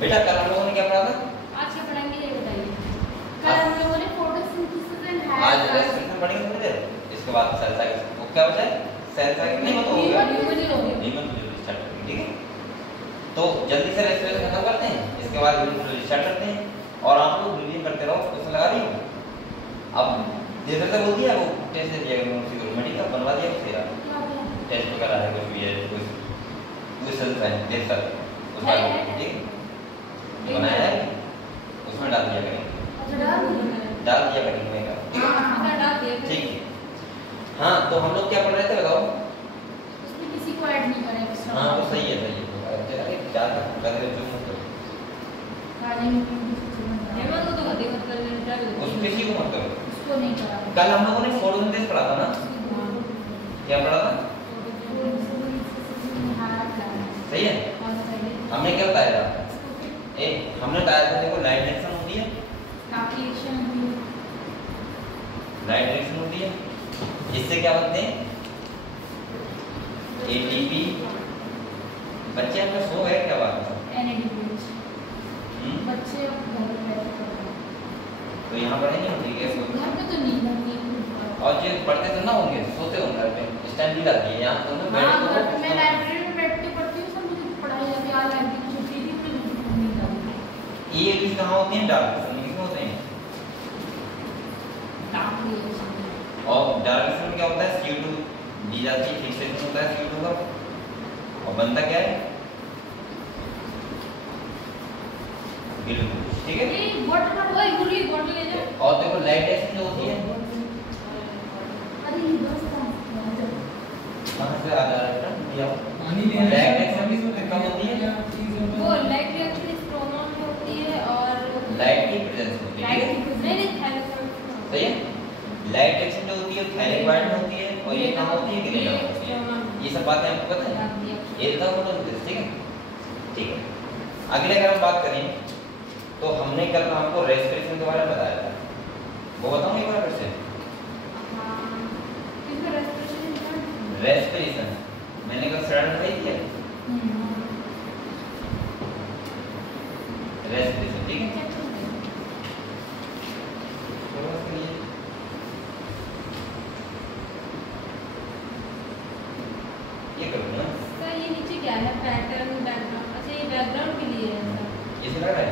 बेटा कल हम लोगों ने क्या पढ़ा था? आज क्या पढ़ेंगे ये बताइए। कल हम लोगों ने फोटोसिंथेसिस एंड आज रेस्पिरेशन पढ़ेंगे थोड़ी देर, इसके बाद सेल साइकिल। वो क्या होता है? सेल साइकिल नहीं होता होगा, ह्यूमन फिजियोलॉजी स्टार्ट करेंगे, ठीक है? तो जल्दी से रेस्पिरेशन खत्म करते हैं, इसके बाद ह्यूमन फिजियोलॉजी स्टार्ट करते हैं और आप लोग रिवीजन करते रहो, क्वेश्चन लगा रही हो। अब जैसे से बोल दिया वो टेस्ट दे दिया गवर्नमेंट का बनवा दिया तेरा टेस्ट वगैरह है, कुछ भी है, कुछ सेल है देख सकते हो उसका, ठीक बनाया है, उसमें डाल दिया करेंगे, डाल दिया करेंगे का, ठीक है? हाँ, तो हम लोग क्या पढ़ रहे थे बताओ? उसमें किसी को ऐड नहीं करें एक्स्ट्रा। हाँ वो सही है, सही है। अरे क्या था कदर जो मत करो, उस किसी को मत करो, उसको नहीं करा। कल हम लोगों ने फोटोसिंथेसिस पढ़ा था ना, क्या पढ़ा था? सही है। हमने क्या बताया था? हमने बताया था देखो लाइट रिएक्शन होती है, लाइट रिएक्शन होती है, इससे क्या बनते हैं? एटीपी। बच्चे आपका सो गए क्या बात है? बच्चे घर पे बैठे तो यहाँ पढ़ेंगे ठीक है, घर पे तो नहीं बनती और जो पढ़ते तो ना होंगे, सोते होंगे घर पे, इस टाइम भी आती है यहाँ तो ना बैठ हाँ, के मैं लाइब्रेरी में बैठ के पढ़ती हूँ, सब मुझे पढ़ाई जाती है। आज लाइब्रेरी की छुट्टी थी, मुझे नींद आ गई। ये भी कहाँ होते हैं? डार्क सर्कल में होते हैं। और डार्क सर्कल क्या होता है? CO2 दी जाती है, फिक्सेशन होता है CO2 का, और बनता क्या है? ग्लूकोज, ठीक है? बॉटल ले जाओ। और देखो लाइट रिएक्शन जो होती है, अरे ये बस कहाँ से आ जा रहा है? पानी ले लाइट रिएक्शन कब होती है? वो लाइट रिएक्शन इस क्रोमोन में होती है और लाइट की प्रेजेंस होती है, नहीं थैलेस। सही है? लाइट रिएक्शन जो होती है थैलिक बॉन्ड में होती है, और ये कहाँ होती है? ग्रेन में होती है। ये सब बातें आपको पता है? ये था फोटोसिंथेसिस, ठीक है? ठीक है। अगले अगर हम बात करें तो हमने कल आपको रेस्पिरेशन के बारे में बताया था, वो बताऊं एक बार फिर से? रेस्पिरेशन मैंने कल स्लाइड में बताई थी, रेस्पिरेशन, ठीक है? ये करो ना सर, ये नीचे क्या है? Pattern background. अच्छा, ये बैकग्राउंड के लिए है सर। ये से लग रहा है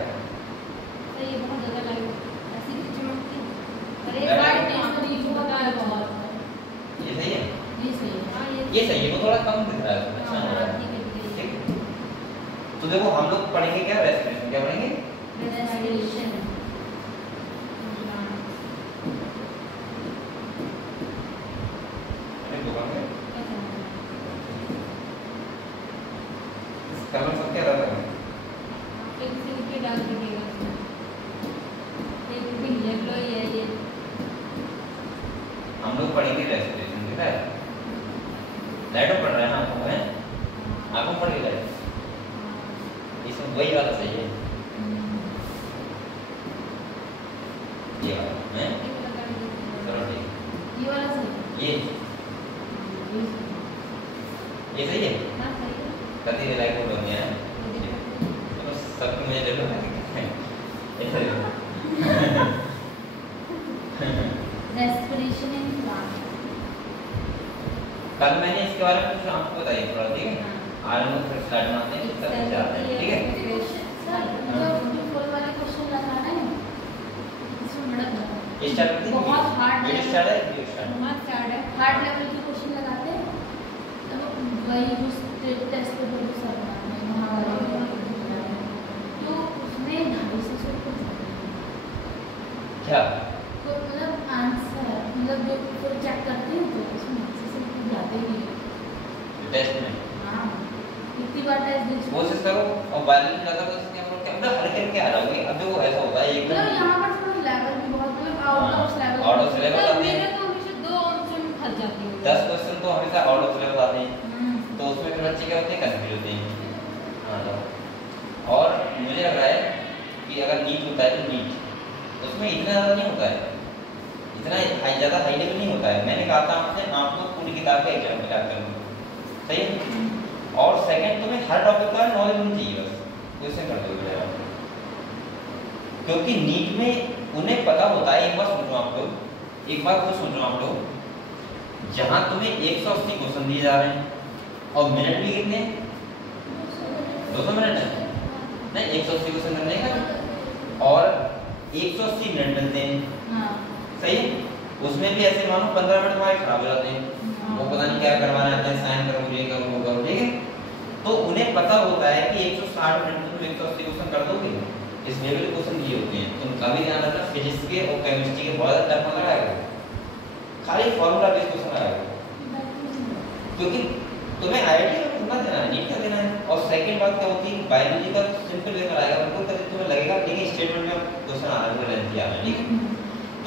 सर, ये बहुत ज़्यादा लाइट ऐसी चमकती है। अरे बैकग्राउंड लाइट इसको नीचे होता है बहुत। ये सही है, ये सही है। हाँ, ये सही है, वो थोड़ा कम दिख रहा है उसमें, अच्छा लग रहा है, ठीक है। ठीक है? तो देखो हम लोग पढ़ेंगे क्या? रेस्पिरेशन। क्या पढ़ेंगे? रेस्पिरेशन। अरे दुकान में कलर सब क्या रहा है? पेंसिल लिख डाल दीजिएगा उसमें। एक भी येलो ही है ये। हम लोग पढ़ेंगे रेस्पिरेशन, ठीक है? लाइटो पढ़ रहे हैं ना आपको, हैं? आपको पढ़ के लाइट इसमें वही वाला सही है, ये वाला हैं? चलो ठीक, ये वाला सही है। ये सही है? हाँ, सही है। कभी लाइट बोल रही है, चलो सबको मुझे ले लो, ऐसे ले लो। Respiration in plant. कल मैंने इसके बारे में कुछ आपको बताइए थोड़ा, ठीक है? आज हम लोग फिर स्टार्ट मारते हैं, सब जाते हैं, ठीक है? सर, जो फुल वाले क्वेश्चन लगाना है इसमें बड़ा ये स्टार्ट करते हैं, बहुत हार्ड वीडियो स्टार्ट है, वीडियो स्टार्ट। बहुत हार्ड है। हार्ड लेवल के क्वेश्चन लगाते हैं, तब वही जो टेस्ट पेपर जो सर बनाते हैं वहाँ वाले तो उसमें 250 से ऊपर क्या? तो मतलब आंसर, मतलब जो फिर चेक करते हैं तो उसमें अच्छे से जाते ही नहीं। टेस्ट में हाँ, इतनी बार टेस्ट दी कोशिश करो, और वायरल ज़्यादा कोशिश क्या हल्के हल्के आ रहोगे। अब देखो ऐसा होता है एकदम मतलब यहाँ पर थोड़ा लेवल भी बहुत मतलब out of level, out of of syllabus आते हैं। मेरे तो हमेशा 2 ऑप्शन में फंस जाती हूँ। 10 क्वेश्चन तो हमेशा आउट ऑफ सिलेबस आते हैं, तो उसमें फिर बच्चे क्या होते हैं, कंफ्यूज होते हैं। हाँ लो। और मुझे लग रहा है कि अगर नीट होता है तो नीट उसमें इतना ज़्यादा नहीं होता है, इतना ज़्यादा हाई लेवल नहीं होता है। मैंने कहा था आपसे आप लोग पूरी किताब का एग्जाम स्टार्ट करो, सही है। और सेकंड तुम्हें हर टॉपिक का नॉलेज होनी चाहिए, बस क्वेश्चन कर दो, क्योंकि नीट में उन्हें पता होता है। एक बार सोचो आप लोग, एक बार वो सोचो आप लोग, जहां तुम्हें 180 क्वेश्चन दिए जा रहे हैं और मिनट भी कितने, 200 मिनट है नहीं, 180 क्वेश्चन करने का और 180 मिनट मिलते हैं, सही है। उसमें भी ऐसे मानो 15 मिनट हमारे खराब हो जाते हैं, वो पता नहीं क्या करवाना आता है, साइन करो, ये करो, वो करो, ठीक है। तो उन्हें पता होता है कि 160 मिनट में तुम 180 क्वेश्चन कर दोगे। इस लेवल के क्वेश्चन ये होते हैं। तुम कभी ध्यान रखना, फिजिक्स के और केमिस्ट्री के बहुत ज़्यादा टफ लगाएगा, खाली फॉर्मूला बेस्ड क्वेश्चन लगाएगा, क्योंकि तुम्हें आईआईटी में समझ देना है, नीट का देना है। और सेकंड बात क्या होती है, बायोलॉजी का सिंपल वे में आएगा, बिल्कुल कभी तुम्हें लगेगा लेकिन स्टेटमेंट में क्वेश्चन आ रहा है, लेंथी आ रहा है, ठीक है।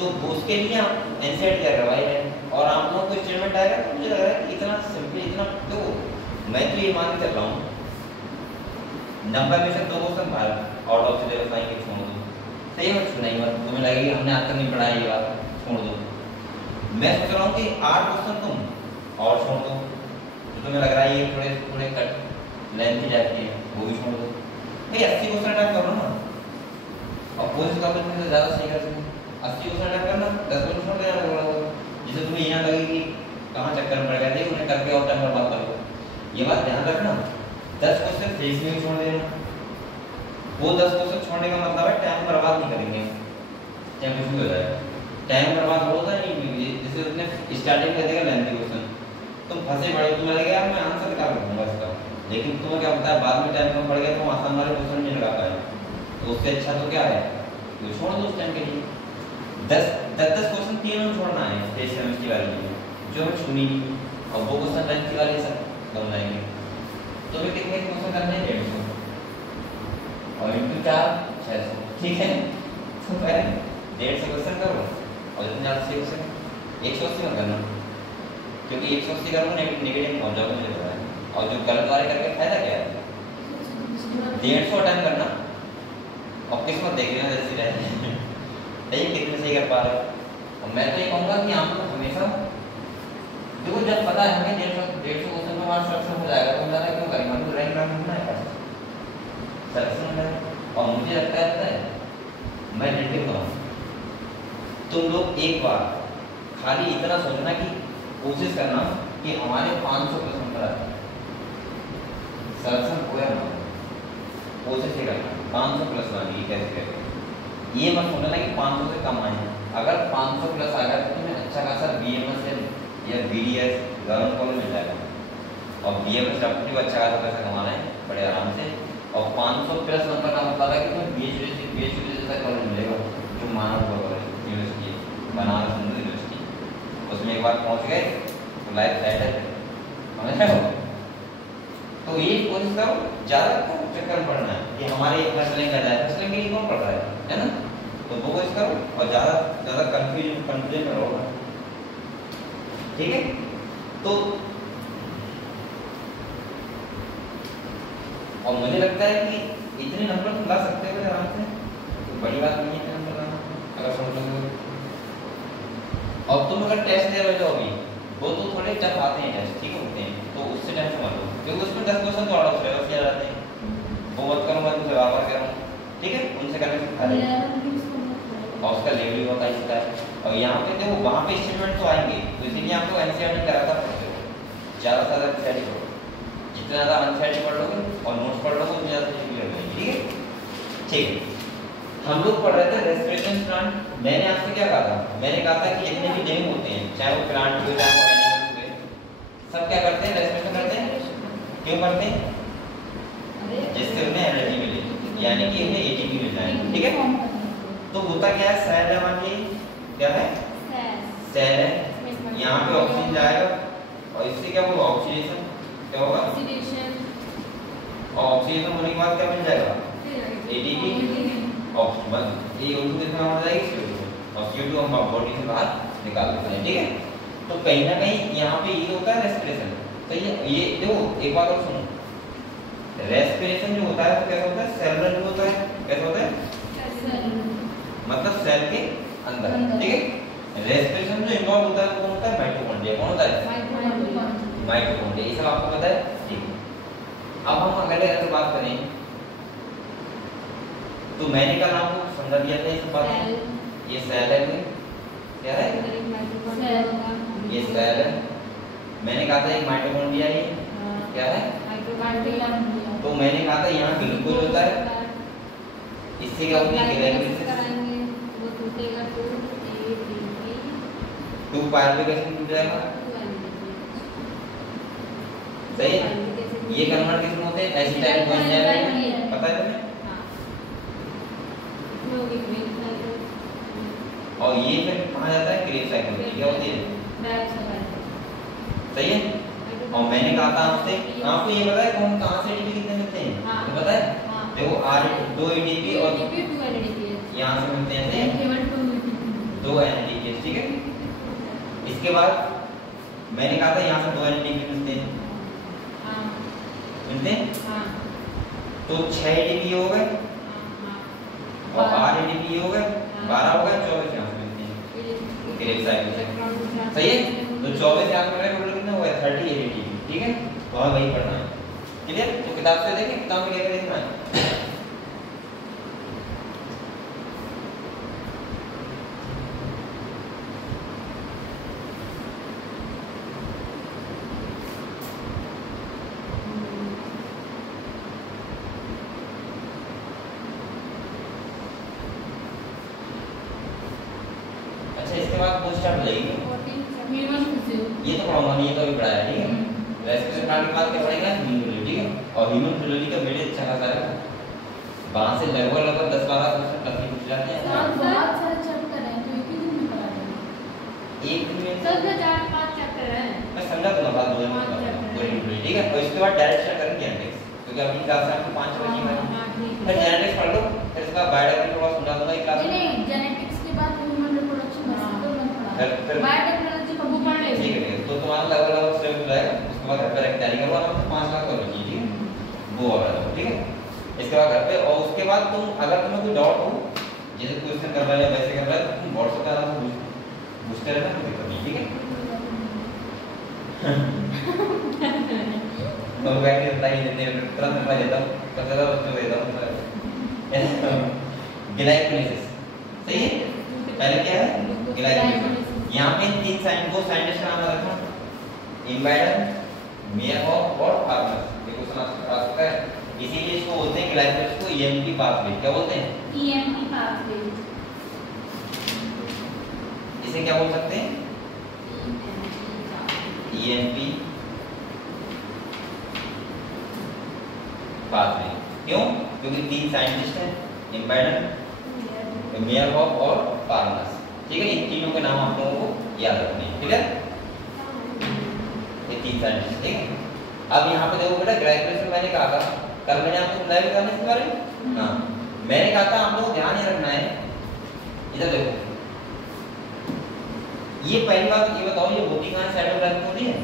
तो उसके लिए आप एनसीईआरटी क्या करवाई है, और आप लोगों को स्टेटमेंट आएगा, तो मुझे लग रहा है कि इतना सिंपल, इतना तो मैं तो ये मान के चल रहा हूँ 90 में से 2 क्वेश्चन बाहर आउट ऑफ सिलेबस आएंगे, छोड़ दो, सही है। नहीं मत तुम्हें लगेगा हमने आज तक नहीं पढ़ा ये बात, छोड़ दो। मैं सोच रहा हूँ कि 8 क्वेश्चन तुम और छोड़ दो, तो तुम्हें लग रहा है ये थोड़े कट लेंथी जाती है, वो भी छोड़ दो भाई। 80 क्वेश्चन अटेम्प्ट करो ना, और कोशिश करो तुम ज़्यादा सही कर सको। 80 क्वेश्चन अटेम्प्ट करना, 10 क्वेश्चन छोड़ देना, जिससे तुम्हें ये ना लगे कि कहाँ चक्कर में पड़ गया थे, उन्हें करके और टाइम बर्बाद करो। ये बात ध्यान रखना। 10 क्वेश्चन फिजिक्स में भी छोड़ देना, वो 10 क्वेश्चन छोड़ने का मतलब है टाइम बर्बाद नहीं करेंगे, चाहे कुछ भी हो जाए, टाइम बर्बाद होता है नहीं। जैसे उसने स्टार्टिंग कर देगा लेंथी क्वेश्चन, तुम फंसे पड़े, तुम्हें लगेगा यार मैं आंसर निकाल लूँगा इसका, लेकिन तुम्हें क्या पता है बाद में टाइम कम पड़ गया, तुम आसान वाले क्वेश्चन नहीं लगा पाए, तो उससे अच्छा तो क्या है, तो छोड़ दो उस टाइम के लिए। 10 क्वेश्चन 3 में छोड़ना है फिजिक्स केमिस्ट्री वाले में, जो हमें छूनी नहीं, और वो क्वेश्चन लेंथी वाले सब बन जाएंगे। तो वे कितने क्वेश्चन करने हैं, 150 और इंटू 4 600, ठीक है। तो पहले 150 क्वेश्चन करो और जितने ज़्यादा से क्वेश्चन 180 में करना, क्योंकि 180 करोगे नेगेटिव पहुंच जाओगे, मुझे पता है। और जो गलत वाले करके फायदा क्या है, 150 अटेम्प्ट करना और किस्मत देख लेना जैसी रहे नहीं कितने सही कर पा रहे हो। और मैं तो ये कहूँगा कि आप लोग हमेशा देखो, जब पता है हमें 150 क्वेश्चन में हमारा सिलेक्शन हो जाएगा तो हम ज़्यादा क्यों करेंगे, हम तो रैंक ढूंढना है बस, सिलेक्शन हो जाएगा। और मुझे लगता है मैं नेगेटिव कहूँ, तुम लोग एक बार खाली इतना सोचना कि कोशिश करना कि हमारे 500 क्वेश्चन पर आए, सिलेक्शन हो या ना, कोशिश ही करना 500 प्लस आएगी, कैसे करें ये मत सोचना कि 500 से कम आए। अगर 500 प्लस आ गया तो तुम्हें अच्छा खासा BMS या BDS गवर्नमेंट कॉलेज मिल जाएगा, और BMS डॉक्टर भी अच्छा खासा पैसा कमाना है बड़े आराम से। और 500 प्लस नंबर का मतलब है कि तुम्हें PhD जैसा कॉलेज मिलेगा, जो Manav college university Banaras Hindu university, उसमें एक बार पहुँच गए तो लाइफ सेट है, समझ रहे हो। तो ये कोशिश करो, ज़्यादा चक्कर में पड़ना है कि हमारे फैसले कर जाए, फैसले के लिए कौन पड़ रहा है ना। तो वो कोशिश करो और ज़्यादा कंफ्यूजन में रहो, ठीक है। तो और मुझे लगता है कि इतने नंबर तुम ला सकते हो आराम से, तो बड़ी बात नहीं है नंबर लाना अगर समझ लो। और तुम अगर टेस्ट दे रहे हो अभी, वो तो थोड़े टफ आते हैं टेस्ट, ठीक होते हैं, तो उससे टेंशन मत लो, क्योंकि उसमें 10 क्वेश्चन तो आउट ऑफ सिलेबस किया जाते हैं। वो मत करो, मैं तुमसे बार-बार कह रहा हूँ, ठीक है, उनसे करने से फायदा है। और उसका लेवल भी होता है इसका है। और यहाँ पे देखो वहाँ पे स्टेटमेंट तो आएंगे, तो इसीलिए आपको एनसीईआरटी कराता पड़ते हो, ज़्यादा से ज़्यादा एनसीईआरटी पढ़ो, जितना ज़्यादा एनसीईआरटी पढ़ लोगे और नोट्स पढ़ लोगे उतनी ज़्यादा चीज़ें हो जाएगी, ठीक है। ठीक है, हम लोग पढ़ रहे थे रेस्पिरेशन प्लांट। मैंने आपसे क्या कहा था, मैंने कहा था कि जितने भी लिविंग होते हैं, चाहे वो प्लांट हो चाहे वो एनिमल्स हो, सब क्या करते हैं, रेस्पिरेशन करते हैं। क्यों करते हैं, जिससे उन्हें एनर्जी मिले, यानी कि उन्हें ATP मिल जाए, ठीक है। तो होता क्या है, सेल है हमारी, क्या है सेल है, यहाँ पे ऑक्सीजन जाएगा और इससे क्या होगा, ऑक्सीडेशन, क्या होगा ऑक्सीडेशन, और ऑक्सीडेशन होने के बाद क्या मिल जाएगा, ATP, ऑक्सीजन। ये उनको कितना हो जाएगी, और CO2 हम बॉडी से बाहर निकाल देते हैं, ठीक है। तो कहीं ना कहीं यहाँ पे ये होता है रेस्पिरेशन, सही है। ये देखो एक बात और सुनो, रेस्पिरेशन जो होता है वो कैसा होता है, सेलुलर जो होता है, कैसा होता है, मतलब सेल के अंदर, ठीक है। रेस्पिरेशन जो इन्वॉल्व होता है वो कौन होता है, माइटोकॉन्ड्रिया। कौन होता है, माइटोकॉन्ड्रिया। ये सब आपको पता है, ठीक है। अब हम अगर बात करें तो मैंने कल आपको समझा दिया था इस बात, ये सेल है, कोई क्या है, ये सेल है। मैंने कहा था एक माइटोकॉन्ड्रिया, ये क्या है, तो मैंने कहा था यहाँ ग्लूकोज होता है, इससे क्या होती है, ग्लाइकोलाइसिस। 2 पायरवेट कैसे टूट जाएगा, सही है। ये कन्वर्ट किसमें होते हैं, एसिटाइल कोएंजाइम, पता है तुम्हें। और ये फिर कहाँ जाता है, क्रेब साइकिल में, क्या होती है, सही है। और मैंने कहा था आपसे, आपको ये पता है कौन कहाँ से एटीपी कितने मिलते हैं, तो पता है, देखो दो एटीपी और यहाँ से मिलते हैं 2 एनएडीपी, ठीक है। इसके बाद मैंने कहा था यहाँ से 2 एनएडीपी मिलते हैं, मिलते हैं, तो 6 एटीपी हो गए और 8 एटीपी हो गए, 12 हो गए, 24 यहाँ से मिलते हैं क्रेब साइकिल से, सही है। तो 24 यहाँ पे टोटल कितना हुआ है, 30 एटीपी, ठीक है। तो हमें वही पढ़ना है, क्लियर। तो किताब से देखें, किताब में क्या लिखना है, ये तो पढ़ाऊंगा नहीं, ये तो अभी पढ़ाया, ठीक है। रेस्पिरेशन पार्ट के बाद क्या पढ़ेगा, ह्यूमन, ठीक है। और ह्यूमन फिजियोलॉजी का वेट अच्छा खासा है, वहां से लगभग 10-12 क्वेश्चन टफ पूछ जाते हैं। बहुत सारे चैप्टर हैं, तो एक ही दिन में पढ़ा देंगे, एक दिन में सर 4-5 चैप्टर हैं, मैं समझा दूंगा बात, 2 दिन में, ठीक है। और इसके बाद डायरेक्ट स्टार्ट करेंगे जेनेटिक्स, क्योंकि अपनी क्लास में आपको 5 बजे में फिर जेनेटिक्स पढ़ लो, फिर इसका बायोलॉजी थोड़ा समझा दूंगा एक क्लास में। नहीं, जेनेटिक्स के बाद ह्यूमन रिप्रोडक्शन बस तो मत पढ़ा, फिर बायोटेक्नोलॉजी का बुक पढ़ ले, ठीक है। तो तुम्हारा लगभग सिलेबस जाएगा, उसके बाद घर पे रख तैयारी करो, आराम से 5 लाख कर लीजिए, ठीक है, वो वाला, ठीक है। इसके बाद घर पे, और उसके बाद तुम अगर तुम्हें कोई डाउट हो, जैसे क्वेश्चन कर रहा है या वैसे कर रहा है, तो तुम व्हाट्सएप पे आराम से पूछते रहना, कोई दिक्कत नहीं, ठीक है। तो मैं भी बताइए देते हैं, तुरंत बता देता हूं, सबसे ज्यादा उसको देता हूं ग्लाइकोलाइसिस, सही है। पहले क्या है, ग्लाइकोलाइसिस। यहाँ पे 2 साइंटिस्ट का नाम रखना, इम्बाइडन, मेयरहॉफ और फार्मर। ये क्वेश्चन आ सकता है, इसीलिए इसको बोलते हैं ग्लाइकोलाइसिस को ईएमपी पाथवे। क्या बोलते हैं, ईएमपी पाथवे। इसे क्या बोल सकते हैं, ईएमपी पाथवे। क्यों, क्योंकि 3 साइंटिस्ट हैं, इम्बाइडन, मेयरहॉफ और फार्मर, ठीक है। इन तीनों के नाम आप लोगों को याद रखने हैं, ठीक है। ये 3 साइंटिस्ट, ठीक है। अब यहाँ पे देखो बेटा, ग्लाइकोलाइसिस मैंने कहा था, कल मैंने आपको समझाया भी था इसके बारे में, हाँ। मैंने कहा था आप लोगों को ध्यान ये रखना है, इधर देखो, ये पहली बात ये बताओ, ये होती कहाँ है, साइटोप्लाज्म होती है।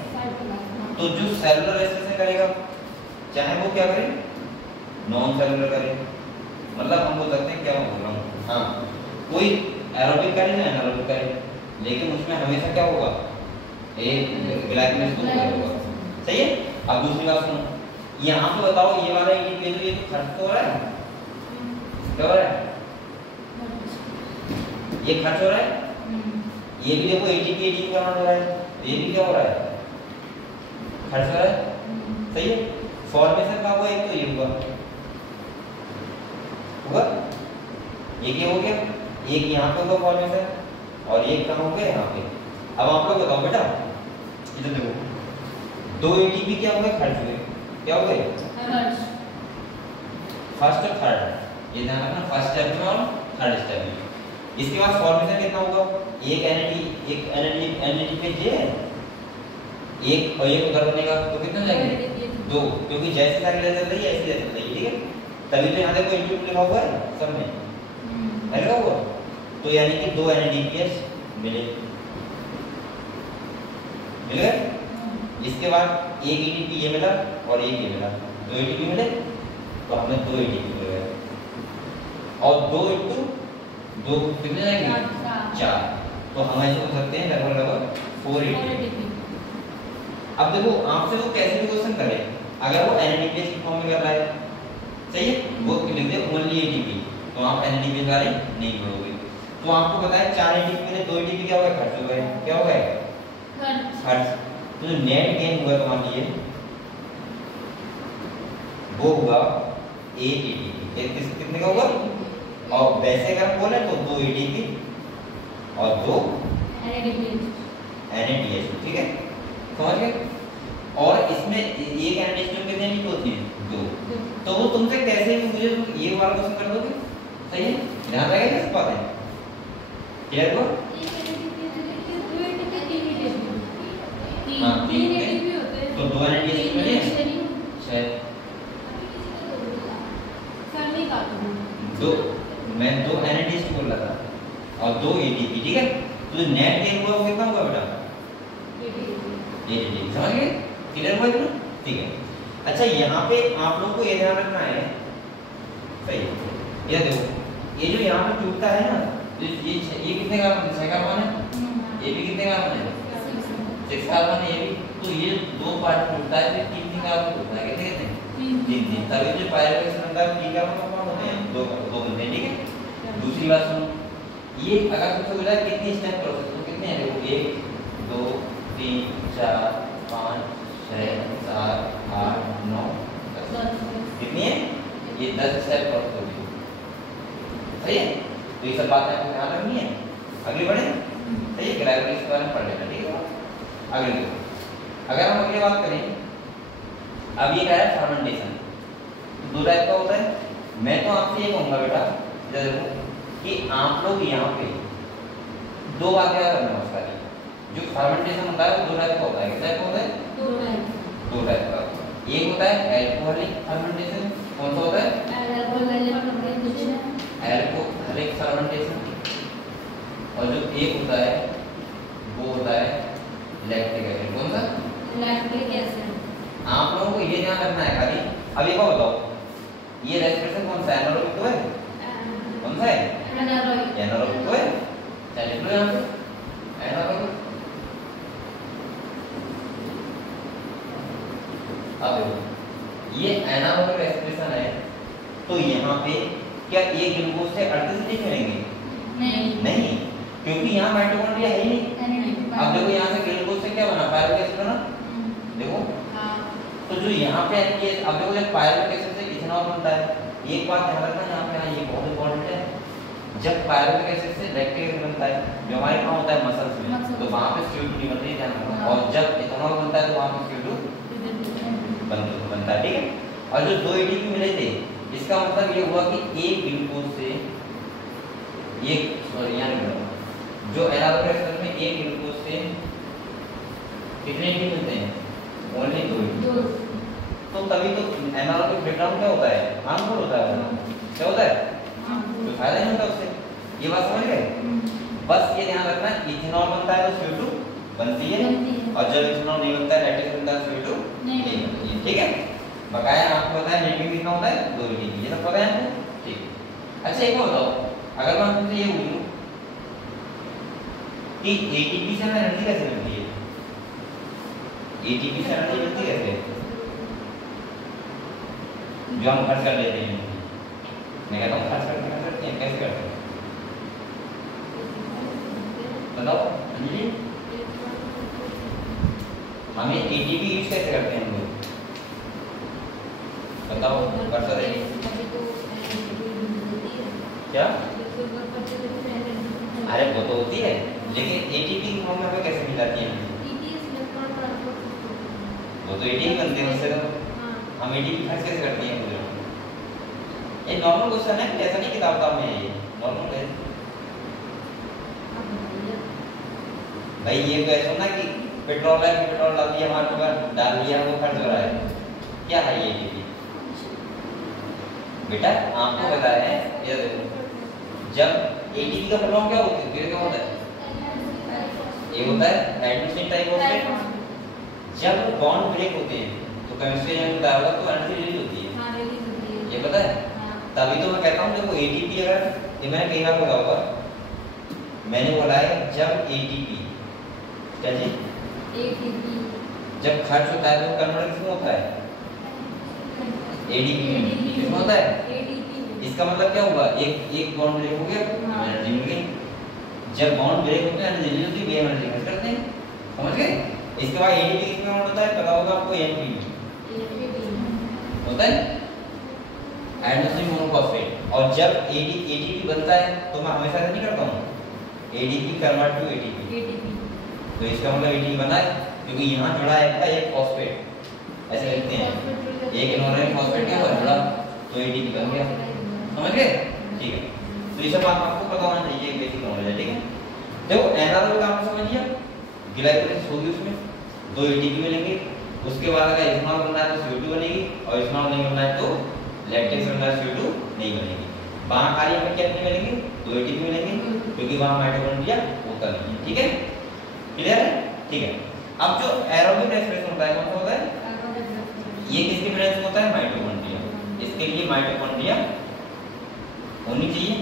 तो जो सेलुलर रेस्पिरेशन करेगा, चाहे वो क्या करे, नॉन सेलुलर करे, मतलब हम बोल सकते हैं, क्या बोल रहा हूँ, हाँ, कोई एरोबिक करे ना एनारोबिक करे, लेकिन उसमें हमेशा क्या होगा, एक ग्लाइकोलाइसिस होगा, सही है। अब दूसरी बात सुनो, यहाँ पे बताओ, ये वाला एटीपी तो ये तो खर्च हो रहा है, क्या हो रहा है, ये खर्च हो रहा है, ये भी देखो एटीपी कन्वर्ट हो रहा है, ये भी क्या हो रहा है, खर्च हो रहा है, सही है। फॉर्मेशन का हुआ, एक तो ये हुआ, एक ये हो गया, एक यहाँ पे होगा फॉर्मेशन, और एक कहाँ हो गया, यहाँ पे। अब आप लोग बताओ बेटा, इधर देखो, 2 एटीपी क्या हो गए, खर्च हुए, क्या हो गए, फर्स्ट और थर्ड, ये ध्यान रखना, फर्स्ट स्टेप में और थर्ड स्टेप में। इसके बाद फॉर्मेशन कितना होगा, एक एनएडी पे जे है, एक और एक उधर बनेगा, तो कितना जाएंगे, 2, क्योंकि जैसे साइकिल चल रही है ऐसे चल रही है, ठीक है। तभी तो यहाँ देखो इंटू लिखा हुआ है सब में, है लिखा हुआ। तो तो यानी कि 2 NADPH मिले, मिल गए। इसके बाद एक ATP ये मिला और एक ये मिला, 2 ATP मिले, तो हमें 2 ATP मिल गए। और 2 इंटू 2 कितने जाएंगे? 4। तो हम ऐसे हो सकते हैं लगभग 4 ATP। अब देखो आपसे वो कैसे भी क्वेश्चन करे, अगर वो NADPH की फॉर्म में कर रहा है, सही है, वो लिख दे ओनली ATP, तो आप NADPH वाले नहीं बोलोगे। तो आपको पता है 4 ATP में 2 ATP क्या हो गया? खर्च हो गए। क्या हो गए? खर्च। तो जो नेट गेन हुआ तो मान लीजिए वो हुआ 8 ATP। कितने का हुआ? और वैसे अगर हम बोले तो 2 ATP और 2 NADPH, ठीक है, समझ गए। और इसमें एक NADPH में कितने ATP होती है? 2। तो वो तुमसे कैसे भी मुझे तुम ये वाला क्वेश्चन कर दोगे, सही है, ध्यान रहेगा इस बात है, क्लियर हुआ? हाँ, 3 ATP होते हैं, तो 2 NADPH मिले, शायद 2, मैं 2 NADPH बोल रहा था और 2 ATP, ठीक है। तो जो नेट गेन हुआ वो कितना हुआ बेटा? 8 ATP, समझ गए, क्लियर हुआ इतना, ठीक है। अच्छा यहाँ पे आप लोगों को ये ध्यान रखना है, सही है, ये देखो ये जो यहाँ पे टूटता है ना, ये कितने कार्बन है? 6 कार्बन है। ये भी कितने कार्बन है? 6 कार्बन है ये भी। तो ये 2 पार्ट टूटता है, फिर 3 कार्बन टूटता है, कितने कितने? 3। तभी जो पायरोक्साइड बनता है 3 कार्बन कौन होते हैं? 2 बनते हैं, ठीक है। दूसरी बात सुनो, ये अगर तुमसे बोला कितनी स्टेप प्रोसेस, तो कितने हैं? देखो 1 2 3 4 5 6 7 8 9 10। कितनी है? ये 10 स्टेप प्रोसेस होगी, सही है। तो ये सब बातें आपको ध्यान रखनी है। आगे बढ़े, सही है, ग्रेविटी के बारे में पढ़ लेना, ठीक है। आगे देखो, अगर हम अगली बात करें, अब ये क्या है? फर्मेंटेशन। 2 टाइप का होता है। मैं तो आपसे ये कहूंगा बेटा, देखो कि आप लोग यहाँ पे 2 बातें याद रखना उसका, जो फर्मेंटेशन होता है वो 2 टाइप का होता है। किस टाइप का होता है? 2 टाइप का। एक होता है एल्कोहलिक फर्मेंटेशन, कौन सा होता है? Alcoholic fermentation. और जो एक होता है वो होता है लैक्टिक एसिड। कौन सा? Lactic acid. आप लोगों को ये ध्यान रखना है खाली। अब एक बात बताओ, ये रेस्पिरेशन कौन सा है? एनारोबिक तो है? कौन सा है? एनारोबिक तो है। चलिए लो यहाँ पे एनारोबिक। अब देखो ये एनारोबिक रेस्पिरेशन है, तो यहाँ पे क्या एक ग्लूकोज से 38 नहीं मिलेंगे? नहीं, क्योंकि यहाँ माइटोकॉन्ड्रिया है ही नहीं। अब देखो यहाँ से ग्लूकोज से क्या बना? पायरुवेट एसिड बना। देखो तो जो यहाँ पे ये, अब देखो जब पायरुवेट एसिड से इथेनॉल बनता है, एक बात ध्यान रखना यहाँ पे, ये बहुत इंपॉर्टेंट है। जब पायरुवेट एसिड से लैक्टिक एसिड बनता है, जो हमारे कहाँ होता है? मसल्स में, तो वहाँ पे CO2 नहीं बनती, ध्यान रखना। और जब इथेनॉल बनता है तो वहाँ पे CO2 बनता है, ठीक है। और जो 2 ATP मिले थे, इसका मतलब ये हुआ कि एक ग्लूकोज से जो एनारोबिक रेस्पिरेशन में एक ग्लूकोज से कितने ATP मिलते हैं? ओनली 2। तो तभी तो एनारोबिक ब्रेकडाउन क्या होता है? हार्मफुल होता है। क्या होता है? तो फायदा नहीं होता उससे। ये बात समझ गए? बस ये ध्यान रखना, इथेनॉल बनता है तो CO2 बनती है, और जब इथेनॉल नहीं बनता है, लैक्टिक एसिड बनता है, CO2 नहीं बनती है, ठीक है। बकाया आपको पता है नेगेटिव कितना होता है? 2 ATP, ये सब पता है आपको, ठीक। अच्छा एक बात बताओ, अगर मैं तुमसे ये बोलूं कि ATP से एनर्जी कैसे मिलती है? ATP से एनर्जी मिलती कैसे? जो हम खर्च कर लेते हैं, मैं कहता हूँ खर्च करते हैं, कैसे करते हैं बताओ अंजलि? हमें ATP यूज कैसे करते हैं हम लोग, बताओ? कर सकते हैं क्या? अरे वो तो होती है, लेकिन ATP की फॉर्म में हमें कैसे मिल जाती है? वो तो ATP बनते हैं उससे, तो हम ATP खर्च कैसे करते हैं? ये नॉर्मल क्वेश्चन है, ऐसा नहीं किताब में है, ये नॉर्मल है भाई। ये तो ऐसा ना कि पेट्रोल है, पेट्रोल डाल दिया हमारे ऊपर, डाल दिया, वो खर्च हो रहा है, क्या है ये ATP? बेटा आपको पता है, ये देखो जब एटीपी का फुल फॉर्म क्या होता है, फिर क्या होता है? ये होता है एडिशन टाइप फॉस्फेट। जब बॉन्ड ब्रेक होते हैं तो केमिस्ट्री में बताया होगा तो एनर्जी रिलीज होती है। हाँ रिलीज होती है, ये पता है? तभी तो मैं कहता हूँ देखो एटीपी अगर ये मैंने कई बार बोला होगा, मैंने बोला है जब एटीपी क्या जी एटीपी जब खर्च होता है तो कन्वर्ट किसमें होता है? एडीपी में। किसमें होता है? एटीपी। इसका मतलब क्या हुआ, एक बॉन्ड ब्रेक हो गया, हाँ। एनर्जी मिल गई। जब बॉन्ड ब्रेक होता है एनर्जी रिलीज होती है, एनर्जी खर्च करते हैं, समझ गए? इसके बाद एडीपी किसमें कन्वर्ट होता है पता होगा आपको, एनपीपी होता है एडेनोसिन मोनोफॉस्फेट। और जब एटीपी बनता है तो मैं हमेशा ऐसा नहीं करता हूँ एडीपी कन्वर्ट टू एटीपी, तो इसका मतलब एटीपी बना है क्योंकि यहाँ जुड़ा है क्या एक फॉस्फेट, ऐसे लिखते हैं एक इनऑर्गेनिक फॉस्फेट क्या हुआ जुड़ा, तो एटीपी बन गया, समझ गए? ठीक है, तो ये सब आपको पता होना चाहिए, बेसिक नॉलेज है। ठीक है, देखो एनारोबिक काम समझ लिया, ग्लाइकोलाइसिस होगी उसमें 2 एटीपी मिलेंगे, उसके बाद अगर इथेनॉल बनना है तो CO2 बनेगी, और इथेनॉल नहीं बनना है तो लैक्टेज बनना है CO2 नहीं बनेगी। वहां कार्य में कितने मिलेंगे? 2 एटीपी मिलेंगे क्योंकि वहां माइटोकॉन्ड्रिया होता नहीं है। ठीक है, क्लियर है? ठीक है, अब जो एरोबिक रेस्पिरेशन होता है कौन सा होता है? ये किसके प्रेजेंस में होता है? माइटोकॉन्ड्रिया। इसके लिए माइटोकॉन्ड्रिया होनी चाहिए,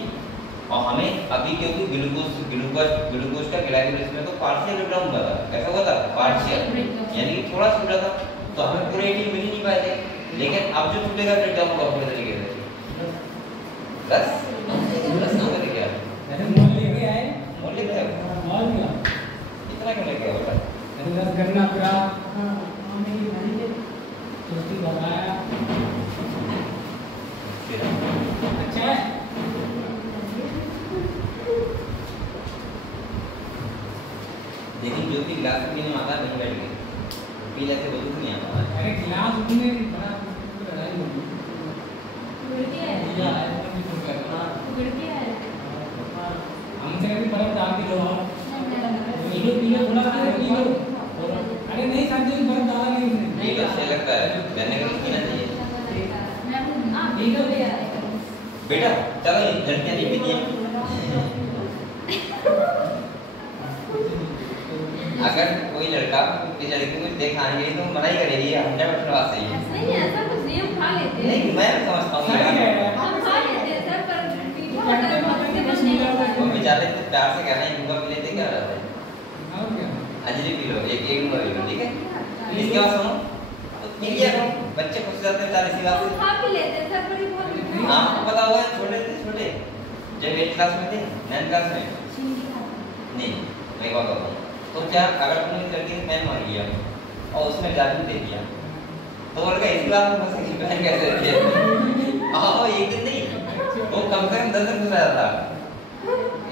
और हमें अभी क्योंकि ग्लूकोज का ग्लाइकोलाइसिस में तो पार्शियल ब्रेकडाउन हुआ था, कैसा हुआ था? पार्शियल, यानी कि थोड़ा छूटा था, तो हमें पूरे एटीपी मिल ही नहीं पाए थे। लेकिन अब जो छूटेगा ब्रेकडाउन होगा पूरे तरीके से 10 नंबर लेके आए, मैंने मोल लेके आए, मोल लेके आए, मोल लिया इतना क्यों लेके आए बेटा? मैंने 10 गन्ना पूरा मेरी भाई ने दोस्ती बताया, अच्छा है। लेकिन जो भी गिलास पीने में आता है नहीं बैठ गए, पी लेते बोलते नहीं आता है। अरे गिलास उसने बड़ा लड़ाई हो गई, उड़ती है, या एकदम ही तो करना उड़ती है। हमसे कभी बर्फ डाल के लो, पी लो थोड़ा पी लो, अरे नहीं समझे बर्फ डाला नहीं उसने, ये तो अच्छा लगता है, कहने का पीना चाहिए बेटा। चलो लड़कियां नहीं पीती हैं, अगर कोई लड़का किसी लड़की को देखाएंगे तो मना ही करेगी, 100% बात सही है। नहीं ऐसा कुछ नहीं, हम खा लेते हैं। नहीं मैं समझता हूँ हम खा लेते हैं सर, पर पीने होता है बहुत से बस नहीं होता है। वो बेचारे तो प्यार से कहना है मुंगा पी लेते क्या रहता है, और क्या अंजलि पी लो, एक मुंगा पी लो, ठीक है? इसके बाद सुनो तो पी लिया करो, बच्चे खुश जाते हैं बेचारे इसी बात हम से। खा भी लेते हैं सर, पर ये बहुत आपको पता होगा छोटे थे छोटे जब 8th क्लास में थे 9th क्लास में चीनी खाते नहीं, मैं एक बात बताता हूँ, तो क्या अगर तुमने इस लड़की से पेन मांग लिया और उसमें जादू दे दिया तो बोल गया इसी बात में फंसे कि पेन कैसे दिया? हाँ एक दिन नहीं, वो कम से कम 10 दिन घुसा जाता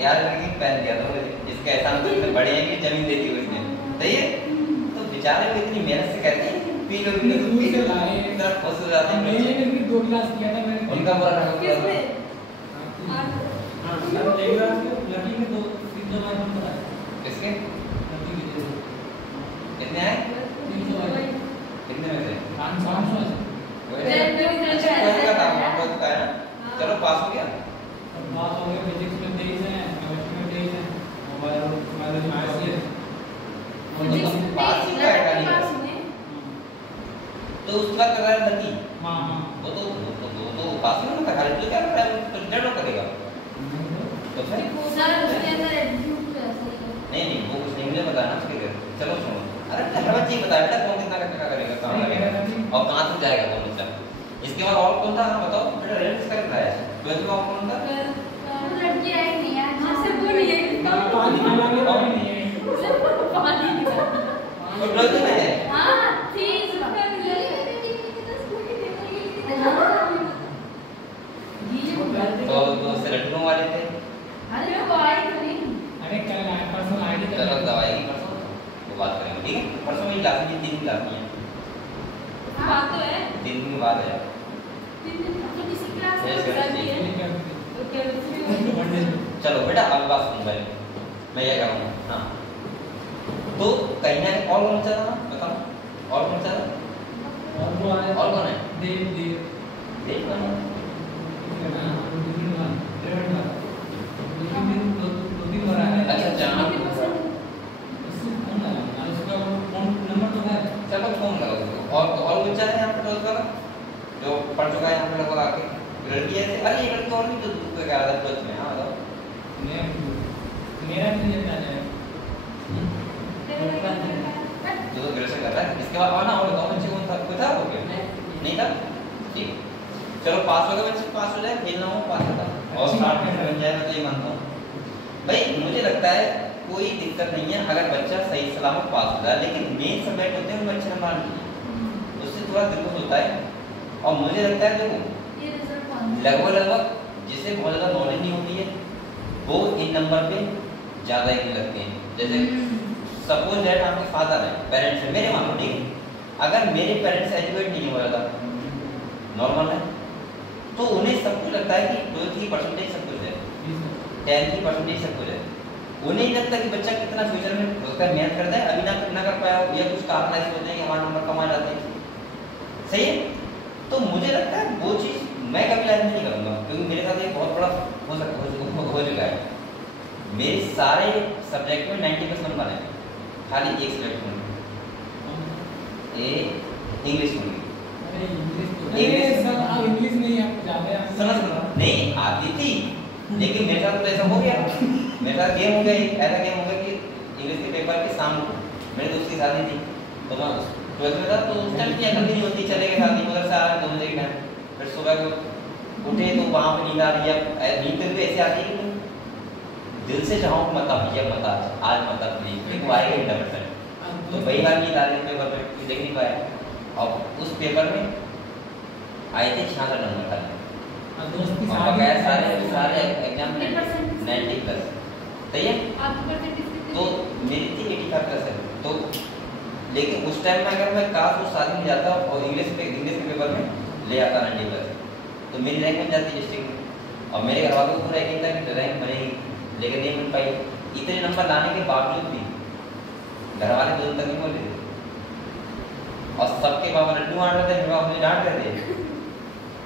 यार, लड़की पेन दिया तो इसका एहसान तो इतने बड़े हैं कि जमीन देती हुई इसने, सही है? तो बेचारे को इतनी मेहनत से कहते हैं पी लो तो पी लो, इतना खुश हो जाते हैं मैंने बच्चे। भी 2 गिलास किया था मैंने, उनका बुरा रहा किसने? हां सर ले रहा था, लड़की ने 2 बार फोन कराया, किसके लड़की के कितने आए? 300 बार, कितने में से? 500 से अच्छा कोई का काम आपको तो है ना, चलो पास हो गया। पास हो गया, फिजिक्स में 23 है, केमिस्ट्री में 23 है, और बायोलॉजी में 80 है, फिजिक्स में पास ही लड़के आएगा नहीं। पास में तो उसका कर रहा है लड़की, हां हां वो तो पास में होता खाली, तो क्या कर रहा है तो रिजल्ट करेगा तो फिर सर उसके अंदर एटीट्यूड ऐसा ही है। नहीं वो कुछ नहीं मुझे बताना उसके घर। चलो सुनो, अरे हर बच्चे बता बेटा कौन कितना का करेगा काम लगेगा और कहां तक जाएगा कौन बच्चा। इसके बाद और कौन था बताओ बेटा, रेल किसका करता है 12th में और कौन था? लड़की आई नहीं यार, जिससे बोलिए पानी लगाने वाली नहीं है, पानी निकाल। तो 12th में है। हाँ थी उसका रिजल्ट तो से लड़कों वाले थे। अरे वो आई तो नहीं। अरे कल आए परसों आईडी कर चलो दवाई की परसों वो बात करेंगे, ठीक है? परसों मेरी क्लास में 3 दिन क्लास नहीं है, बात तो है 3 दिन के बाद है। 3 दिन तो किसी क्लास में Yes, yes, सर yes. है तो क्या चलो बेटा अब बात सुन पहले, मैं ये करूँगा। हाँ तो कहीं ना कहीं और कौन सा था बताओ, और कौन सा था? और वो आए और कौन है? देव देख कौन है? ना, पढ़ चुका है यहाँ पे लगभग आके लड़की ऐसे अरे ये लड़की और भी तो दूर पे क्या था ट्वेल्थ में। हाँ बताओ मेरा नहीं जाता है जो ग्रेजुएशन कर रहा है। इसके बाद और ना और बताओ बच्चे कौन था, कोई था वो क्या नहीं था? ठीक चलो पास हो गए बच्चे, पास हो जाए खेलना हो पास होता और स्टार्ट में बन जाए, मैं तो ये मानता हूँ भाई। मुझे लगता है कोई दिक्कत नहीं है अगर बच्चा सही सलामत पास हो जाए, लेकिन मेन सब्जेक्ट होते हैं उनमें अच्छे नंबर नहीं, उससे थोड़ा दिक्कत होता है। और मुझे लगता है देखो लगभग जिसे बहुत ज़्यादा नॉलेज नहीं होती है वो इन नंबर पे ज़्यादा ही लगते हैं। जैसे सपोज दैट आपके फादर है, पेरेंट्स है, मेरे मान लो ठीक है, अगर मेरे पेरेंट्स एजुकेट नहीं हुआ ज़्यादा नॉर्मल है तो उन्हें सब कुछ लगता है कि 12th की परसेंटेज सब कुछ है, 10th की परसेंटेज सब कुछ है। उन्हें नहीं लगता कि बच्चा कितना फ्यूचर में उसका मेहनत करता है, अभी ना कर पाया या कुछ कारण ऐसे होते हैं कि हमारे नंबर कम आ जाते हैं। सही है, तो मुझे लगता है वो चीज़ मैं कभी लाइफ में नहीं करूँगा, क्योंकि मेरे साथ ये बहुत बड़ा हो चुका है। मेरे सारे सब्जेक्ट में 90% नंबर आए, खाली एक सब्जेक्ट में इंग्लिश में। इंग्लिश नहीं आपको ज़्यादा समझ नहीं आती थी, लेकिन मेरे साथ तो ऐसा हो गया, मेरे साथ गेम हो गया, ऐसा गेम हो गया कि इंग्लिश के पेपर के शाम को मेरे दोस्त की शादी थी, तो मैं 12th में था, तो उस टाइम क्या करनी नहीं होती, चले गए शादी उधर से आ रहे 2 बजे के टाइम, फिर सुबह को उठे तो वहाँ पे नींद आ रही है। नींद तो ऐसे आती है कि तुम दिल से चाहो मत भैया मत आज मत प्लीज, वो आएगा 100%। तो वही बार नींद आ रही पेपर में देख नहीं पाया, और उस पेपर में आए थे 66 नंबर था, सारे एग्जाम 90+। सही है, तो मेरी थी 85+। तो लेकिन उस टाइम में अगर मैं काश उस शादी में जाता और इंग्लिश के पेपर में ले आता 90+, तो मेरी रैंक बन जाती डिस्ट्रिक्ट में, और मेरे घर वालों को पूरा यकीन था कि रैंक बनेगी, लेकिन नहीं बन पाई। इतने नंबर लाने के बावजूद भी घर वाले 2 दिन तक नहीं बोल रहे थे, और सबके बाबा लड्डू बांट रहे थे, मेरे बाबा मुझे डांट रहे थे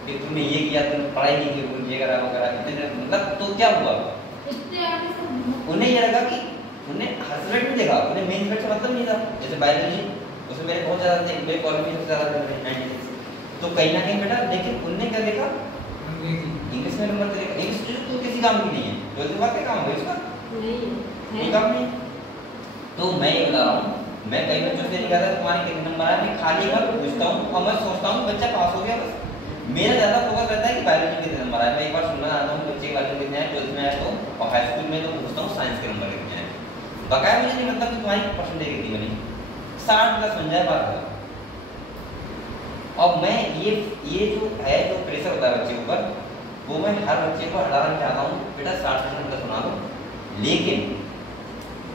कि तुमने ये किया, तुमने पढ़ाई नहीं की, ये करा वो करा। मतलब तो क्या हुआ, उन्हें ये लगा कि उन्हें हर सब्जेक्ट में देखा, उन्हें मेन सब्जेक्ट से मतलब नहीं था। जैसे बायोलॉजी उसमें मेरे बहुत ज़्यादा थे, मेरे कॉलेज में सबसे ज़्यादा थे 96, तो कहीं ना कहीं बेटा, लेकिन उनने क्या देखा इंग्लिश में नंबर देखा। इंग्लिश तो किसी काम की नहीं है, तो इसके बाद क्या काम है इसका, कोई काम नहीं। तो मैं ये बता रहा हूँ, मैं कई बच्चों से नहीं कहता तुम्हारे कितने नंबर आए, मैं खाली एक बार पूछता हूँ और मैं सोचता हूँ बच्चा पास हो गया, बस मेरा ज़्यादा फोकस रहता है कि बायोलॉजी कितने नंबर आए। मैं एक बार सुनना चाहता हूँ बच्चे के बायोलॉजी कितने आए 12th में आए तो, और हाई स्कूल में तो पूछता हूँ साइंस के नंबर कितने आए। बकाया मुझे नहीं मतलब कि तुम्हारी परसेंटेज कितनी बनी, 60+ बन जाए बात है। और मैं ये जो है जो प्रेशर होता है बच्चे के ऊपर, वो मैं हर बच्चे को हटाना चाहता हूँ, बेटा 60% सुना दो, लेकिन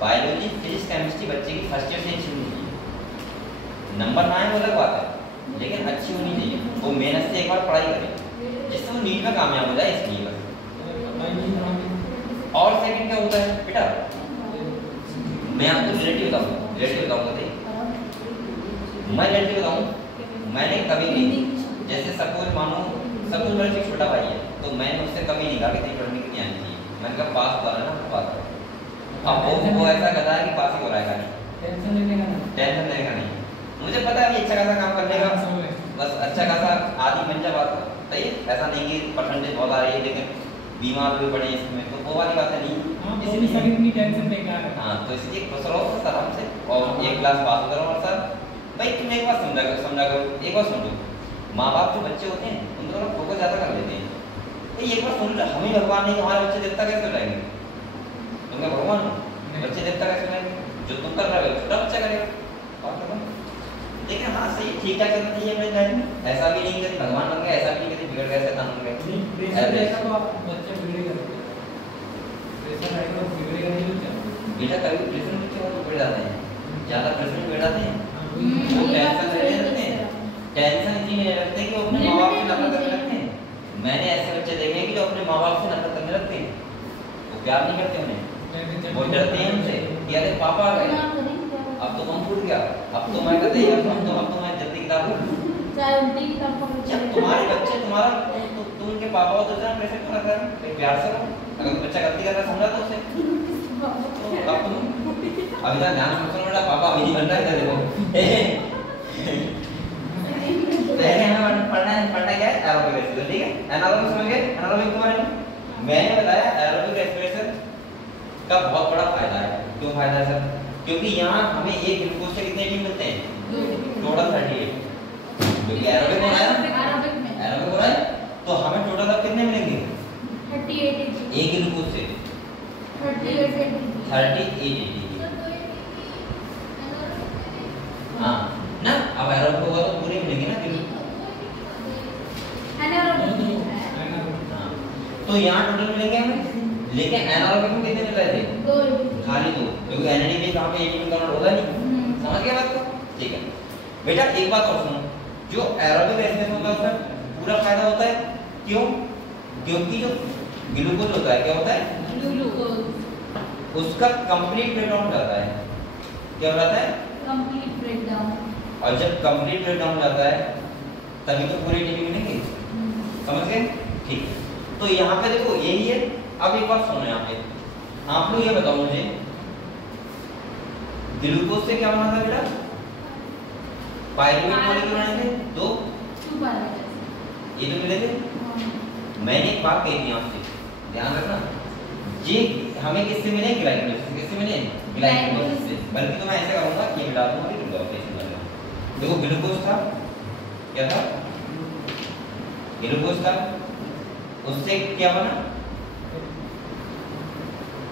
बायोलॉजी फिजिक्स केमिस्ट्री बच्चे की फर्स्ट ईयर से अच्छी होनी चाहिए। नंबर ना आए वो अलग बात है, लेकिन अच्छी होनी चाहिए, वो मेहनत से एक बार पढ़ाई करे जिससे वो नीट में कामयाब हो जाए, इसलिए बस। और सेकंड क्या होता है बेटा, मैं आपको रिलेटिव बताऊंगा मैं रिलेटिव बताऊँ, मैंने कभी भी जैसे सपोज मानो सपोज मेरा एक छोटा भाई है, तो मैंने उससे कभी नहीं कहा कि तेरी पढ़ने कितनी आनी चाहिए, मैंने कहा पास हो रहा है ना पास। अब वो ऐसा कहता है कि पास ही हो रहा है, टेंशन लेने का नहीं। मुझे पता है अभी अच्छा खासा काम करने का, बस अच्छा खासा आदि बन जा बात। सही है, ऐसा नहीं कि परसेंटेज बहुत आ रही है लेकिन बीमार भी पड़े इसमें, तो वो वाली बात नहीं। इसलिए टेंशन बेकार है। हाँ, तो इसलिए खुश रहो सर हमसे और एक क्लास पास करो। और सर भाई तुम एक बात समझा करो, एक बार समझो, माँ बाप जो बच्चे होते हैं उन दोनों फोकस ज़्यादा कर लेते हैं। तो एक बार सुन लो, हमें भगवान नहीं, हमारे बच्चे देवता कैसे हो जाएंगे? तुमने भगवान बच्चे देवता कैसे हो जाएंगे? जो तुम कर रहे हो छोटा बच्चा करेगा। लेकिन हाँ सही ठीक ठाक करना चाहिए अपने लाइफ में, ऐसा भी नहीं कि भगवान बन गया, ऐसा भी नहीं कि बिगड़ गया शैतान बन गया। बेटा कभी प्रेशर में क्यों बढ़ जाते हैं, ज़्यादा प्रेशर में बढ़ जाते हैं, वो टेंशन नहीं रखते हैं, टेंशन इतनी नहीं रखते कि वो अपने माँ बाप से नफरत करने लगते हैं। मैंने ऐसे बच्चे देखे हैं कि जो अपने माँ बाप से नफरत करने लगते हैं, वो प्यार नहीं करते उन्हें, वो डरते हैं उनसे कि अरे पापा आ गए, अब तो कम फूट गया, अब तो मैं कहते हैं अब तो मैं जल्दी किताब जब तुम्हारे बच्चे तुम्हारा तुम उनके पापा हो तो इतना प्रेशर क्यों रख रहे हो? प्यार से रहो, अगर बच्चा गलती कर रहा है समझा दो उसे। अब तुम अभी तक ध्यान से बेटा पापा अभी नहीं बन रहा है, देखो पढ़ना क्या है एरोबिक रेस्पिरेशन, ठीक है। एनारोबिक समझ गए, एनारोबिक के बारे में मैंने बताया एरोबिक रेस्पिरेशन का बहुत बड़ा फायदा है। क्यों फायदा है सर? क्योंकि यहाँ हमें एक ग्लूकोज से कितने एटीपी मिलते हैं? टोटल 38। क्योंकि एरोबिक हो रहा है, एरोबिक हो रहा है तो हमें टोटल अब कितने मिलेंगे? 38 एक ग्लूकोज से 38 एटीपी। हाँ ना, अब एरोबिक होगा तो पूरे मिलेंगे ना तो यहाँ टोटल मिलेंगे हमें, लेकिन एनारोबिक में कितने मिल रहे थे? खाली 2, क्योंकि एनएडीपी कहाँ पे एटीपी कन्वर्ट होगा नहीं। समझ गए बात को? ठीक है बेटा, एक बात और सुनो, जो एरोबिक रेस्पिरेशन होता है उसमें पूरा फायदा होता है। क्यों? क्योंकि जो ग्लूकोज होता है क्या होता है? ग्लूकोज उसका कंप्लीट ब्रेकडाउन हो जाता है। क्या हो जाता है? Complete breakdown. और जब कंप्लीट ब्रेकडाउन हो जाता है तभी तो पूरे एटीपी मिलेंगे। समझ गए? ठीक है, तो यहाँ पे देखो यही है। अब एक बात सुनो, यहाँ पे आप लोग ये बताओ मुझे, ग्लूकोज से क्या बना था बेटा? पायरुवेट मॉलिक्यूल बने थे 2 ये तो मिले थे। मैंने एक बात कही थी आपसे, ध्यान रखना, ये हमें किससे मिले? ग्लाइकोलाइसिस से। किससे मिले? ग्लाइकोलाइसिस से। बल्कि तो मैं ऐसा करूंगा, ये मिला दूंगा, देखो ग्लूकोज था, क्या था? ग्लूकोज था, उससे क्या बना?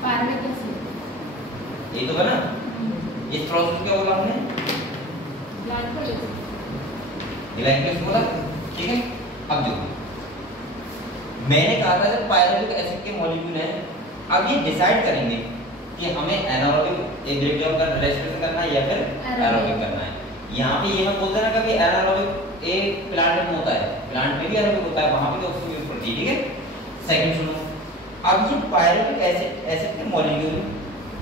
Pyruvate acid. ये तो बना। इस प्रोसेस क्या बोला हमने? ग्लाइकोलाइसिस बोला, ठीक है। अब देखो मैंने कहा था जब पायरुवेट एसिड के मॉलिक्यूल हैं, अब ये डिसाइड करेंगे कि हमें एनारोबिक ब्रेकडाउन का रेस्पिरेशन करना है या फिर एरोबिक करना है। यहाँ पे ये मत बोलते ना कभी एनारोबिक एक प्लांट में होता है, प्लांट में भी एरोबिक होता है, वहां पे तो ऑक्सीजन यूज करती है, ठीक है। सेकंड सुनो, अब ये पायरुवेट एसिड के मॉलिक्यूल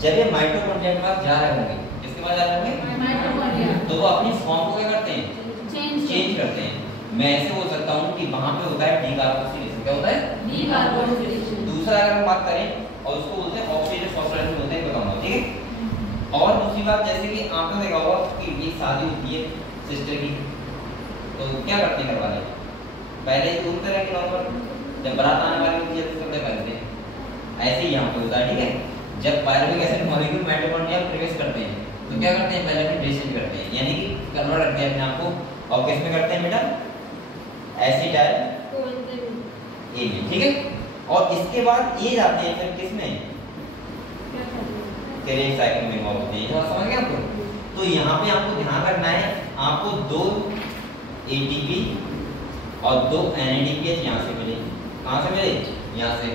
जब ये माइटोकॉन्ड्रिया के पास जा रहे होंगे, किसके पास जा रहे होंगे? माइटोकॉन्ड्रिया, तो वो अपनी फॉर्म को क्या करते हैं? चेंज करते हैं। मैं ऐसे बोल सकता हूँ कि वहां पे होता है डीकार्बोक्सिलेशन। क्या होता है? डीकार्बोक्सिलेशन। दूसरा अगर हम बात करें और उसको बोलते हैं ऑक्सीडेटिव फॉस्फोराइलेशन बोलते हैं, बताऊंगा, ठीक है। और दूसरी बात, जैसे कि आपने देखा होगा कि ये शादी होती है सिस्टर की, तो क्या करते हैं घर वाले? पहले दूर तरह के नॉर्मल, जब बारात आने वाली होती है तो करते पहले ऐसे ही यहाँ पे होता है, ठीक है। जब पायरुवेट एसिड मॉलिक्यूल माइटोकॉन्ड्रिया में प्रवेश करते हैं तो क्या करते हैं? पहले अपने ड्रेसिंग करते हैं, यानी कि कन्वर्ट करते हैं अपने आप को, और किस में करते हैं बेटा? एसिटाइल ए में, ठीक है। और इसके बाद ये जाते हैं फिर किस में? क्रेब साइकिल में इन्वॉल्व होते हैं। समझ गए आपको? तो यहाँ पे आपको ध्यान रखना है, आपको 2 एटीपी और 2 एनएडीपीएच यहाँ से मिले। कहाँ से मिले? यहाँ से।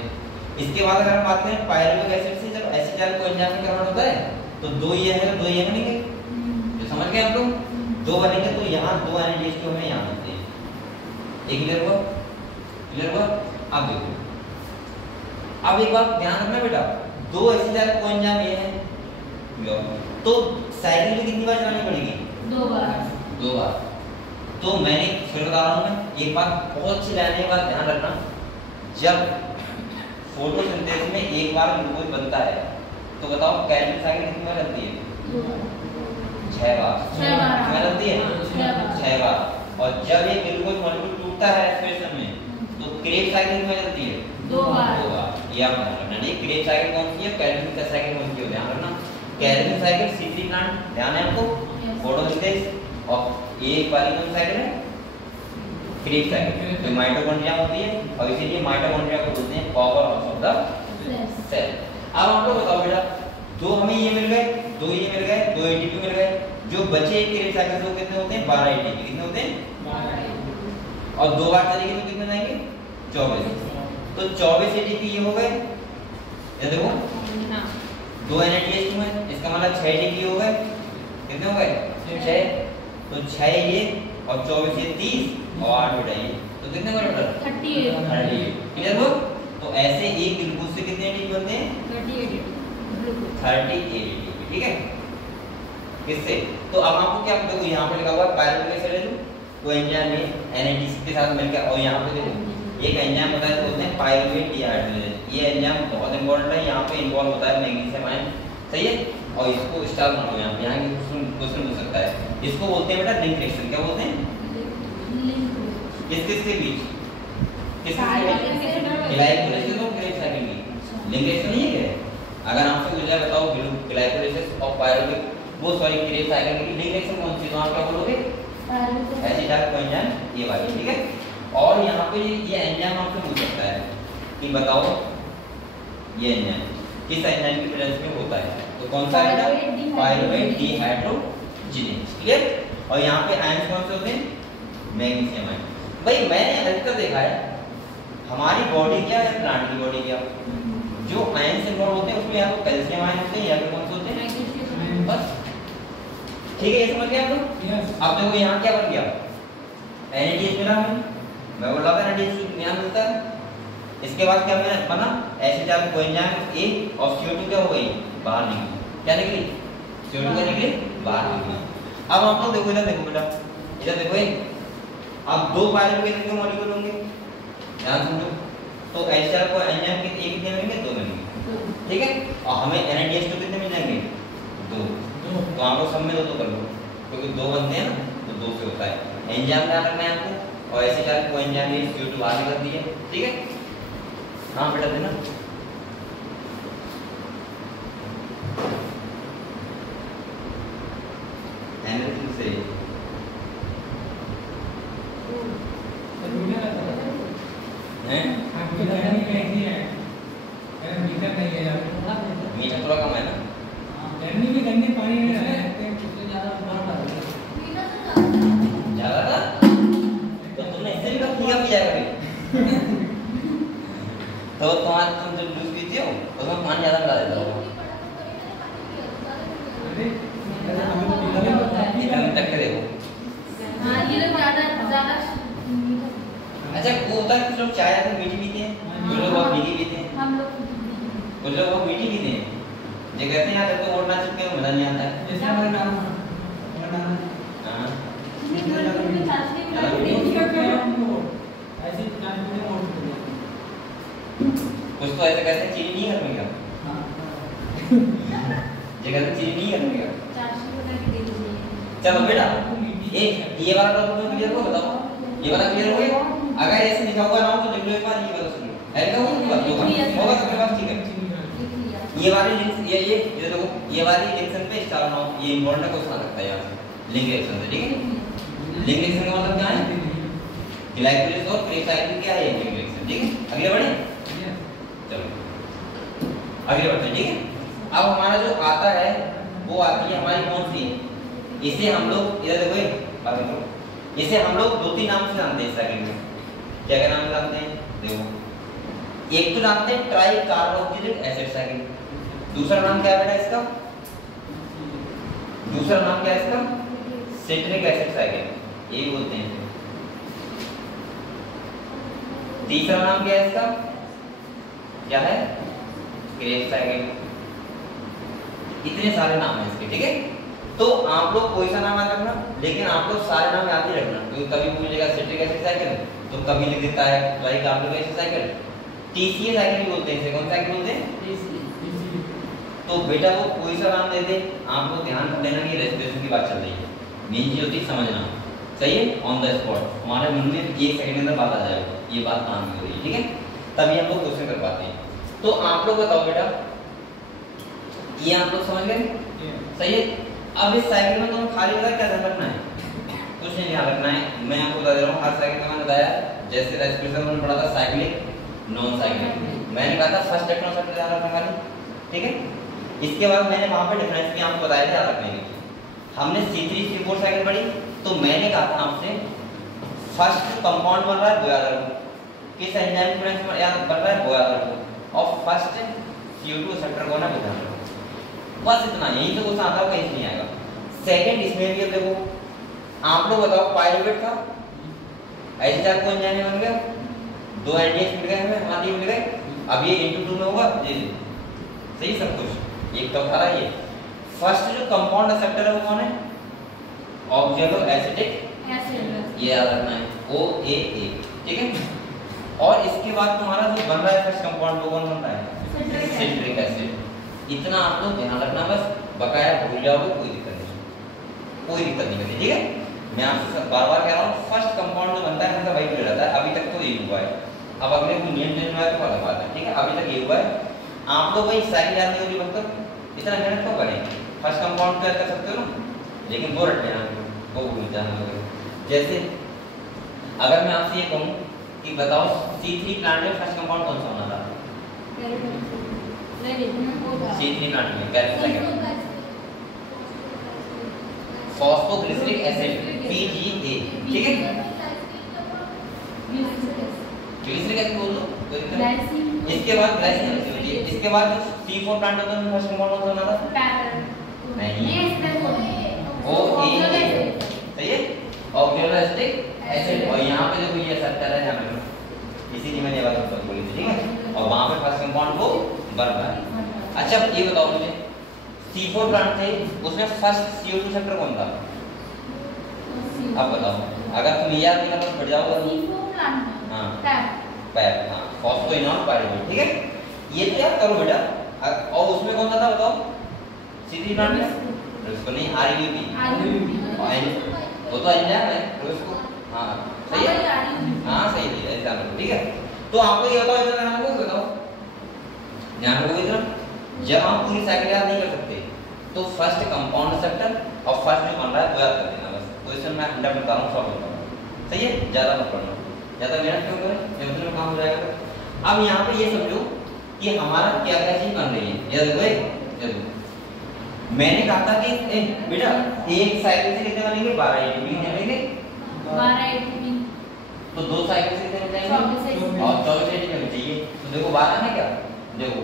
इसके बाद अगर हम बात करें पायरुवेट एसिड से जब एसिटाइल को एंजाइम में कन्वर्ट होता है तो 2 ये है, 2 ये बनेंगे। तो समझ गए आप लोग? 2 बनेंगे तो यहाँ 2 एनएडीएच को हमें यहाँ मिलते हैं। एक क्लियर हुआ? क्लियर हुआ? अब देखो, अब एक बात ध्यान रखना बेटा, 2 एसिटाइल को एंजाइम ये है, तो साइकिल में कितनी बार चलानी पड़ेगी? 2 बार। 2 बार। तो मैंने फिर बता रहा हूँ मैं, एक बात बहुत अच्छी लाइन है, बात ध्यान रखना, जब फोटोसिंथेसिस में एक बार ग्लूकोज बनता है तो बताओ कैल्विन साइकिल कितनी बार चलती है? 6 बार। 6 बार चलती है, 6 बार। और जब ये ग्लूकोज मॉलिक्यूल टूटता है रेस्पिरेशन में तो क्रेब साइकिल कितनी बार चलती है? 2 बार। 2 बार। ये आप ध्यान रखना। नहीं, क्रेब साइकिल कौन सी है, कैल्विन का साइकिल कौन सी है, ध्यान रखना। कैल्विन साइकिल C3 प्लांट, ध्यान है आपको? फोटोसिंथेसिस। और एक वाली कौन साइकिल है? क्रेब साइकिल, जो माइटोकॉन्ड्रिया होती है, और इसीलिए माइटोकॉन्ड्रिया को बोलते हैं power house of the cell. अब आप लोग बताओ बेटा, 2 हमें ये मिल गए, 2 ये मिल गए, 2 एटीपी मिल गए, जो बचे एक क्रेब साइकिल से कितने होते हैं? 12 एटीपी। कितने होते हैं? 12। और 2 बार चलेगी तो कितने जाएंगे? 24। तो 24 एटीपी ये हो गए, ये देखो 2 एनएडीएच में, इसका मतलब 6 एटीपी हो गए। कितने हो गए? 6। तो 6 ये और 24 ये 30 और 8 बेटा ये, तो कितने हो गए टोटल? 38। क्लियर हो? तो ऐसे एक ग्लूकोज से कितने एटीपी बनते हैं? 38 एटीपी, ठीक है। किससे? तो अब आपको क्या देखो, यहाँ पे लिखा हुआ है पायरुवेट एसिड को एंजाइम में एनएडीसी के साथ मिलकर, और यहाँ पे देखो एक एंजाइम होता है तो बोलते हैं पायरुवेट डिहाइड्रोजिनेज। ये एंजाइम बहुत इंपॉर्टेंट है, यहाँ पे इन्वॉल्व होता है मैग्नीशियम आयन, सही है। और इसको स्टार मानो, यहाँ पे यहाँ क्वेश्चन हो सकता है, इसको बोलते हैं बेटा लिंक रिएक्शन। क्या बोलते हैं? किस के बीच? ग्लाइकोलाइसिस और क्रेब साइकिल की लिंक रिएक्शन नहीं है। अगर आपसे पूछ जाए बताओ ग्लाइकोलाइसिस और पायरुवेट वो सॉरी क्रेब साइकिल की लिंक रिएक्शन कौन सी, तो आप क्या बोलोगे? एसिटाइल कोएंजाइम ये वाली, ठीक है। और यहाँ पे ये एंजाइम आपसे पूछ सकता है कि बताओ ये एंजाइम किस एंजाइम की प्रेजेंस में होता है, तो कौन सा है? Pyruvate dehydrogenase, clear. और यहाँ पे आयंस कौन से होते हैं? Magnesium ion. भाई मैंने अधिकतर देखा है हमारी बॉडी क्या है, प्लांट की बॉडी क्या, जो आयंस इन्वॉल्व होते हैं उसमें या तो कैल्शियम आयन होते हैं या फिर कौन से होते हैं? बस ठीक है, ये समझ गए आप लोग। अब देखो यहाँ क्या बन गया, NADH मिला हमें, मैं बोला था NADH यहाँ मिलता है। इसके बाद क्या मैंने बना? एसिटाइल कोएंजाइम A और CO2 क्या हो गई? बाहर निकली। क्या निकली? CO2 क्या निकली? बाहर निकली। अब आप लोग देखो इधर, देखो बेटा इधर देखो, अब दो पायरुवेट के मॉलिक्यूल होंगे, ध्यान समझो। तो एसिटाइल कोएंजाइम के एक कितने मिलेंगे? 2 मिलेंगे, ठीक है। और हमें NADH तो कितने मिल जाएंगे? 2। तो आप लोग सब में 2 कर लो, क्योंकि 2 बनते हैं ना तो 2 से होता है। एंजाइम क्या करना है आपको, और एसिटाइल कोएंजाइम में CO2 बाहर निकल दिए, ठीक है। हाँ बेटा देना। एनीथिंग से हैं? मीठा थोड़ा कम है ना? पानी में ज़्यादा था? तो तुमने इससे भी कम पिया कभी? तो तुम्हारे तुम जब जूस पीते हो उसमें पानी ज़्यादा मिला देता हो। तक देखो। हाँ ये लोग ज़्यादा अच्छा वो होता है कुछ लोग चाय तो मीठी पीते हैं, कुछ लोग बहुत मीठी पीते हैं, हम लोग कुछ लोग बहुत मीठी पीते हैं। जो कहते हैं यार तो वोट ना चिपके मजा नहीं आता है। जैसे हमारे नाम हाँ कुछ तो ऐसे कहते हैं चीनी नहीं करने का, जो कहते हैं चीनी नहीं करने का। चलो बेटा ये वाला टॉपिक में क्लियर हो, बताओ ये वाला क्लियर हो गया? अगर ऐसे लिखा हुआ ना हो तो लिख लो एक बार, ये वाला सुन लो, ऐसा होगा होगा तो पास, ठीक है। ये वाली लिंक ये देखो, ये वाली रिएक्शन पे स्टार नाउ, ये इंपॉर्टेंट क्वेश्चन आ सकता है यहाँ से लिंक रिएक्शन से, ठीक है। लिंक रिएक्शन का मतलब क्या है? ग्लाइकोलाइसिस और क्रेब साइकिल क्या है? लिंक रिएक्शन, ठीक है। अगले बढ़े, चलो आगे बढ़ते हैं, ठीक है। अब हमारा जो आता है वो आती है हमारी कौन सी, इसे हम लोग इधर देखो बात करो, इसे हम लोग 2-3 नाम से जानते हैं इस साइकिल में। क्या क्या नाम जानते हैं? देखो एक तो जानते हैं ट्राई कार्बोक्सिलिक एसिड साइकिल, दूसरा नाम क्या है बेटा इसका? दूसरा नाम क्या है इसका? सिट्रिक एसिड साइकिल, ये बोलते हैं। तीसरा नाम क्या है इसका? क्या है? Krebs cycle. इतने सारे नाम हैं इसके, ठीक है। तो आप लोग कोई सा नाम याद रखना, लेकिन आप लोग सारे नाम याद ही रखना, क्योंकि कभी पूछेगा सिट्रिक एसिड साइकिल तो कभी लिख देता है try carboxylic acid cycle, TCA cycle भी बोलते हैं इसे। कौन सा साइकिल बोलते हैं? तो बेटा वो कोई सा नाम दे दे, आप लोग ध्यान रख लेना कि रेस्पिरेशन की बात चल रही है, मेन चीज होती है समझना, सही है। ऑन द स्पॉट हमारे मन में 1 सेकंड के अंदर बात आ जाएगी, ये बात काम की हो रही है, ठीक है, तभी हम लोग क्वेश्चन कर पाते हैं। तो आप लोग बताओ बेटा, ये आप लोग समझ गए, सही है। अब इस साइकिल में तुम खाली बता क्या ध्यान रखना है? कुछ नहीं ध्यान रखना है, मैं आपको बता दे रहा हूँ। हर साइकिल में मैंने बताया, जैसे रेस्पिरेशन में पढ़ा था साइक्लिक नॉन साइक्लिक, मैंने कहा था फर्स्ट टेक्नो सबसे ध्यान रखने वाली, ठीक है। इसके बाद मैंने वहां पे डिफरेंस भी आपको बताया था याद रखने के। हमने C3C4 साइकिल पढ़ी, तो मैंने कहा था आपसे फर्स्ट कंपाउंड बन रहा है गोयादर को, किस एंजाइम प्रोसेस में याद बन रहा है? गोयादर को। और फर्स्ट CO2 एक्सेप्टर कौन है? बुझा। बस इतना, यही तो क्वेश्चन आता है, कहीं नहीं आएगा। सेकंड इसमें भी अब देखो, आप लोग बताओ पायरुवेट था, एसिटाइल कोएंजाइम बन गया, 2 NADH मिल गए हमें, हमारे मिल गए। अब ये × 2 में होगा, जी सही सब कुछ, एक तो था ये। फर्स्ट जो कंपाउंड एक्सेप्टर है वो कौन है? ऑक्सैलो एसिटिक एसिड, ये याद रखना है, OAA, ठीक है। और इसके बाद तुम्हारा जो बन रहा है फर्स्ट कंपाउंड वो कौन बन रहा है? Citric acid. इतना आप लोग ध्यान रखना, बस बकाया भूल जाओगे कोई दिक्कत नहीं, कोई दिक्कत नहीं होगी, ठीक है। मैं आपसे बार-बार कह रहा हूँ फर्स्ट कंपाउंड जो बनता है हमेशा वही क्लियर रहता है। अभी तक तो ये हुआ है, अब अगले को नियम चेंज हुआ है तो अलग बात है, ठीक है। अभी तक ये हुआ है, आप लोग वही साइकिल याद नहीं होगी मतलब इतना मेहनत क्यों करें, फर्स्ट कंपाउंड तो याद कर सकते हो ना, लेकिन वो रट लेना, वो भूल जाना। जैसे अगर मैं आपसे ये कहूँ कि बताओ C3 प्लांट में फर्स्ट कंपाउंड कौन सा होना था? C3 प्लांट में कैल्शियम फॉस्फोग्लिसरिक एसिड PGA, ठीक है। ग्लिसरिक एसिड बोल दो, इसके बाद ग्लाइसिन होती है। इसके बाद C4 प्लांट होता है फर्स्ट कंपाउंड कौन सा होना था? नहीं, OAA सही है, ऑक्सैलोएसिटिक एसिड। और यहाँ पे देखो ये असर कर रहा है यहाँ पे, इसीलिए मैंने ये बात आपको बोली थी, ठीक है। और वहाँ पे फर्स्ट कंपाउंड को बन रहा है। अच्छा ये बताओ मुझे C4 प्लांट थे, उसमें फर्स्ट CO2 सेक्टर कौन था? अब बताओ, अगर तुम याद नहीं करना तो बढ़ जाओगे। हाँ पैप, हाँ फॉस्फोइनॉल पायरिडोल, ठीक है। ये तो याद करो बेटा। और उसमें कौन सा था बताओ C3 प्लांट में? उसको नहीं, RUB वो तो एंजाइम है तो उसको, हाँ सही है, हाँ सही है एग्जाम्पल, ठीक है। तो आपको ये बताओ, इतना ध्यान रखो, बताओ ध्यान रखो इतना। जब आप पूरी साइकिल याद नहीं कर सकते तो फर्स्ट कंपाउंड सेक्टर और फर्स्ट जो बन रहा है वो याद कर देना बस। तो इसमें मैं 100 बता रहा हूँ, 100 बता रहा हूँ, सही है। ज़्यादा मत पढ़ना, ज़्यादा मेहनत क्यों करें, जब में काम हो जाएगा। अब यहाँ पे ये समझो कि हमारा क्या क्या चीज़ बन रही है। ये देखो मैंने कहा था कि बेटा एक साइकिल से कितने बनेंगे? 12 ATP बनेंगे। 12 ATP तो दो साइकिल से कितने बनेंगे? और 24 ATP चाहिए। तो देखो 12 है क्या, देखो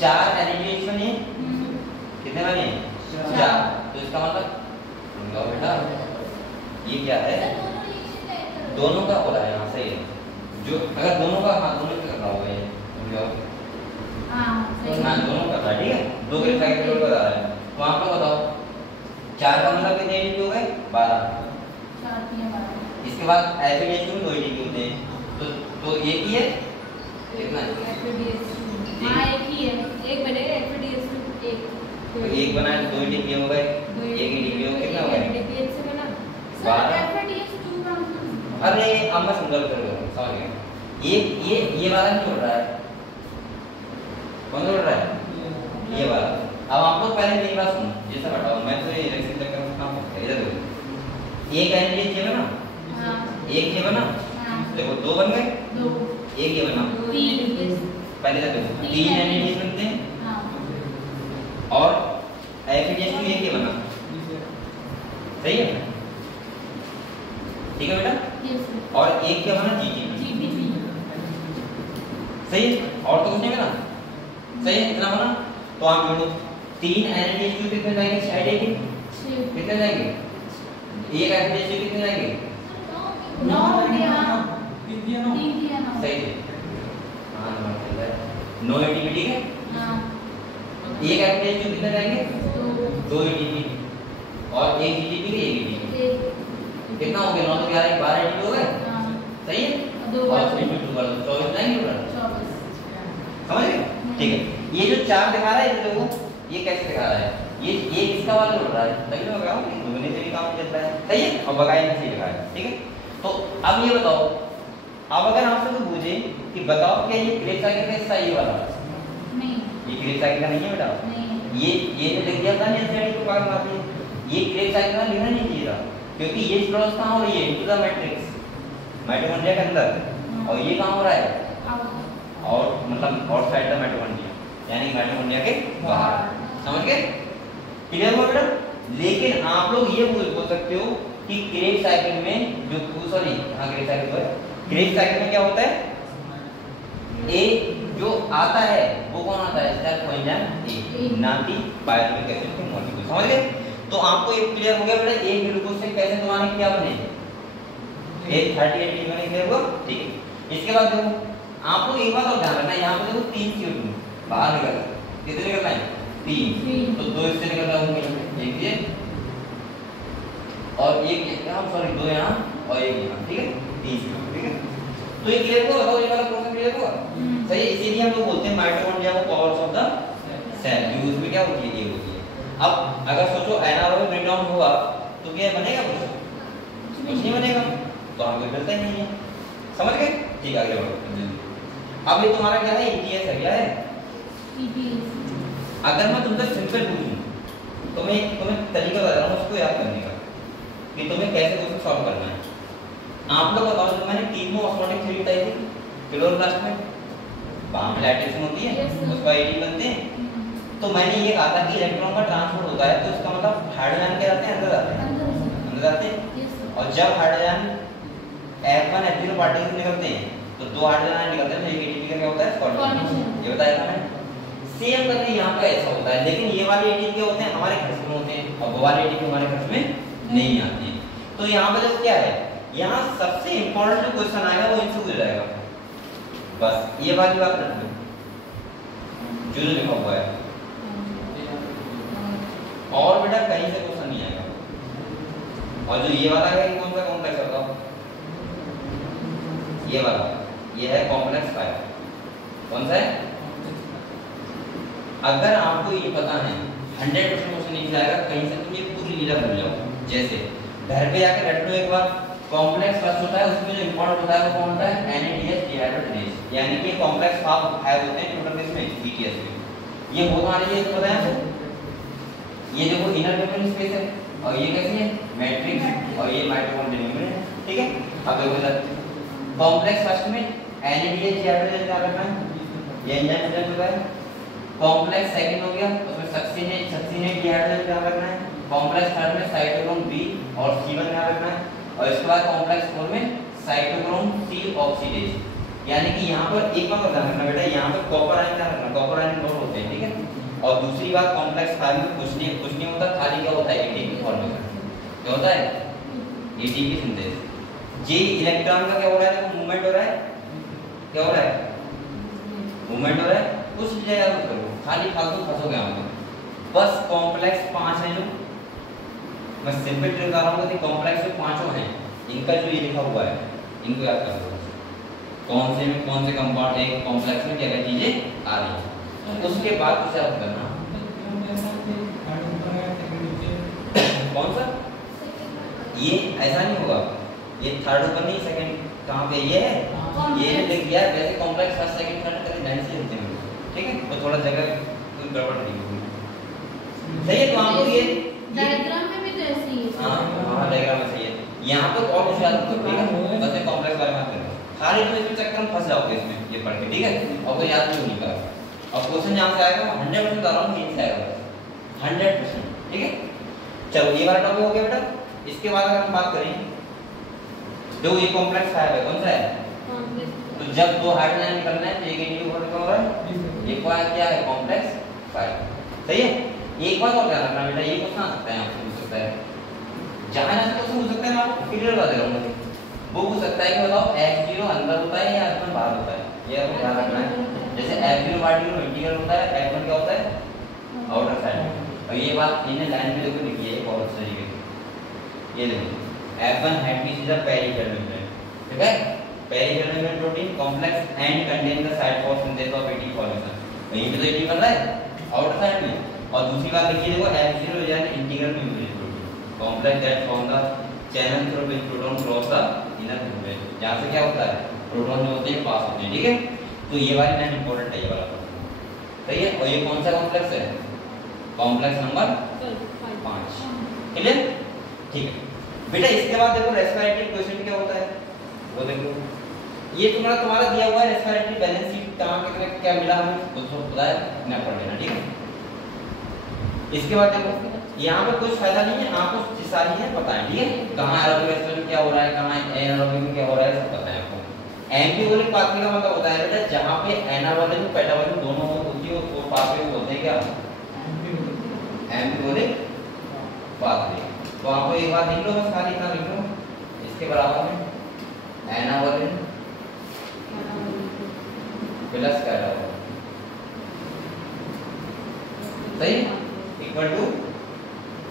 4 NADH बने, कितने बने? 4। तो इसका मतलब बेटा ये क्या है, दोनों का हो रहा है यहाँ, सही है। जो अगर दोनों का, हाँ दोनों का कर रहा होगा ये, हाँ दोनों का था, ठीक है। दो के साइकिल बता रहा है। तो आप लोग बताओ 4 का मतलब कितने ATP हो गए? 12। इसके बाद FADH में 2 ATP होते हैं, तो एक ही है कितना? हाँ एक ही है, एक बनेगा FADH एक, तो एक बना है 2 ATP हो गए, एक ATP हो कितना हो गया? 12। अरे अब मैं सिंगल कर रहा हूँ, समझ गया। ये वाला नहीं उड़ रहा है, कौन उड़ रहा है? ये वाला। अब आप लोग पहले मेरी बात सुनो, जैसा बताओ, मैं तो ये इलेक्शन चक्कर में काम करता है। इधर देखो, एक NADH ये बना, एक ये बना, देखो 2 बन गए, एक ये बना, 3। पहले तक देखो 3 NADH बनते हैं, और FADH में एक ये बना, सही है, ठीक है बेटा। और एक क्या बना? GGP, सही है। और तो कुछ नहीं बना, सही है, इतना बना। तो आप जोड़ो 3 NADH कितने जाएंगे? 6 ATP कितने जाएंगे? एक NADH कितने जाएंगे? 9 सही है, हाँ 9 ATP, ठीक है। एक NADH कितने जाएंगे? 2 ATP, और एक GGP के एक ATP, कितना हो गया? 9 तो 11 12 ATP हो गए, सही है। और 24 जाएंगे, समझ गए, ठीक है। ये जो 4 दिखा रहा है इस लोगों, ये कैसे दिखा रहा है? ये इसका वाला उड़ रहा है, तभी मैं कह रहा हूँ दुगने से भी काम चल रहा है, सही है। और बगाई में से दिखा है, ठीक है। तो अब ये बताओ, अब अगर आपसे कोई पूछे कि बताओ क्या ये क्रेब साइकिल का हिस्सा ये वाला? नहीं, ये क्रेब साइकिल का नहीं है बेटा। नहीं, ये जो लिख दिया था ना एसआईडी को पागल आती है, ये क्रेब साइकिल का लिखना नहीं चाहिए था, क्योंकि ये क्रॉस कहाँ हो रही है? इनटू द मैट्रिक्स, माइटोकॉन्ड्रिया के अंदर, और ये कहाँ हो रहा है? और मतलब आउटसाइड द माइटोकॉन्ड्रिया, यानी माइटोकॉन्ड्रिया के बाहर, समझ गए? क्लियर हुआ बेटा? लेकिन आप लोग ये बोल सकते हो कि क्रेब साइकिल में जो सॉरी हाँ क्रेब साइकिल तो है, क्रेब साइकिल में क्या होता है? ए जो आता है वो कौन आता है? स्टेप एंजाइम ए, ना कि पायरुवेट एसिड के मॉलिक्यूल, समझ गए? तो आपको ये क्लियर हो गया बेटा, एक ग्लूकोज से कैसे तुम्हारे क्या बने? 38 बने, क्लियर हुआ? ठीक है। इसके बाद देखो आप लोग एक बात और ध्यान रखना, यहाँ पे देखो 3 CO2 बाहर निकल रहा है, कितने निकल रहे हैं? 3, तो 2 इससे निकल रहा है, एक ये और एक यहाँ, सॉरी 2 यहाँ और एक यहाँ, ठीक है, 3 CO2, ठीक है। तो ये क्लियर हुआ? बताओ ये वाला प्रोसेस क्लियर हुआ? सही है। इसीलिए हम लोग बोलते हैं माइटोकॉन्ड्रिया को powers of the cell, use में क्या होती है? ये होती है। अब अगर सोचो एनारोबिक ब्रेकडाउन हुआ तो क्या बनेगा कुछ? कुछ नहीं बनेगा, तो हमको मिलता ही नहीं है। समझ गए? ठीक, आगे बढ़ो। अब ये तुम्हारा क्या है, ETS है, क्या है ETS। अगर मैं तुमसे सिंपल पूछूं तो मैं तुम्हें तरीका बता रहा हूँ उसको याद करने का कि तुम्हें कैसे क्वेश्चन सॉल्व करना है। आप लोग बताओ, जो मैंने तीनों ऑस्मोटिक थ्योरी बताई थी क्लोरोप्लास्ट में, वहां पे लैटिस होती है, उसका ATP बनते हैं। तो मैंने ये कहा था कि इलेक्ट्रॉन का ट्रांसपोर्ट होता है, तो इसका मतलब हाइड्रोजन क्या जाते हैं, अंदर जाते हैं, अंदर जाते हैं। और जब हाइड्रोजन F1 H0 पार्टिकल से निकलते हैं तो दो हाइड्रोजन निकलते हैं, तो एक ATP का क्या होता है, फॉर्मेशन। ये बताया था मैंने। सेम करके यहाँ पे ऐसा होता है, लेकिन ये वाले ATP क्या होते हैं, हमारे खर्च में होते हैं, और वो वाले ATP हमारे खर्च में नहीं आते हैं। तो यहाँ पे जो क्या है, यहाँ सबसे इंपॉर्टेंट जो क्वेश्चन आएगा वो इनसे हो जाएगा। बस ये वाली बात रख लो, जो लिखा हुआ है, और बेटा कहीं से क्वेश्चन नहीं आएगा। और जो ये वाला है, कौन सा कॉम्प्लेक्स होगा, ये वाला, ये है कॉम्प्लेक्स 5। कौन सा है? अगर आपको ये पता है 100% क्वेश्चन नहीं आएगा, कहीं से तुम ये पूरी लीला भूल जाओ। जैसे घर पे जाके रट लो एक बार, कॉम्प्लेक्स फर्स्ट होता है, उसमें जो इंपॉर्टेंट होता है वो कौन होता है, NADH डिहाइड्रोजनेज, यानी कि कॉम्प्लेक्स 5 होते हैं टोटल केस में ETS में। ये वो हमारे लिए पता है आपको। ये देखो इनर मेम्ब्रेन स्पेस है, और ये कैसी है, मैट्रिक्स, और ये माइटोकॉन्ड्रिया मेम्ब्रेन है। ठीक है, अब देखो इधर कॉम्प्लेक्स फर्स्ट में NADH डिहाइड्रोजनेज क्या रखना है, ये एंजाइम प्रेजेंट होता है। कॉम्प्लेक्स सेकंड हो गया, उसमें सक्सिनेट डिहाइड्रोजन क्या रखना है। कॉम्प्लेक्स थर्ड में साइटोक्रोम B और C1 क्या रखना है। और इसके बाद कॉम्प्लेक्स 4 में साइटोक्रोम C ऑक्सीडेज, यानी कि यहाँ पर एक बात ध्यान रखना बेटा, यहाँ पर कॉपर आयन क्या रखना, कॉपर आयन नोट होते हैं। ठीक है, और दूसरी बात कॉम्प्लेक्स 5 में कुछ नहीं होता, खाली क्या होता है, ATP फॉर्मेशन। क्या होता है, ATP सिंथेसिस। जी इलेक्ट्रॉन का क्या हो रहा है, देखो मूवमेंट हो रहा है, क्या हो रहा है, मूवमेंट हो रहा है। कुछ लिया मत करो, खाली फालतू फंसोगे यहाँ पे। बस कॉम्प्लेक्स 5 है, जो मैं सिंपल ट्रिक बता रहा हूँ कि कॉम्प्लेक्स में पांचों हैं, इनका जो ये लिखा हुआ है इनको याद कर लो। कौन से में कौन से कंपाउंड एक कॉम्प्लेक्स में क्या क्या चीजें आ रही हैं, उसके बाद कुछ याद करना। कौन सा, ये ऐसा नहीं होगा, ये थर्ड ऊपर नहीं, सेकंड कहाँ पे ये है, ये लिख दिया है। वैसे कॉम्प्लेक्स फर्स्ट सेकंड थर्ड करके लाइन से लिखते हैं, ठीक है, तो थोड़ा जगह कोई गड़बड़ नहीं होगी। सही है, तो आपको ये डायग्राम में भी तो ऐसे ही है। हां डायग्राम में सही है। यहाँ पे और कुछ याद रखो, ठीक है, बस ये कॉम्प्लेक्स बारे में बात करें, खाली तो इसमें चक्कर में फंस जाओगे इसमें ये पढ़ के। ठीक है, और कोई याद नहीं करा, और क्वेश्चन जहाँ से आएगा 100% बता रहा हूँ, यहीं से आएगा 100%। ठीक है, चलो ये वाला टॉपिक हो गया बेटा। इसके बाद अगर हम बात करें, जो ये कॉम्प्लेक्स 5 है, कौन सा है, तो जब दो हाइड्रोजन निकलना है तो एक एंटी बॉन्ड हो रहा है, एक बार क्या है, कॉम्प्लेक्स 5। सही है, एक बात और ध्यान रखना बेटा, ये क्वेश्चन आ सकता है, आपसे पूछ सकता है, जहां ना क्वेश्चन पूछ सकता है, मैं आपको क्लियर बता दे रहा हूँ। वो पूछ सकता है कि बताओ F0 अंदर होता है या F1 बाहर होता है, ये आपको ध्यान रखना है। जैसे F0 पार्टिकल इंटीग्रल होता है, F1 क्या होता है, आउटर साइड। और ये बात इन्हें लाइन में देखो लिखी है बहुत अच्छे तरीके से, ये देखो F1 happy is the peripheral membrane. ठीक है, peripheral membrane protein complex and contain the site for synthesis of ATP formation. यहीं पे तो ATP बन रहा है आउटर साइड में। और दूसरी बात देखिए, देखो F0 is an integral membrane protein complex that form the channel through which proton cross the inner membrane. यहां से क्या होता है, प्रोटॉन जो होते हैं पास होते हैं। ठीक है, तो ये वाली लाइन इंपॉर्टेंट है, ये वाला सही है। और ये कौन सा कॉम्प्लेक्स है, कॉम्प्लेक्स नंबर 5। क्लियर, ठीक है बेटा। इसके बाद देखो रेस्पिरेटरी कोएफिशिएंट क्या होता है, वो देखो, ये तुम्हारा दिया हुआ है रेस्पिरेटरी बैलेंस शीट, कहां कितने क्या मिला हमें उसको पता है, ना पढ़ लेना। ठीक है, इसके बाद देखो यहाँ पे कुछ फायदा नहीं है, आपको सारी है पता है। ठीक है, कहाँ एरोबिक रेस्पिरेशन क्या हो रहा है, कहाँ एनारोबिक में क्या हो रहा है, सब पता है आपको। एम्फिबोलिक पाथवे का मतलब होता है बेटा जहाँ पे एनाबॉलिज्म पेटाबॉलिज्म दोनों होती है, वो पाथवे को बोलते हैं क्या, एम्फिबोलिक पाथवे। तो आपको एक बात लिख लो, बस खाली इतना लिख लो, इसके बराबर में एनाबॉलिज्म प्लस कैटाबॉलिज्म, सही, इक्वल टू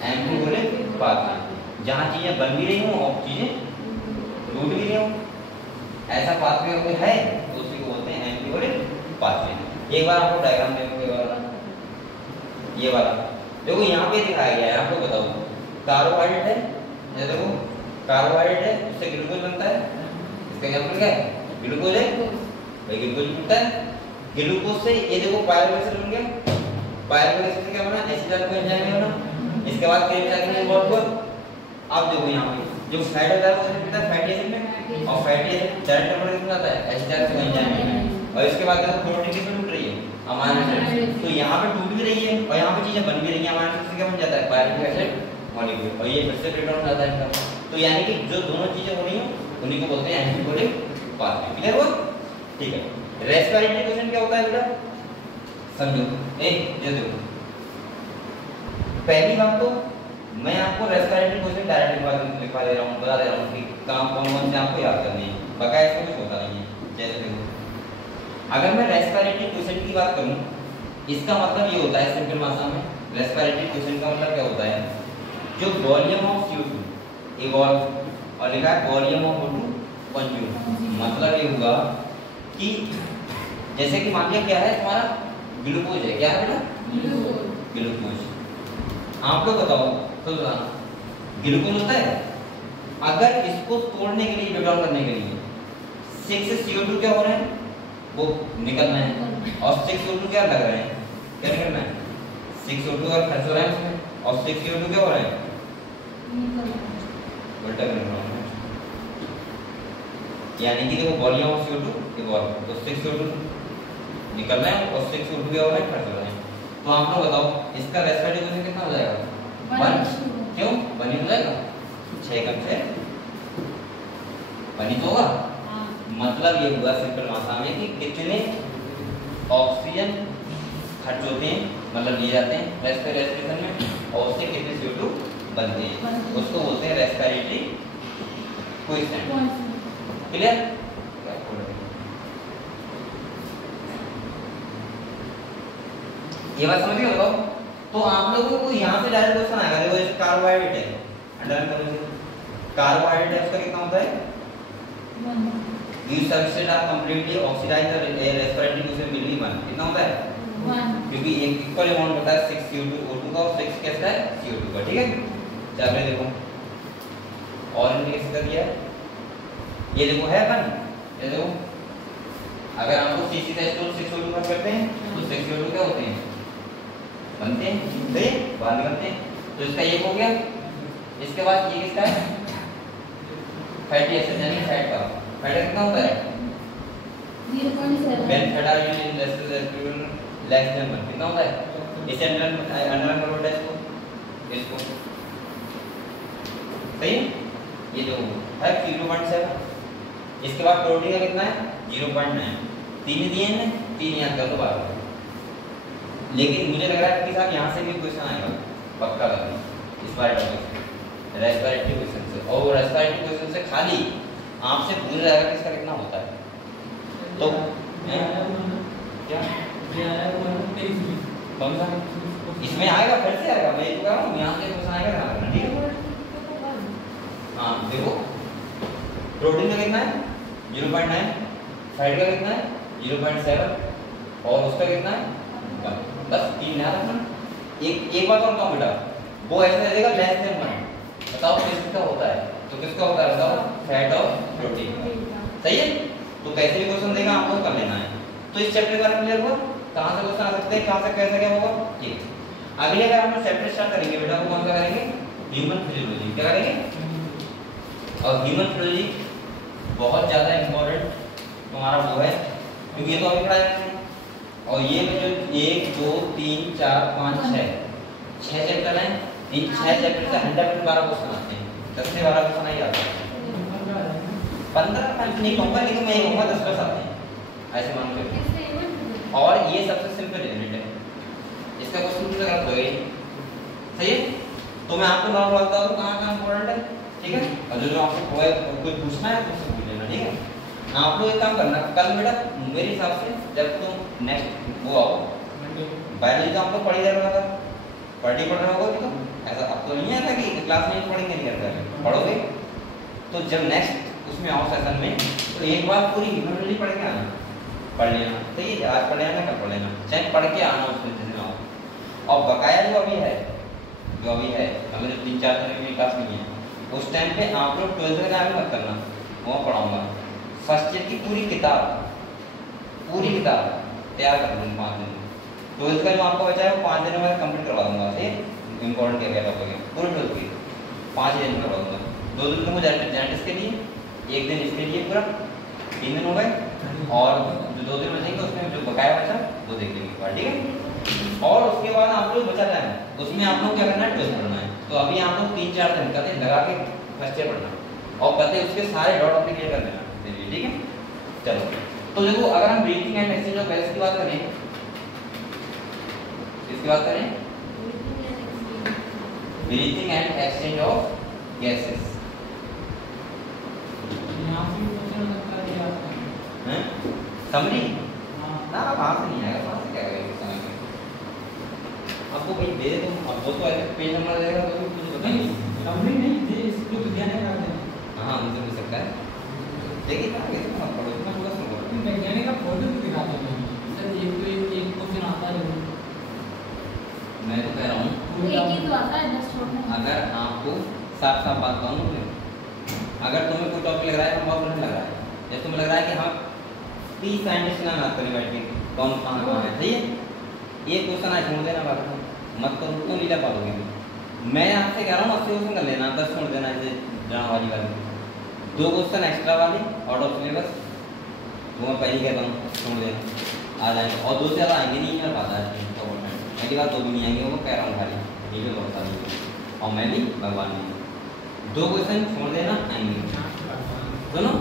एम्फिबोलिक पाथवे। जहाँ चीजें बन भी रही हो और चीजें टूट भी रही हो, ऐसा पाथवे कोई है तो उसी को बोलते हैं एम्फिबोलिक पाथवे। एक बार आपको डायग्राम देखो, ये वाला देखो, यहाँ पे दिखाया गया है, आपको बताओ कार्बोहाइड्रेट है, ये देखो कार्बोहाइड्रेट है उससे ग्लूकोज बनता है, इसका एग्जांपल क्या है? ग्लूकोज है भाई, ग्लूकोज बनता है। ग्लूकोज से ये देखो पायरुवेट एसिड बन गया, पायरुवेट एसिड से क्या बना? एसिटाइल कोएंजाइम में बना। इसके बाद क्रेबचाकिन इन्वॉल्व हुआ। अब देखो यहाँ पे जो फैट होता है वो कितना फैटी एसिड में, और फैटी एसिड डायरेक्ट कन्वर्ट किसमें आता है? एसिटाइल कोएंजाइम में। और इसके बाद देखो प्रोटीन किसमें टूट रही है? Amino acid. तो यहाँ पे टूट भी रही है और यहाँ पे चीजें बन भी रही हैं। अमाइनो एसिड से क्या बन जाता है? पायरुवेट एसिड मॉलिक्यूल, और ये फिर से ब्रेकडाउन हो जाता है इनका। तो यानी कि जो दोनों चीजें हो रही हैं उन्हीं को बोलते हैं एंटीबॉडी पाथवे। क्लियर हुआ? ठीक है। रेस्पिरेटरी क्वेश्चन क्या होता है बेटा? समझो, ये देखो, पहली बात तो मैं आपको रेस्पिरेटरी क्वेश्चन डायरेक्ट लिखवा दे रहा हूँ, बता दे रहा हूँ कि काम कौन से आपको याद करने हैं, बकाया इसमें कुछ होता नहीं है। जैसे देखो, अगर मैं रेस्पिरेटरी क्वेश्चन की बात करूँ, इसका मतलब ये होता है सिंपल भाषा में, रेस्पिरेटरी क्वेश्चन का मतलब क्या होता है? जो वॉल्यूम ऑफ CO2 इवॉल्व और लिखा है वॉल्यूम ऑफ O2 कंज्यूम, मतलब ये हुआ कि जैसे कि मान लिया क्या है तुम्हारा? ग्लूकोज है। क्या है बेटा? ग्लूकोज। आप लोग बताओ तो बताना, ग्लूकोज होता है। अगर इसको तोड़ने के लिए, ब्रेकडाउन करने के लिए 6 से CO2 क्या हो रहे हैं? वो निकलना है, और 6 CO2 क्या लग रहे हैं? क्या निकलना है? 6 CO2 और खर्च हो रहा है उसमें, और 6 CO2 क्या हो रहा है? उल्टा कर रहा हूं, यानी कि देखो वॉल्यूम ऑफ CO2 इवॉल्व, तो 6 CO2 निकलना है और 6 CO2 क्या हो रहा है? खर्च हो रहा है। तो आप लोग बताओ इसका रेस्पिरेटरी क्वेश्चन कितना हो जाएगा? 1। क्यों 1 हो जाएगा? 6 कम 6 1 तो होगा। मतलब ये हुआ सिंपल भाषा में कि कितने ऑक्सीजन खर्च होते हैं, मतलब लिए जाते हैं रेस्पिरेशन में, और उससे कितने CO2 बनते हैं, उसको बोलते हैं रेस्पिरेटरी क्वेश्चन। क्लियर? ये बात समझ गए? बताओ। तो आप लोगों को यहाँ से डायरेक्ट क्वेश्चन आएगा। देखो जैसे कार्बोहाइड्रेट है, अंडरलाइन करो, कार्बोहाइड्रेट है उसका कितना होता है? 1। Substrate are completely oxidized respiratory question will be 1। कितना होता है? 1। क्योंकि एक इक्वल अमाउंट होता है 6 CO2 का और 6 कैसा है? CO2 का। ठीक है, चलो देखो और इन्हें कैसे कर दिया? ये देखो है 1। ये देखो अगर हम लोग CC का स्टोर 6 CO2 पर करते हैं तो 6 CO2 क्या होते हैं? बनते हैं, तो बाहर निकलते हैं। तो इसका ये हो गया। इसके बाद ये किसका है? फैटी एसिड, यानी फैट का। फैट कितना होता है? 0.7। When fat are used in less than 1 कितना होता है? इसे अंडरलाइन करो इसको सही है। ये जो है 0.7। इसके बाद प्रोटीन का कितना है? 0.9। 3 दिए हैं, 3 याद कर लो बार। लेकिन मुझे लग रहा है कि साहब यहाँ से भी क्वेश्चन आएगा पक्का लगा इस बार रेस्पिरेटरी क्वेश्चन से, और रेस्पिरेटरी क्वेश्चन से खाली आपसे पूछ जाएगा कि इसका कितना होता है। तो क्या कौन सा इसमें आएगा? फिर से आएगा, मैं तो कह रहा हूँ यहाँ से क्वेश्चन आएगा, ध्यान रखना। ठीक है, हाँ देखो प्रोटीन का कितना है? 0.9। फैट का कितना है? 0.7। और उसका कितना है? 1। बस 3 ध्यान रखना। एक बात और बताओ बेटा, वो ऐसे दे देगा लेस देन 1। बताओ किसका होता है? तो किसका होता है बताओ? फैट और प्रोटीन का। सही है। तो कैसे भी क्वेश्चन देगा आपको कर लेना है। तो इस चैप्टर के बारे में क्लियर हुआ? कहाँ से क्वेश्चन आ सकते हैं, कहाँ से कैसे क्या होगा। ठीक, अगले अगर हम चैप्टर स्टार्ट करेंगे बेटा, वो कौन सा करेंगे? Human physiology. क्या करेंगे? और ह्यूमन फिजियोलॉजी बहुत ज़्यादा इम्पोर्टेंट तुम्हारा वो है, क्योंकि ये तो अभी पढ़ाया है। और ये जो 1 2 3 4 5 6 चैप्टर हैं, इन 6 चैप्टर से 100% 12 क्वेश्चन आते हैं। 10 से 12 क्वेश्चन ही आते हैं। 15 नहीं कहूँगा, लेकिन मैं ये कहूँगा 10 आते हैं, ऐसे मान के। और ये सबसे सिंपल यूनिट है, इसका क्वेश्चन मुझे गलत हो गई। सही है। तो मैं आपको नॉर्मल बताता हूँ कहाँ कहाँ इंपॉर्टेंट है। ठीक है, और जो आपको कुछ पूछना है तो उससे पूछ लेना। ठीक है, आप लोग एक काम करना, कल बेटा मेरे हिसाब से जब तुम नेक्स्ट वो आओ बायोलॉजी तो आप लोग पढ़ी जा रहा था, पढ़ रहा होगा तो ऐसा अब तो नहीं है था कि क्लास में पढ़ेंगे नहीं करते, पढ़ोगे। तो जब नेक्स्ट उसमें आओ सेशन में, तो एक बार पूरी ह्यूमन पढ़ के आना, पढ़ लेना। तो ये आज पढ़ लेना, कल पढ़ लेना, चाहे पढ़ के आना उसमें जैसे आओ। और बकाया जो अभी है, मतलब 3-4 दिन की क्लास नहीं है, उस टाइम पे आप लोग 12th का भी मत करना, वो पढ़ाऊंगा। फर्स्ट ईयर की पूरी किताब तैयार कर दूंगा 5 दिन में। 12th का जो आपको बचा है वो 5 दिन में कंप्लीट करवा दूंगा। ठीक, इंपॉर्टेंट क्या टॉपिक है पूरे 12th की 5 दिन में करवा दूंगा। 2 दिन तुमको जेनेटिक्स के लिए, 1 दिन इसके लिए, पूरा 3 दिन हो गए। और जो 2 दिन बचेंगे उसमें जो बकाया बचा वो देख लेंगे, ठीक है। और उसके बाद आप लोग बचा टाइम उसमें आप लोग क्या करना है, 12th पढ़ना है। तो अभी आप लोग 3-4 दिन कहते लगा के फर्स्ट ईयर पढ़ना और कहते उसके सारे डॉट अपने क्लियर कर देना, ठीक है। चलो तो देखो, अगर हम breathing and exchange of gases की बात करें, किसकी बात करें, breathing and exchange of gases. Summary ना वहां से नहीं आएगा, वहां से क्या करेंगे समझ में। आपको भाई दे दो, अब वो तो ऐसे पेज नंबर देगा तो कुछ नहीं, समरी नहीं दे, इसको विज्ञान का देना। हां उनसे मिल सकता है, देखिए ना कैसे मत पढ़ो, इतना पूरा सुन लो। वैज्ञानिक का फोटो भी दिखाते हैं सर, एक क्वेश्चन आता है। मैं तो कह रहा हूं एक ही तो आता है 10 छोड़ना। अगर आपको साफ बात कहूं, अगर तुम्हें कोई टॉपिक लग रहा है, हम बहुत नहीं लग रहा है, जैसे तुम्हें लग रहा है कि हम 30 साइंटिस्ट ना बात करें बैठ के कौन कहाँ है, ठीक है, एक क्वेश्चन आज छोड़ देना, बात मत करो तो नहीं लग पाओगे। मैं आपसे कह रहा हूँ 80 क्वेश्चन कर लेना, 10 छोड़ देना, जैसे ड्रामा वाली 2 क्वेश्चन एक्स्ट्रा वाले आउट ऑफ सिलेबस वो मैं पहले कहता हूँ छोड़ देना, आ जाएंगे। और 2 से ज़्यादा आएंगे नहीं, मेरा पता है पहली बात 2 भी नहीं आएंगे, वो कह रहा हूँ खाली ये भी बहुत सारी, और मैं भी भगवान नहीं। 2 क्वेश्चन छोड़ देना आएंगे दोनों,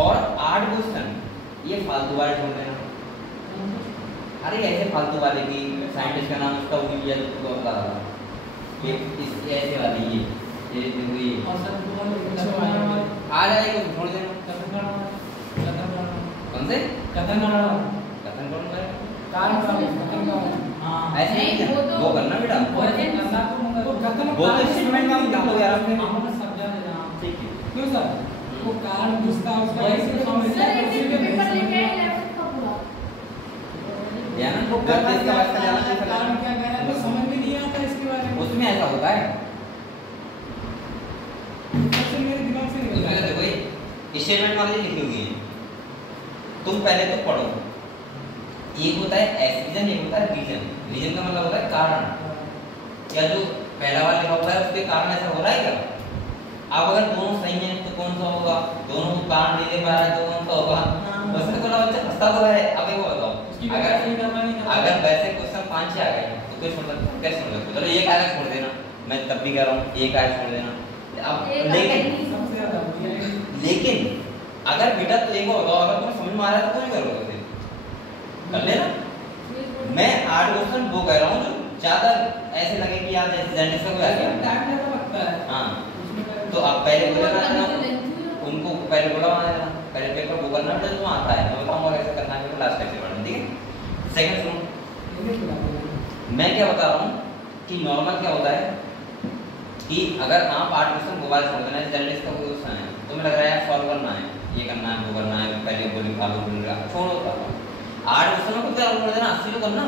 और 8 क्वेश्चन ये फालतू वाले छोड़ देना। अरे ऐसे फालतू वाले की साइंटिस्ट का नाम उसका वो लिया तो उसको बता रहा ये इस ऐसे वाली ये देखो ये और सर आ जाएगा तो छोड़ देना। कौन से कथन कौन है हां ऐसे नहीं वो करना बेटा, वो कथन वो तो स्टेटमेंट में क्या हो यार आपने हमने समझा देना। ठीक है क्यों सर, वो कारण दूसरा उसका ऐसे सर एक दिन पेपर लेके आए लैपटॉप का पूरा यार वो गलत इसका बात का जाना चाहिए, कारण क्या कह रहा है तो समझ में नहीं आता इसके बारे में। उसमें ऐसा होता है, सबसे मेरे दिमाग से निकल उसमें देखो ये स्टेटमेंट वाली लिखी हुई है, तुम पहले तो पढ़ो। एक होता है एक्सरीजन, एक होता है रीजन। रीजन का मतलब होता है कारण, या जो पहला वाला लिखा होता है उसके कारण ऐसा हो रहा है क्या। अब अगर दोनों सही हैं तो कौन सा होगा, दोनों को कारण नहीं दे पा रहा है तो कौन सा होगा, उसमें थोड़ा बच्चा फंसा तो है। अब एक बताओ, अगर वैसे क्वेश्चन 5 आ गए तो कोई छोड़ सकता है, कैसे छोड़ सकते, चलो एक आया छोड़ देना, मैं तब भी कह रहा हूँ एक आया छोड़ देना। अब लेकिन अगर बेटा तो एक होगा, अगर तुम्हें समझ में आ रहा है तो कोई करोगे कर लेना। मैं 8 क्वेश्चन वो कह रहा हूँ जो ज्यादा ऐसे लगे कि यार जैसे जेनेटिक्स का कोई आ गया टाइम ज्यादा लगता है। हाँ तो आप पहले बोले ना उनको पहले बोला बना देना, पहले पेपर वो करना बेटा जो आता है, मैं बताऊंगा कैसे करना है, लास्ट टाइम से पढ़ना, ठीक है। सेकंड सुनो, मैं क्या बता रहा हूँ कि नॉर्मल क्या होता है कि अगर आप 8 क्वेश्चन मोबाइल छोड़ देना है, जेनेटिक्स का कोई क्वेश्चन है, तुम्हें लग रहा है सॉल्व करना है, ये करना है, वो करना है, पहले बोली फॉलो बोलेगा, छोड़ो 8 क्वेश्चन को क्या छोड़ देना, 80 तो करना।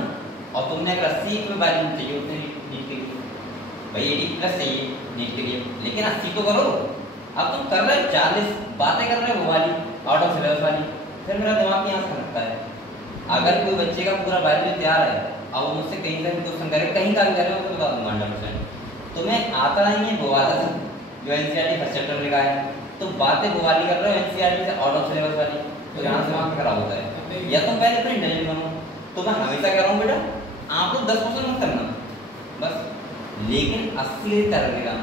और तुमने अगर 80 में वैल्यू चाहिए उतने नीट के लिए, भाई 80+ चाहिए नीट के लिए, लेकिन 80 तो करो। अब तुम कर रहे हो 40 बातें कर रहे हो वो वाली आउट ऑफ सिलेबस वाली, फिर मेरा दिमाग यहाँ से खटकता है। अगर कोई बच्चे का पूरा वैल्यू तैयार है, अब मुझसे कहीं का भी क्वेश्चन करे, कहीं का भी करे तो बता दूंगा 100%। तुम्हें आता नहीं है वो वाला जो एनसीईआरटी फर्स्ट चैप्टर में का है, तो बातें वो वाली कर रहे हो एनसीईआरटी से आउट ऑफ सिलेबस वाली, तो यहाँ से दिमाग खराब होता है। या तुम पहले अपने इंटेलिजेंट बनो। तो मैं हमेशा कह रहा हूँ बेटा आप लोग 10 क्वेश्चन मत करना बस, लेकिन 80 कर लेगा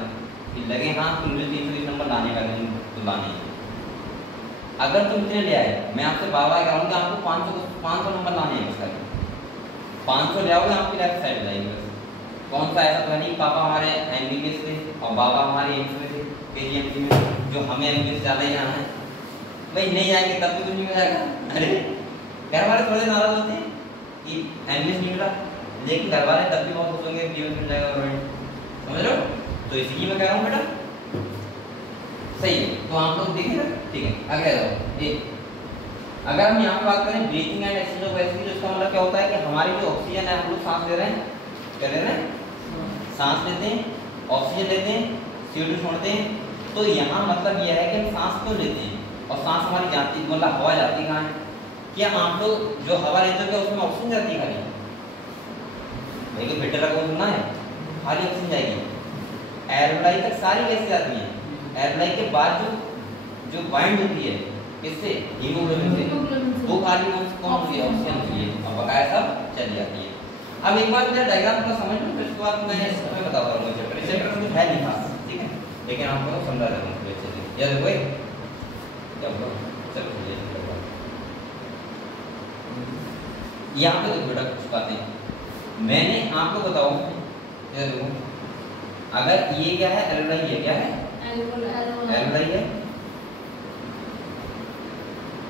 कि लगे हाँ तुम मुझे 320 नंबर लाने वाले हैं तो लाने। अगर तुम इतने ले आए, मैं आपसे बाबा कह रहा हूँ कि आपको 500 नंबर लाने हैं, बस 500 ले आओगे आपकी लाइफ साइड जाएगी बस। कौन सा ऐसा तो नहीं, पापा हमारे एमबीबीएस थे और बाबा हमारे एम्स में थे, केजीएमसी में, जो हमें एमबीबीएस ज़्यादा ही जाना है भाई, नहीं आएंगे तब भी कुछ नहीं हो जाएगा। अरे घर वाले थोड़े नाराज होते हैं कि एमबीबीएस नहीं मिला, लेकिन घर वाले तब भी बहुत खुश होंगे बीएस मिल जाएगा गवर्नमेंट, समझ रहे हो। तो इसलिए मैं कह रहा हूँ बेटा सही है, तो आप लोग देखिए ना, ठीक है। आगे आ जाओ। अगर हम यहाँ पे बात करें breathing and exchange of gases की, तो इसका मतलब क्या होता है कि हमारी जो ऑक्सीजन है हम लोग सांस ले रहे हैं, क्या ले रहे हैं, सांस लेते हैं, ऑक्सीजन लेते हैं, CO2 छोड़ते हैं, तो यहाँ मतलब यह है कि हम सांस तो लेते हैं और सांस हमारी जाती, मतलब हवा जाती कहाँ है? क्या आप लोग जो हवा लेते हो क्या उसमें ऑक्सीजन जाती है खाली? भाई को फिल्टर लगा सुनना है, खाली ऑक्सीजन जाएगी। एरोलाई तक सारी गैसें जाती हैं। एरोलाई के बाद जो बाइंड होती है किससे? हीमोग्लोबिन से, वो खाली कौन होती है? ऑक्सीजन होती है और बकाया सब चली जाती है। अब एक बार मेरा डायग्राम थोड़ा समझ लो, फिर उसके बाद मैं इसमें बताऊंगा मुझे रिसेप्टर में कुछ है नहीं खास, ठीक है, लेकिन आपको समझा देता हूँ अच्छे से। ये देखो क्या होगा, चलो यहाँ पे देखो बेटा कुछ बातें मैंने आपको बताऊँ। ये देखो, अगर ये क्या है? एल्वेलाई है, क्या है? एल्वेलाई है,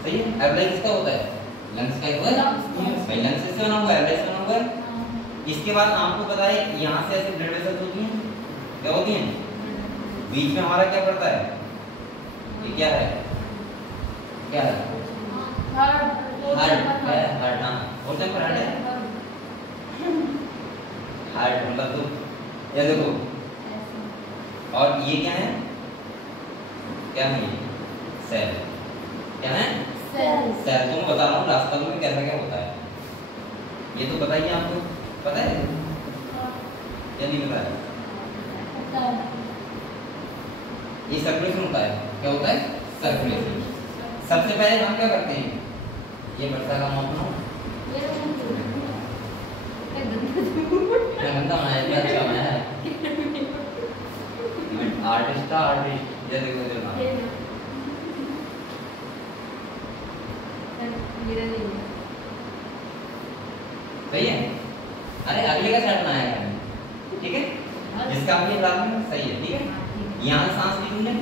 सही है। एल्वेलाई किसका होता है? लंग्स का होता है भाई, लंग्स से बना हुआ है, एल्वेलाई से बना हुआ है। इसके बाद आपको पता है यहाँ से ऐसे ब्लड वेसल्स होती हैं, क्या होती हैं? बीच में हमारा क्या पड़ता है? ये क्या है? क्या है? हार्ट है, हार्ट। हाँ, और क्या हार्ट है? हार्ट मतलब तो ये देखो, और ये क्या है? क्या है ये? सेल। क्या है? सेल। तो मैं बता रहा हूँ रास्ता में कैसा क्या होता है, ये तो बताइए आपको पता है या नहीं पता है? ये सर्कुलेशन होता है, क्या होता है? सर्कुलेशन। सबसे पहले हम क्या करते हैं? ये बरसा का मौत ना गंदा बनाया, अच्छा बनाया है, आर्टिस्ट था, आर्टिस्ट। ये देखो जो ना सही है। अरे अगले का सेट बनाया है, ठीक है, जिसका अपनी प्राथमिक सही है, ठीक है। यहाँ सांस ली तुमने,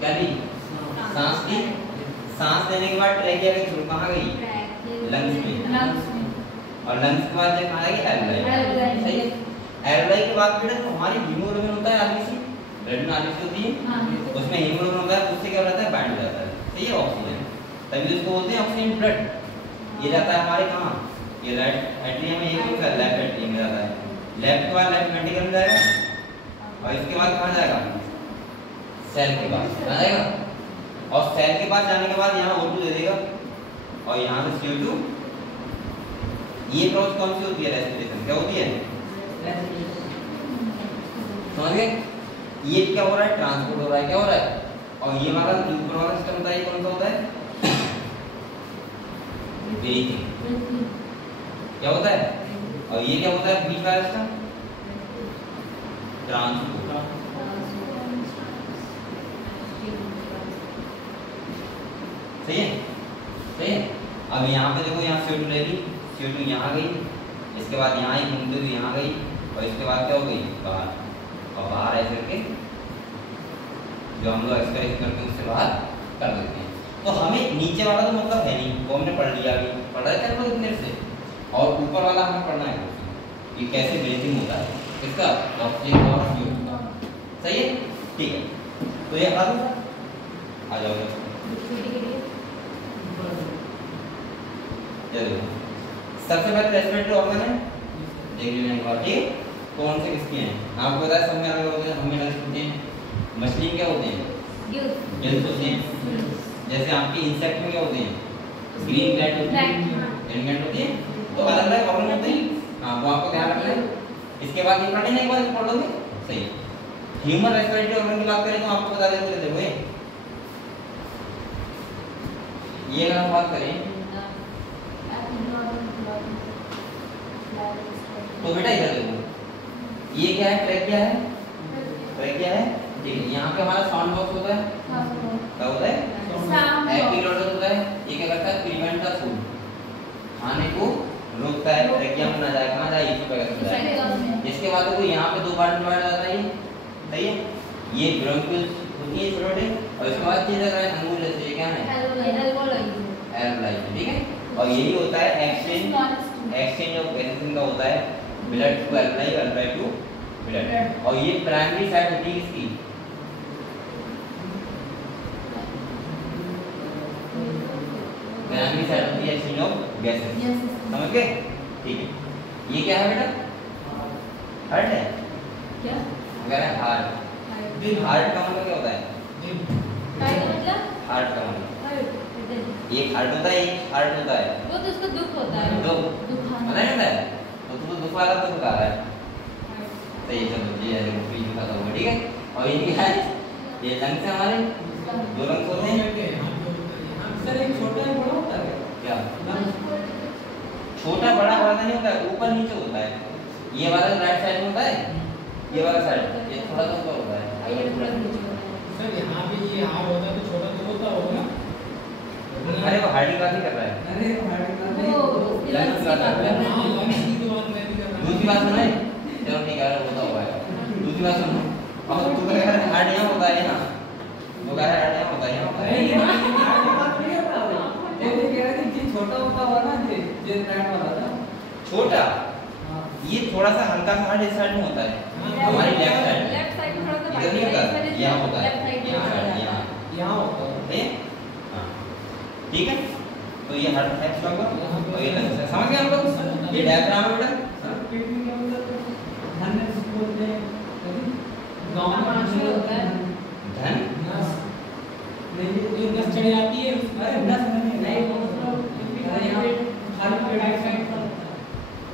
क्या ली? सांस ली। सांस लेने के बाद ट्रैकिया की शुरू कहाँ गई? लंग्स में। और लंग्स के बाद कहाँ गई? एल्वेलाई। सही है। एल्वेलाई के बाद बेटा तो हमारी हीमोग्लोबिन होता है, आगे से ब्लड में आगे से होती है, उसमें हीमोग्लोबिन होता है, उससे क्या हो जाता है? बाइंड हो जाता है, सही है, ऑक्सीजन। तभी उसको बोलते हैं ऑक्सीजन ब्लड। ये जाता है हमारे कहाँ? ये राइट एट्रियम में, ये कौन सा? लेफ्ट एट्रियम में जाता है। लेफ्ट के बाद लेफ्ट वेंट्रिकल में जाएगा और इसके बाद कहाँ जाएगा? सेल के पास जाएगा। और सेल के पास जाने के बाद यहाँ O2 दे देगा और यहाँ से CO2। ये प्रोसेस कौन सी होती है? रेस्पिरेशन। क्या होती है? समझ गए? ये क्या हो रहा है? ट्रांसपोर्ट हो रहा है। क्या हो रहा है? और ये हमारा ऊपर वाला सिस्टम होता है, कौन सा होता है? ब्रीथिंग। क्या होता है? और ये क्या होता है? बीच वाला सिस्टम ट्रांसपोर्ट। सही है, सही है। अब यहाँ पे देखो, यहाँ CO2 ले ली, CO2 यहाँ गई, इसके बाद यहाँ ही घूमते हुए यहाँ गई और इसके बाद क्या हो गई? बाहर। और बाहर ऐसे करके जो हम लोग एक्सरसाइज करते हैं उससे बाहर कर देते हैं। तो हमें नीचे वाला तो मतलब है नहीं, वो हमने पढ़ लिया, अभी पढ़ रहे थे हम लोग इतने से। और ऊपर वाला हमें पढ़ना है ये कैसे ब्रीथिंग होता है, इसका ऑक्सीजन और CO2। सही है, ठीक है। तो ये आ जाओ। सबसे पहले रेस्पिरेटरी ऑर्गन है, देख लीजिए एक बार, ठीक है। कौन से किसके हैं आपको पता है? सब में अलग होते हैं, हमें अलग होते हैं। मछली में क्या होते हैं? गिल्स होते हैं। जैसे आपके इंसेक्ट में क्या होते हैं? ग्रीन ग्लैंड होती है, ग्रीन ग्लैंड होती है। तो अलग अलग ऑर्गन होते हैं, हाँ, वो आपको ध्यान रखना है। इसके बाद ये पढ़ने नहीं, बाद पढ़ लोगे, सही है। ह्यूमन रेस्पिरेटरी ऑर्गन की बात करें तो आपको बता देते देखो ये अगर हम बात करें तो बेटा इधर देखो, ये क्या है? ट्रैकिया है, ट्रैकिया है, ठीक है। यहाँ पे हमारा साउंड बॉक्स होता है, क्या होता है? एपिग्लॉटिस होता है। ये क्या करता है? प्रिवेंट द फूड, खाने को रोकता है, ट्रैकिया में ना जाए, कहाँ जाए? इसमें। इसके बाद देखो यहाँ पे दो पार्ट डिवाइड होता है, सही है। ये ब्रोंकियल्स होती है छोटे, और इसके बाद ये जगह अंगूर जैसे, ये क्या है? एल्वेलाई, ठीक है। और यही होता है एक्सचेंज ऑफ गैसेस का होता है, blood to alveoli, alveoli to blood. और ये प्राइमरी साइड होती है इसकी, प्राइमरी साइड होती है एक्सचेंज ऑफ गैसेस, समझ गए? ठीक है। ये क्या है बेटा? हार्ट है क्या? अगर है हार्ट, हार्ट का मतलब क्या होता है? काय का मतलब हार्ट का मतलब हार्ट एक हार्ट होता है, एक हार्ट होता है। वो तो उसका दुख होता है दुख दुखाना पता नहीं है? तो तू तो दुख वाला तो बता रहा है। तो ये चलो जी है वो पीने का तो ठीक है। और ये क्या है? ये लंग से हमारे दो लंग होते हैं। सर एक छोटा है बड़ा होता है क्या? छोटा बड़ा वाला नहीं होता है, ऊपर नीचे होता है। ये वाला राइट साइड में होता है, ये वाला साइड ये थोड़ा सा ऊपर होता है। ये पूरा नीचे होता है सर यहाँ पे ये हार्ड होता है तो छोटा तो होता होगा ना। अरे वो हार्ड की बात ही कर रहा है। अरे हार्ड का वो लंग्स की बात कर रहा है। हाँ लंग्स की तो बात मैं भी कर रहा हूँ। दूसरी बात सुनाए? चलो ठीक है वो तो हुआ है। दूसरी बात सुनो। अब तू कह रहा है हार्ड यहाँ होता है ना, वो कह रहा है हार्ड यहाँ होता है, यहाँ होता अरे है। ये हार्ड की बात नहीं कर रहा हूँ। ये कह रहा है कि छोटा होता होगा ना ये राइट वाला था। छोटा हाँ ये थोड़ा सा हल्का सा हार्ड इस साइड में होता है, हमारी लेफ्ट साइड में। लेफ्ट साइड में थोड़ा सा इधर नहीं होता, यहाँ होता है, लेफ्ट साइड यहाँ साइड, यहाँ यहाँ होता है। है। हाँ ठीक है। तो ये हार्ट है इसका और ये लंग्स है। समझ गए हम लोग? ये डायग्राम है बेटा। सर पेट में क्या होता है? धन बोलते हैं गाँव में पांचवें होता है। धन नस नहीं ये नस चढ़ जाती है। अरे नस नहीं अरे यहाँ खाली पेट राइट साइड पर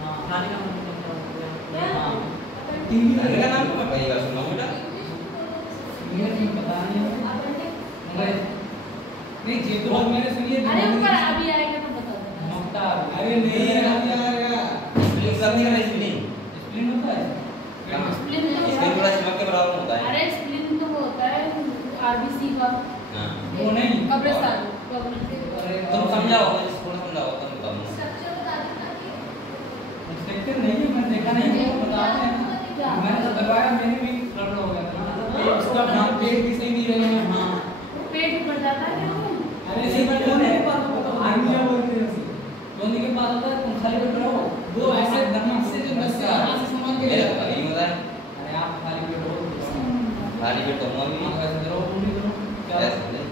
हाँ खाने का मतलब हाँ टीवी धन का नाम तो मैं पहली बार सुना हूँ बेटा। मुझे नहीं पता नहीं नहीं ये तो बात मैंने सुनी है। अरे ऊपर अभी आएगा ना बता देना ममता अरे नहीं अभी आएगा। स्प्लिन करने का स्प्लिन स्प्लिन होता है स्प्लिन तो स्प्लिन पूरा स्टमक के बराबर होता है। अरे स्प्लिन तो वो होता है आरबीसी का हाँ वो नहीं कब्रिस्तान तुम समझाओ, मुझे थोड़ा समझाओ तब बताऊँ। स्ट्रक्चर बता देना इंस्पेक्टर नहीं है मैं देखा नहीं वो बताते हैं। मैंने तो दबाया मैंने भी गड़बड़ हो गया था। उसका नाम पेट भी सही नहीं रहे हैं। हाँ पेट ऊपर जाता है क्या अरे इसी पर कौन है पास बताओ आर्मी बोलते हैं उसे धोनी के पास होता है तुम खाली पेट रहो वो ऐसे धर्म से जो नस से यहाँ से संभाल के मेरे को कहीं होता है अरे आप खाली पेट रहो खाली पेट तो मैं भी आप ऐसे रहो तुम भी करो क्या ऐसे बोले।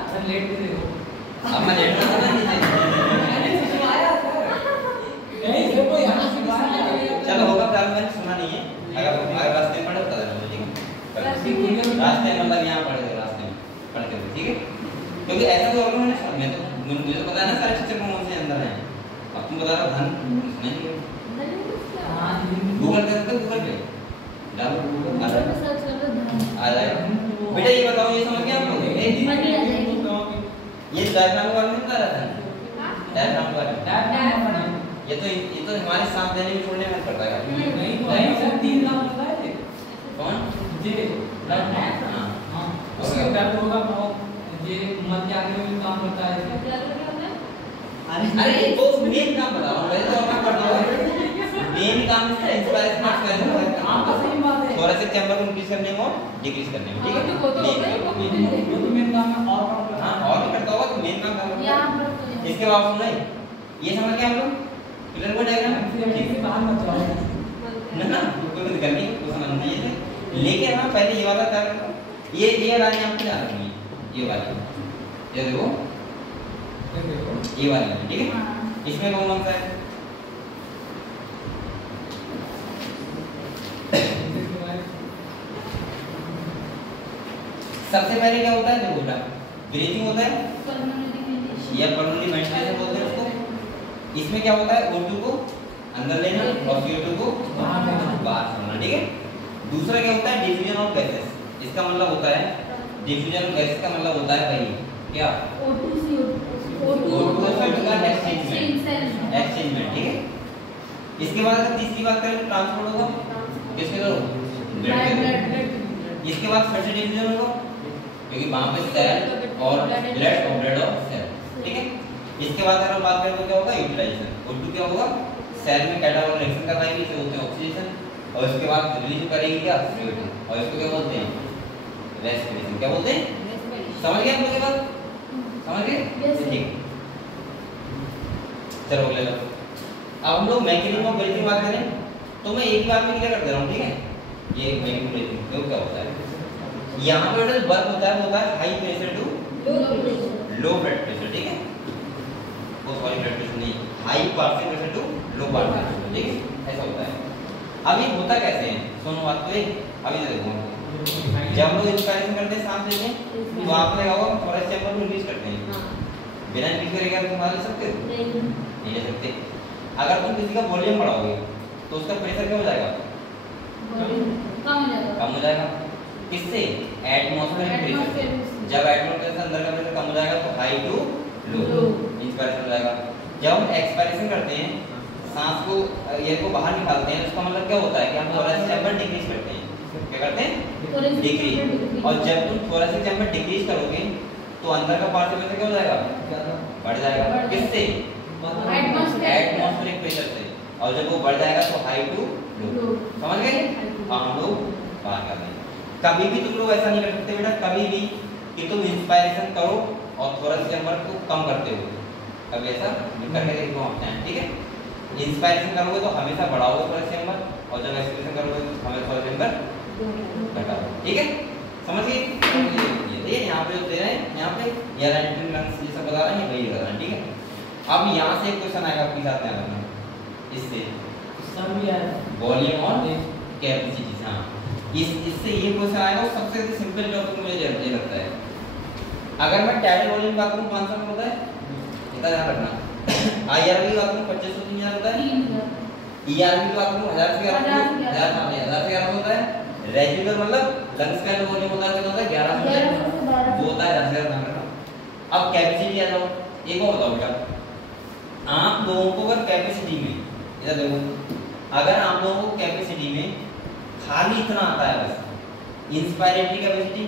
अच्छा लेट के देखो अब मैं लेट रहा था नीचे। मैंने सिखाया सर यही देखो यहाँ सिखाया चलो होगा फिलहाल मैंने सुना नहीं है। अगर रास्ते में पढ़े बता देना मुझे, ठीक है? रास्ते में मतलब यहाँ पढ़े रास्ते में पढ़ते हुए, ठीक है? क्योंकि ऐसा तो होगा मैं तो मुझे तो पता है ना सारे शिक्षक कौन से अंदर हैं। अब तुम बता रहे हो धन नहीं हाँ गूगल कर सकते हो, गूगल पे डालो गूगल आ सर्च जाएगा, कर लो ध्यान आ जाएगा। बेटा ये बताओ ये समझ गए आप लोग? ये डायग्राम के बारे में बता रहा था, डायग्राम के बारे में। ये तो हमारे साथ देने में छोड़ने में करता है। नहीं सर तीन नाम पता है कौन? जे हाँ हाँ उसके दर्द होगा बहुत ये मध्य आगे में भी काम करता है। अरे ये तो मेन काम बताओ, वैसे तो मैं पढ़ता हूँ। मेन काम इसका इंस्पायरेशन आपका सही बात है। थोरेसिक चैम्बर को इंक्रीज करने में और डिक्रीज करने में, ठीक है? वो तो होता ही है, वो तो मेन काम है और काम हाँ और भी करता होगा तो मेन काम करता यहाँ होगा। पर तो इसके बाद सुनाई ये समझ गए हम लोग? क्लियर को डायग्राम ठीक से बाहर मत जाओ ना कोई मत करनी कुछ समझ नहीं है। लेकिन हाँ पहले ये वाला क्या करो, ये वाली आपकी जान रखनी है, ये वाली ये देखो ये वाली, ठीक है? हाँ। इसमें कौन कौन सा है? सबसे पहले क्या होता है देखो बेटा, ब्रीथिंग होता है या पल्मोनरी वेंटिलेशन बोलते हैं उसको। इसमें क्या होता है, O2 को अंदर लेना और CO2 को बाहर छोड़ना, ठीक है? दूसरा क्या होता है, डिफ्यूजन ऑफ गैसेस। इसका मतलब होता है डिफ्यूजन ऑफ गैसेस का मतलब होता है भाई क्या, O2 का एक्सचेंजमेंट, ठीक है? इसके बाद अगर तीसरी बात करें तो ट्रांसपोर्ट होगा किसके थ्रू, ब्लड। इसके बाद फिर से डिफ्यूजन होगा क्योंकि वहां पे सेल और ब्लड और सेल, ठीक है? इसके बाद अगर बात करें तो क्या होगा, यूटिलाइजेशन। O2 क्या होगा, सेल में कैटाबोलिक रिएक्शन करवाएगी जो होते हैं ऑक्सीडेशन, और इसके बाद रिलीज करेगी क्या, CO2, और इसको क्या बोलते हैं, रेस्पिरेशन। क्या बोलते हैं? समझ गए हम लोग ये बात? समझ गए? ठीक। चलो अगले लो। अब हम लोग मैकेनिज्म ऑफ ब्रीथिंग बात करें तो मैं एक बार में क्लियर कर दे रहा हूँ, ठीक है? ये मैकेनिज्म ब्रीथिंग क्यों क्या होता है, यहाँ पे बेटा वर्क होता है high pressure to low blood pressure, ठीक है? वो सॉरी ब्लड प्रेशर नहीं, high partial pressure to low partial pressure, ठीक है? ऐसा होता है। अब ये होता कैसे है, सुनो बात तो एक अभी देखो, जब हम लोग इंस्पायरेशन करते हैं सांस लेते हैं तो आपने कहा होगा थोड़ा चैम्बर में रिलीज करते हैं, बिना रिलीज करे क्या तुम ले सकते हो? नहीं ले सकते। अगर तुम किसी का वॉल्यूम बढ़ाओगे तो उसका प्रेशर क्या हो जाएगा? कम हो जाएगा। किससे? एटमॉस्फेरिक प्रेशर से। जब एटमॉस्फेयर से अंदर का प्रेशर कम हो जाएगा तो हाई टू लो इंस्पायरेशन हो जाएगा। जब हम एक्सपायरेशन करते हैं, सांस को एयर को बाहर निकालते हैं, उसका मतलब क्या होता है कि हम थोरेसिक चैम्बर डिक्रीज करते हैं। क्या करते हैं? डिक्रीज। और जब तुम थोरेसिक चैम्बर डिक्रीज करोगे तो अंदर का पार्ट प्रेशर क्या हो जाएगा? बढ़ जाएगा। किससे? एटमॉस्फेरिक प्रेशर से। और जब वो बढ़ जाएगा तो हाई टू लो। समझ गए? हम लोग बाहर कर देंगे। कभी भी तुम लोग ऐसा नहीं कर सकते बेटा, कभी भी कि तुम इंस्पायरेशन करो और थोरेसिक चैम्बर को कम करते हो, कभी ऐसा करके देखो आप चाहें, ठीक है? इंस्पायरेशन करोगे तो हमेशा बढ़ाओगे थोरेसिक चैम्बर और जब एक्सपायरेशन करोगे तो हमेशा थोरेसिक चैम्बर घटाओगे, ठीक है? समझिए? ये यहाँ पे जो दे रहे हैं, यहाँ पे एयर एंट्री लंग्स ये सब बता रहे हैं, वही बता रहे हैं, ठीक है? अब यहाँ से एक क्वेश्चन आएगा आपके साथ में करना, इससे वॉल्यूम और कैपेसिटी। हाँ, इससे ये क्वेश्चन आएगा, सबसे सिंपल टॉपिक मुझे ये लगता है। अगर मैं टाइडल वॉल्यूम की बात करूँ 500 में होता है, इतना ध्यान रखना। आईआरवी की बात करूँ 2500 3 होता है, ईआरवी की बात करूँ 1000 से 1100 होता है। रेजुलर मतलब लंग्स का वॉल्यूम होता है कितना होता है? 1100 से 12 होता है। 10,000 ध्यान रखना। अब कैपेसिटी आ जाओ, एक और बताओ बेटा, आप लोगों को अगर कैपेसिटी में, इधर देखो, अगर आप लोगों को कैपेसिटी में खाली इतना आता है बस, इंस्पायरेटरी कैपेसिटी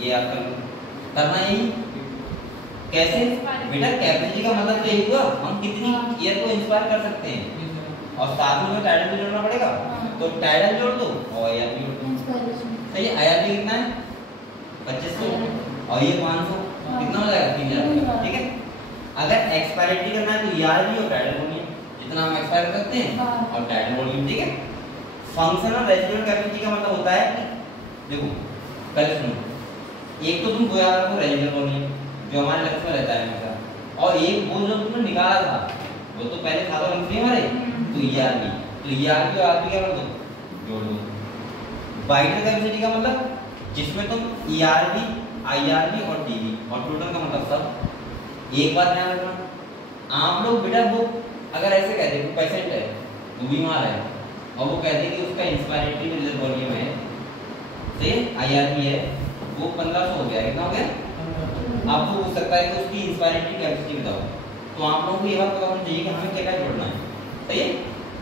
ये आप करना यही कैसे बेटा? कैपेसिटी का मतलब तो यही हुआ हम कितनी एयर को इंस्पायर कर सकते हैं, और साथ में टाइडल भी जोड़ना पड़ेगा, तो टाइडल जोड़ दो और एयर भी जोड़ दो। सही है? एयर भी कितना है? 2500 और ये 500, कितना हो जाएगा? 3000, ठीक है? अगर एक्सपायरेटरी करना है तो ईआर भी और टाइडल वॉल्यूम, जितना हम एक्सपायर कर सकते हैं और टाइडल वॉल्यूम, ठीक है? फंक्शनल रेजिडुअल कैपेसिटी का मतलब होता है, देखो पहले सुनो, एक तो तुम याद रखो रेजिडुअल वॉल्यूम जो हमारे लक्ष्य में रहता है हमेशा, और एक वो जो तुमने निकाला था वो तो पहले था तो लक्ष्य हमारे, तो ईआरबी, तो ईआरबी और आरबी क्या मतलब जोड़ दो। वाइटल कैपेसिटी का मतलब जिसमें तुम ईआरबी, आईआरबी और टीबी और टोटल का मतलब सब। एक बात ध्यान रखना, आप लोग बेटा वो अगर ऐसे कहते हैं पेशेंट है वो बीमार है और वो कहते हैं कि उसका इंस्पायरेटरी रिजर्व वॉल्यूम है से आईआरबी है वो 1500 हो गया, कितना हो गया? आपको पूछ सकता है कि उसकी इंस्पायरेटरी कैपेसिटी बताओ, तो आप लोगों को ये बात पता होनी चाहिए कि हमें क्या क्या जोड़ना है। सही है?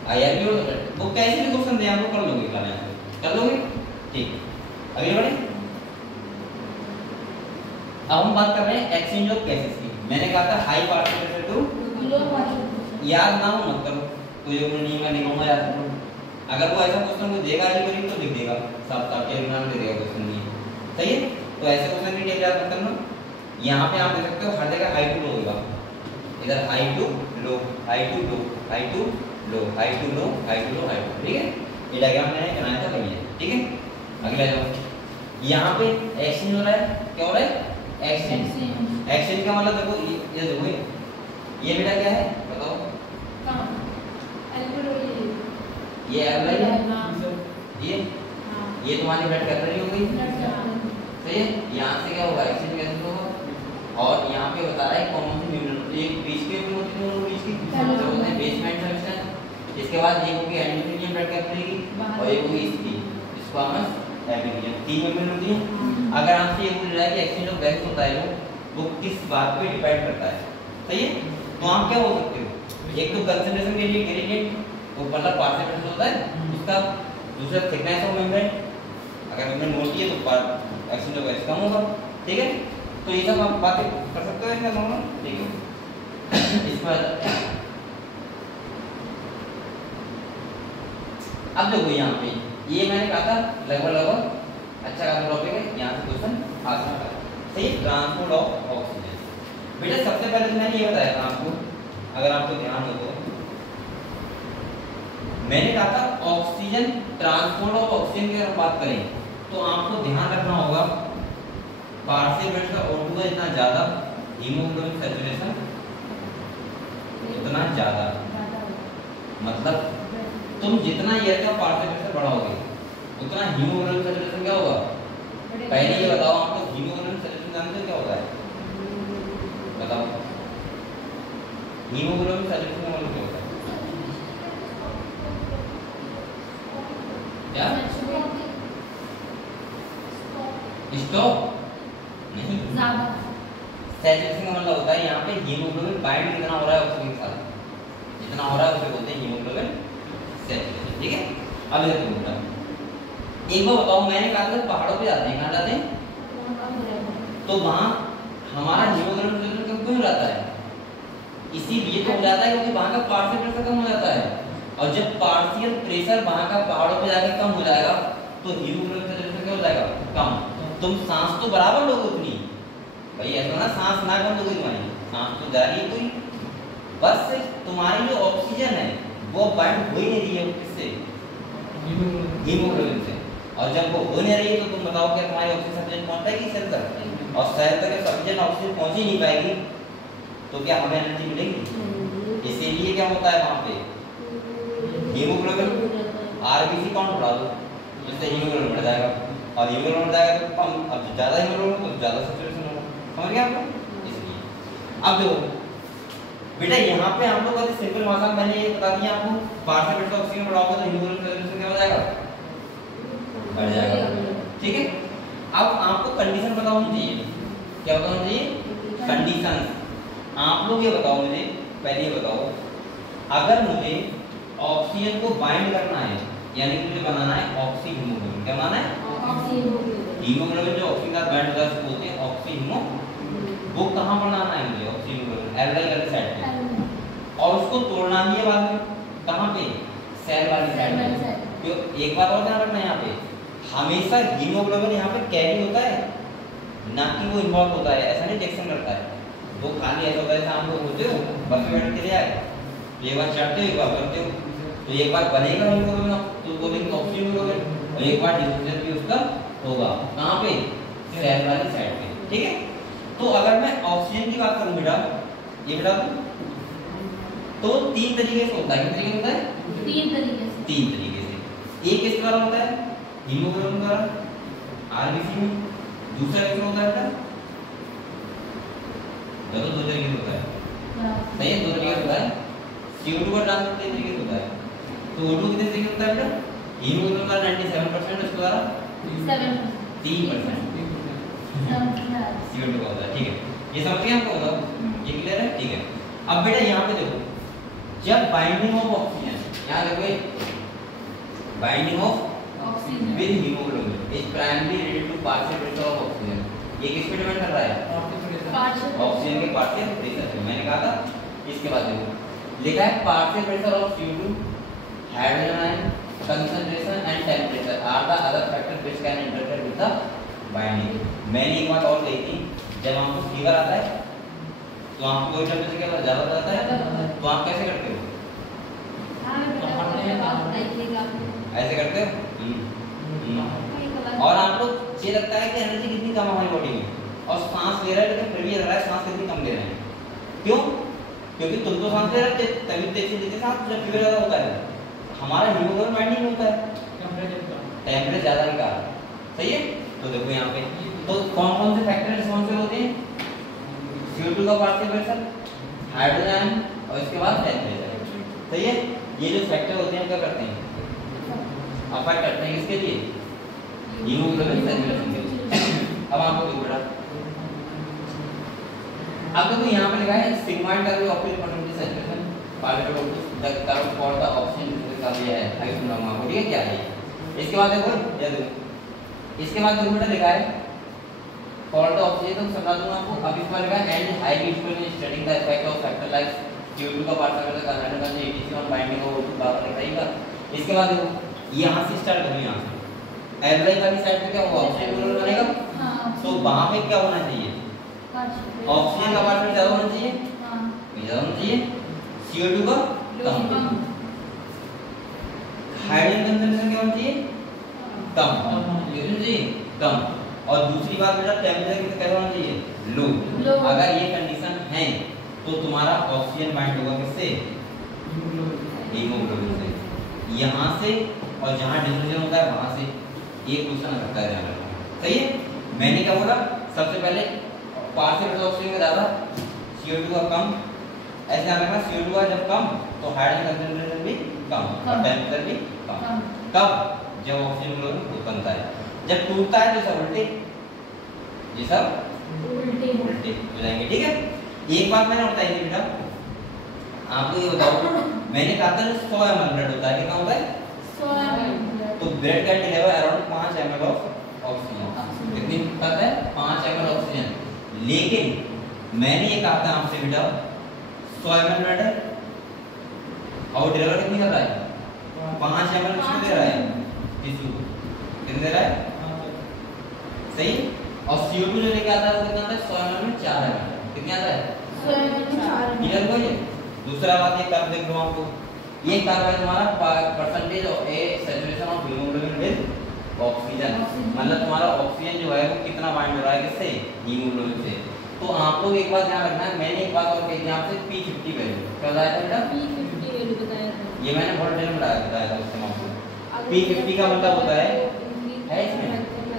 आईआरबी और वो कैसे भी क्वेश्चन दे आप लोग कर लोगे, कर लोगे, ठीक। अगले बढ़े, अब हम बात कर रहे हैं एक्सचेंज ऑफ गैसेस की। मैंने कहा था high particle pressure to low particle pressure, याद ना हो मत करो, कोई नहीं मैं निकालूंगा याद करो। अगर वो ऐसा क्वेश्चन को देगा ही करीब तो लिख देगा, साफ साफ के नाम दे देगा क्वेश्चन नहीं। सही है? तो ऐसे क्वेश्चन की टेबल याद करना। यहाँ पे आप देख सकते हो हर जगह हाई टू लो होगा, इधर high to low, high to low, high to low, high to low, high to low, high to, ठीक है? ये डायग्राम मैंने बनाया था वही है, ठीक है? अगला जाओ, यहाँ पे एक्सचेंज हो रहा है, क्या हो रहा है? एक्सचेंज। एक्सचेंज का मतलब देखो ये देखो ये बेटा क्या है बताओ? ये एल्वेल है, ये तुम्हारी ब्लड कैपिलरी हो गई, सही है? यहाँ से क्या होगा? एक्सचेंज कैंसिल होगा। और यहाँ पे बता रहा है कौन सी न्यूट्रल, एक बीच के होती है दोनों बीच की जो होते हैं बेसमेंट सबस्टेंस, इसके बाद एक होगी एंडोथेलियम ब्लड कैपिलरी की और एक होगी इसकी, इसको हम एपिथेलियम, तीन मेंब्रेन होती है। अगर आपसे ये पूछ रहा है कि एक्सचेंज ऑफ गैस होता है वो किस बात पे डिपेंड करता है, सही है? तो आप क्या बोल सकते हो? एक तो कंसंट्रेशन के लिए ग्रेडियंट वो मतलब पार्टिकल होता है उसका, दूसरा थिकनेस ऑफ मेम्ब्रेन, अगर मेम्ब्रेन मोटी है तो एक्सचेंज ऑफ गैस कम होगा, ठीक है? तो ये सब आप बातें कर सकते हो इसमें दोनों, ठीक है? इसमें अब देखो यहाँ पे ये मैंने कहा था लगभग अच्छा खासा टॉपिक है, यहाँ से क्वेश्चन आ सकता है, सही? Transport of oxygen. बेटा सबसे पहले तो मैंने ये बताया था आपको, अगर आपको ध्यान हो तो मैंने कहा था ऑक्सीजन, ट्रांसपोर्ट ऑफ ऑक्सीजन की अगर बात करें तो आपको ध्यान रखना होगा पार्शियल बेड का O2 का इतना ज्यादा, हीमोग्लोबिन सैचुरेशन उतना ज्यादा, मतलब तुम जितना एयर का पार्शियल प्रेशर बढ़ाओगे उतना हीमोग्लोबिन सैचुरेशन क्या होगा। पहले ये बताओ आपको हीमोग्लोबिन सैचुरेशन जानते हो क्या होता है, बताओ हीमोग्लोबिन सैचुरेशन का मतलब क्या होता है। क्या स्टॉप नहीं, ज्यादा सैचुरेशन का मतलब होता है यहाँ पे हीमोग्लोबिन बाइंड कितना हो रहा है ऑक्सीजन के साथ, जितना हो रहा है उसे बोलते हैं हीमोग्लोबिन सैचुरेशन। ठीक है, अब देखो बेटा एक बार बताओ, मैंने कहा था पहाड़ों पे जाते हैं, कहाँ जाते हैं, तो वहाँ हमारा हीमोग्लोबिन सैचुरेशन क्यों हो जाता है, इसीलिए तो हो जाता है क्योंकि वहाँ का पार्शियल प्रेशर कम हो जाता है, और जब पार्शियल प्रेशर वहाँ का पहाड़ों पे जाके कम हो जाएगा तो हीमोग्लोबिन सैचुरेशन क्या हो जाएगा, कम। तुम सांस तो बराबर लोगे उतनी, भाई ऐसा ना सांस ना कम लोगे तुम्हारी, सांस तो जा रही है कोई, बस तुम्हारी जो ऑक्सीजन है वो बाइंड हो ही नहीं रही है किससे, हीमोग्लोबिन से, और जब वो हो नहीं रही है तो तुम बताओ क्या तुम्हारी ऑक्सीजन सफिशिएंट पहुंच पाएगी सेल तक, और सेल तक सफिशिएंट ऑक्सीजन पहुंच ही नहीं पाएगी तो क्या हमें एनर्जी मिलेगी। इसीलिए क्या होता है वहां पे हीमोग्लोबिन आरबीसी काउंट बढ़ा दो, जिससे हीमोग्लोबिन बढ़ जाएगा, और हीमोग्लोबिन बढ़ जाएगा तो कम, अब ज्यादा हीमोग्लोबिन तो ज्यादा सैचुरेशन होगा, समझ गए आपको। इसलिए अब देखो बेटा यहाँ पे हम लोग बहुत सिंपल भाषा में मैंने ये बता दिया आपको, पार्शियल प्रेशर ऑक्सीजन बढ़ाओगे तो हीमोग्लोबिन सैचुरेशन क्या हो जाएगा, बढ़ जाएगा। ठीक है, अब आपको कंडीशन बताओ मुझे, क्या बताओ मुझे कंडीशन, आप लोग ये बताओ मुझे, पहले ये बताओ अगर मुझे ऑक्सीजन को बाइंड करना है, यानी कि मुझे बनाना है ऑक्सी हीमोग्लोबिन, क्या बनाना है, हीमोग्लोबिन जो ऑक्सीजन का बाइंड होता है उसको बोलते हैं ऑक्सी हीमो, वो कहाँ बनाना है मुझे ऑक्सी हीमोग्लोबिन, एल्डिहाइड वाली साइड पे, और उसको तोड़ना ही है बाद में कहाँ पे, सेल वाली साइड पे। क्यों, एक बात और ध्यान रखना है यहाँ पे, हमेशा हीमोग्लोबिन यहाँ पे कैरी होता है ना कि वो इन्वॉल्व होता है, ऐसा नहीं डिटेक्शन करता है, वो खाली ऐसा होता है जैसे आप लोग होते हो बस में बैठ के ले आए, एक बार चढ़ते हो एक बार करते हो, तो एक बार बनेगा हीमोग्लोबिन तो बोलेंगे ऑक्सीजन हीमोग्लोबिन, और एक बार डिफ्यूजन भी उसका होगा कहाँ पे, सेल वाली साइड पे। ठीक है, तो अगर मैं ऑक्सीजन की बात करूं बेटा, ये बेटा तो तीन तरीके से होता है, कितने तरीके होता है, तीन तरीके से, तीन तरीके से, एक किसके द्वारा होता है, हीमोग्लोबिन द्वारा आरबीसी में, दूसरा किसमें होता है बेटा, दो तरीके से होता है, सही है, दो तरीके से होता है, CO2 का ट्रांसफर तीन तरीके से होता है, तो O2 कितने तरीके से होता है बेटा, हीमोग्लोबिन का 97% उसके द्वारा 3% CO2 का होता है। ठीक है, ये समझ गए आपको, बताओ ये क्लियर है। ठीक है, अब बेटा यहाँ पे देखो, जब बाइंडिंग ऑफ ऑक्सीजन, यहाँ देखो binding of oxygen with haemoglobin is primary related to partial pressure of oxygen, ये किस पे डिपेंड कर रहा है, ऑक्सीजन के पार्शियल प्रेशर पे। मैंने कहा था इसके बाद देखो लिखा है partial pressure of CO2, hydrogen ion concentration and temperature are the other factors which can interfere with the binding। मैंने एक बात और कही थी, जब आपको फीवर आता है तो आपको कोई टेम्परेचर क्या ज्यादा आता है तो आप कैसे करते हो, ऐसे करते हो, और आप लोग ये लगता है कि एनर्जी कितनी कम है हमारी बॉडी में, और सांस ले रहा है लेकिन फिर भी लग रहा है सांस कितनी कम ले रहे हैं, क्यों, क्योंकि तुम तो सांस ले रहे हो तभी तेजी लेते सांस, जब फीवर ज्यादा होता है हमारा हीमोग्लोबिन बाइंडिंग होता है टेम्परेचर ज्यादा के कारण, सही है। तो देखो यहाँ पे तो कौन कौन से फैक्टर रिस्पांसिबल होते हैं, CO2 का पार्शियल प्रेशर, हाइड्रोजन और इसके बाद टेम्परेचर, सही है। ये जो फैक्टर होते हैं क्या करते हैं, अफेक्ट करते हैं किसके लिए, हीमोग्लोबिन सैचुरेशन के लिए। अब आपको देखो बेटा, अब देखो यहाँ पे लिखा है सिग्माइड का जो oxygen percentage saturation partial the curve for the oxygen का भी है, हाई सुनाऊंगा आपको, ठीक है क्या है। इसके बाद देखो ये देखो, इसके बाद देखो बेटा लिखा है फॉर द ऑक्सीजन, तो समझा दूंगा आपको। अब इसके बाद लिखा है and high useful in studying the effect of factor like CO2 का पार्शियल प्रेशर कंसंट्रेशन का ATC ऑन बाइंडिंग हो तो बात लिखाइएगा। इसके बाद देखो यहाँ से स्टार्ट करो, यहाँ से एल्डिहाइड वाली साइड पे क्या होगा, ऑक्सीजन बनेगा, तो वहां पे क्या होना चाहिए, ऑक्सीजन का पार्शियल ज्यादा होना चाहिए, ज्यादा होना चाहिए, CO2 का कम, हाइड्रोजन कंसंट्रेशन क्या होना चाहिए, कम, लिखना चाहिए कम, और दूसरी बात बेटा टेम्परेचर कितना कैसा होना चाहिए, लो। अगर ये कंडीशन है तो तुम्हारा ऑक्सीजन बाइंड होगा किससे, हीमोग्लोबिन से, यहाँ से, और जहाँ डिफ्यूजन होता है वहां से। ये क्वेश्चन रखता है, ध्यान रखना। सही है, मैंने क्या बोला सबसे पहले पार्शियल ऑक्सीजन का ज्यादा, CO2 का कम। ऐसे ध्यान रखना, CO2 का जब कम तो हाइड्रोजन कंसंट्रेशन भी कम और टेम्परेचर भी कम। तब जब ऑक्सीजन क्लोरीन बनता है, जब टूटता है तो सब उल्टे, ये सब उल्टे हो जाएंगे। ठीक है, एक बात मैंने बताई थी बेटा, आपको ये बताओ, मैंने कहा था 100 ml ब्लड होता है, कितना होता है 100 ml, तो ब्लड का level around 5 ml of oxygen, कितनी होता है 5 ml ऑक्सीजन। लेकिन मैंने ये कहा था आपसे बेटा 100 ml ब्लड है और डिलीवर कितनी कर रहा है 5 ml किसको दे रहा है, टिश्यू कितने दे रहा है, सही। और CO2 जो लेके आता है वो कितना आता है 100 ml में 4 ml, कितने आता है 100 ml में 4 ml। क्लियर हो ये। दूसरा बात ये कर देख लो आपको, ये कर रहा है तुम्हारा percentage of A saturation of haemoglobin with oxygen, मतलब तुम्हारा ऑक्सीजन जो है वो कितना बाइंड हो रहा है किससे, हीमोग्लोबिन से। तो आप लोग एक बात ध्यान रखना है, मैंने एक बात और कही थी आपसे, P50 वैल्यू क्या बताया था बेटा, P50 वैल्यू बताया था, ये मैंने बहुत डिटेल में बताया था उससे आपको। P50 का मतलब होता है इसमें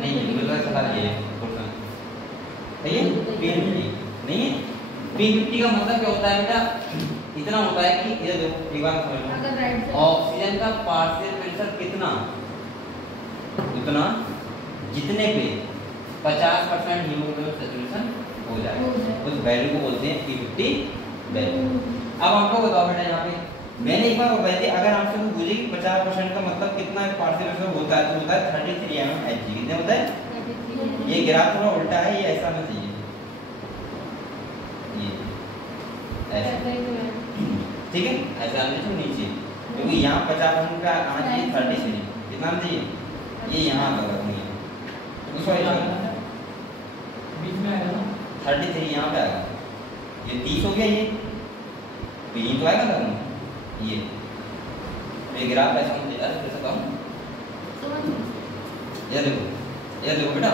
नहीं है, मतलब बता दिए क्वेश्चन, सही है, P50 नहीं है। P50 का मतलब क्या होता है बेटा, इतना होता है कि ये देखो एक बार समझ लो, ऑक्सीजन का पार्शियल प्रेशर कितना, उतना जितने पे 50% हीमोग्लोबिन सैचुरेशन हो जाए, उस वैल्यू को बोलते हैं P50 वैल्यू। अब आप लोग बताओ बेटा, यहाँ पे मैंने एक बार बताई थी, अगर आपसे कोई पूछे कि 50% का मतलब कितना पार्शियल प्रेशर होता है, तो होता है 33 mmHg। कितने होता है, ये ग्राफ थोड़ा उल्टा है, ये ऐसा नहीं चाहिए, ठीक है, ऐसा आने चाहिए नीचे, क्योंकि यहाँ 50% का आना चाहिए 33, कितना आना चाहिए, ये यहाँ पर रखनी है, सॉरी बीच में आएगा ना 33 यहाँ पे आएगा, ये 30 हो गया, ये तो आएगा ना ये ग्राफ ऐसा मुझे कैसे कम, ये देखो बेटा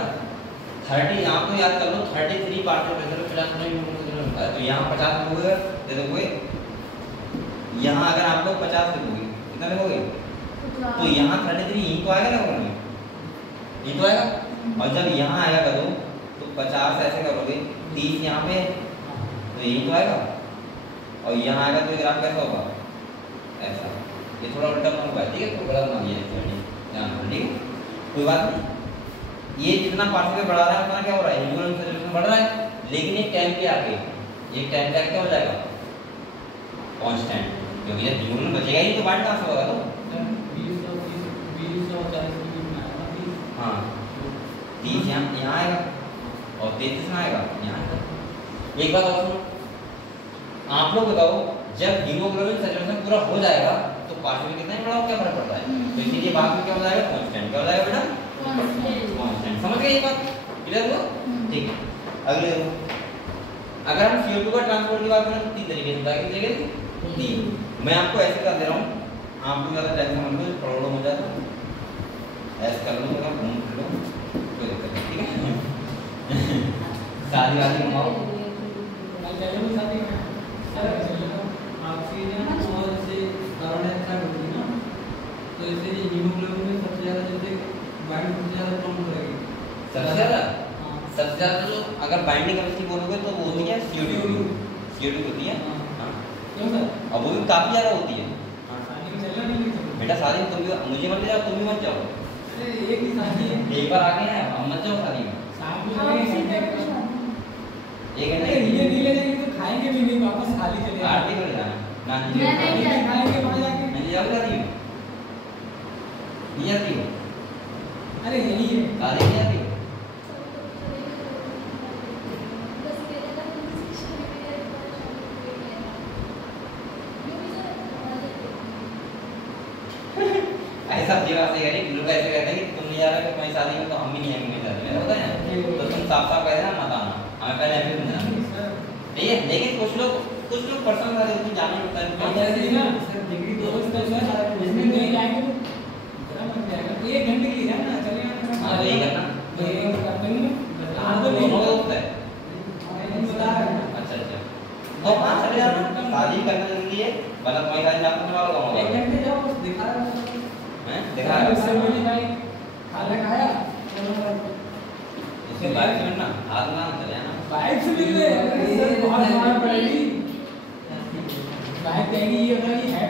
30, यहाँ को याद कर लो, 33 पार्शियल प्रेशर 50% होता है, तो यहाँ 50 लिखोगे, दे दोगे यहाँ, अगर आप लोग 50 लिखोगे कितना लिखोगे, तो यहाँ 33 यहीं तो आएगा ना, यहीं तो आएगा, और जब यहाँ आएगा करो तो 50 ऐसे करोगे, 30 यहाँ पे तो यहीं तो आएगा, और यहाँ आएगा तो ग्राफ कैसा होगा, ऐसा, ये थोड़ा उल्टा होगा, ठीक है, तो गलत ना दिया ध्यान रखना, ठीक है, कोई बात नहीं। ये जितना पार्टिकल बढ़ा रहा है उतना क्या हो रहा है, हीमोग्लोबिन सैचुरेशन बढ़ रहा है, लेकिन एक टाइम पे आके क्या हो जाएगा कांस्टेंट, क्योंकि जब हीमोग्लोबिन बचेगा ही तो बाइंड कहां से होगा, तो 20 हाँ 30 यहाँ आएगा और 33 में आएगा यहाँ आएगा। एक बात और सुनो, आप लोग बताओ, जब हीमोग्लोबिन सैचुरेशन पूरा हो जाएगा तो पार्शियल में कितना बढ़ा, क्या फर्क पड़ता है, तो इसीलिए बाद में क्या हो जाएगा कांस्टेंट, क्या हो जाएगा बेटा कांस्टेंट, समझ गए ये बात, क्लियर हुआ, ठीक है। अगले देखो, अगर हम CO2 का ट्रांसपोर्ट की बात करें तो 3 तरीके से होता है, किस तरीके से 3, मैं आपको ऐसे कर दे रहा हूँ, आप लोग ज़्यादा टेंशन मत लो, प्रॉब्लम हो जाता है, ऐसे कर लो, मतलब घूम फिर लो, कोई दिक्कत नहीं, ठीक है। शादी वादी घुमाओ, ऑक्सीजन और से कार्बन डाइऑक्साइड होती है ना, तो इससे हीमोग्लोबिन में सबसे ज़्यादा जैसे बाइंड सबसे ज़्यादा कम करेगी, सबसे ज़्यादा जो अगर बाइंडिंग कैपेसिटी बोलोगे तो वो होती है CO2 होती है, हाँ क्यों सर, अब वो भी काफ़ी ज़्यादा होती है, शादी में चलना नहीं लेकिन बेटा शादी में तुम भी, मुझे मत ले जाओ, तुम भी मत जाओ, अरे एक ही शादी है, एक बार आगे हैं, अब मत जाओ शादी में, एक घंटे ये नहीं ले जाएंगे तो खाएंगे भी नहीं, वापस खाली चले जाएंगे, आरती कर जाना ना, नहीं खाएंगे वहाँ जाके, नहीं जाओ शादी में, नहीं जाती हो, अरे यही है शादी नहीं जाती हो, ऐसा जीवा से करी, लोग ऐसे कहते हैं कि तुम नहीं जा रहे हो तुम्हारी शादी में, तो हम भी नहीं आएंगे शादी में, होता है ना, तो तुम साफ साफ कह देना मत आना, हमें पहले अभी नहीं जाना, ठीक है। लेकिन कुछ लोग पर्सनल वाले उनको जाना होता है, जैसे ना सर डिग्री 2 वर्ष का सर इसमें नहीं जाएंगे तो जरा मत जाएगा, 1 घंटे के लिए जाना चले आना, हाँ तो यही करना, ये करते हैं आप तो दोनों का होता है, नहीं बता रहे हैं, अच्छा तो हाँ चले जाना, शादी करना जरूरी है, वरना तुम्हारी शादी ना करने वाला कौन होगा, 1 घंटे जाओ बस दिखा रहा हैं दिखा रहा उससे बोली भाई खाना खाया उसके बाइक में ना हाथ ना चले ना बाइक से भी सर बहुत मार पड़ेगी। बाइक कहेगी ये होगा कि है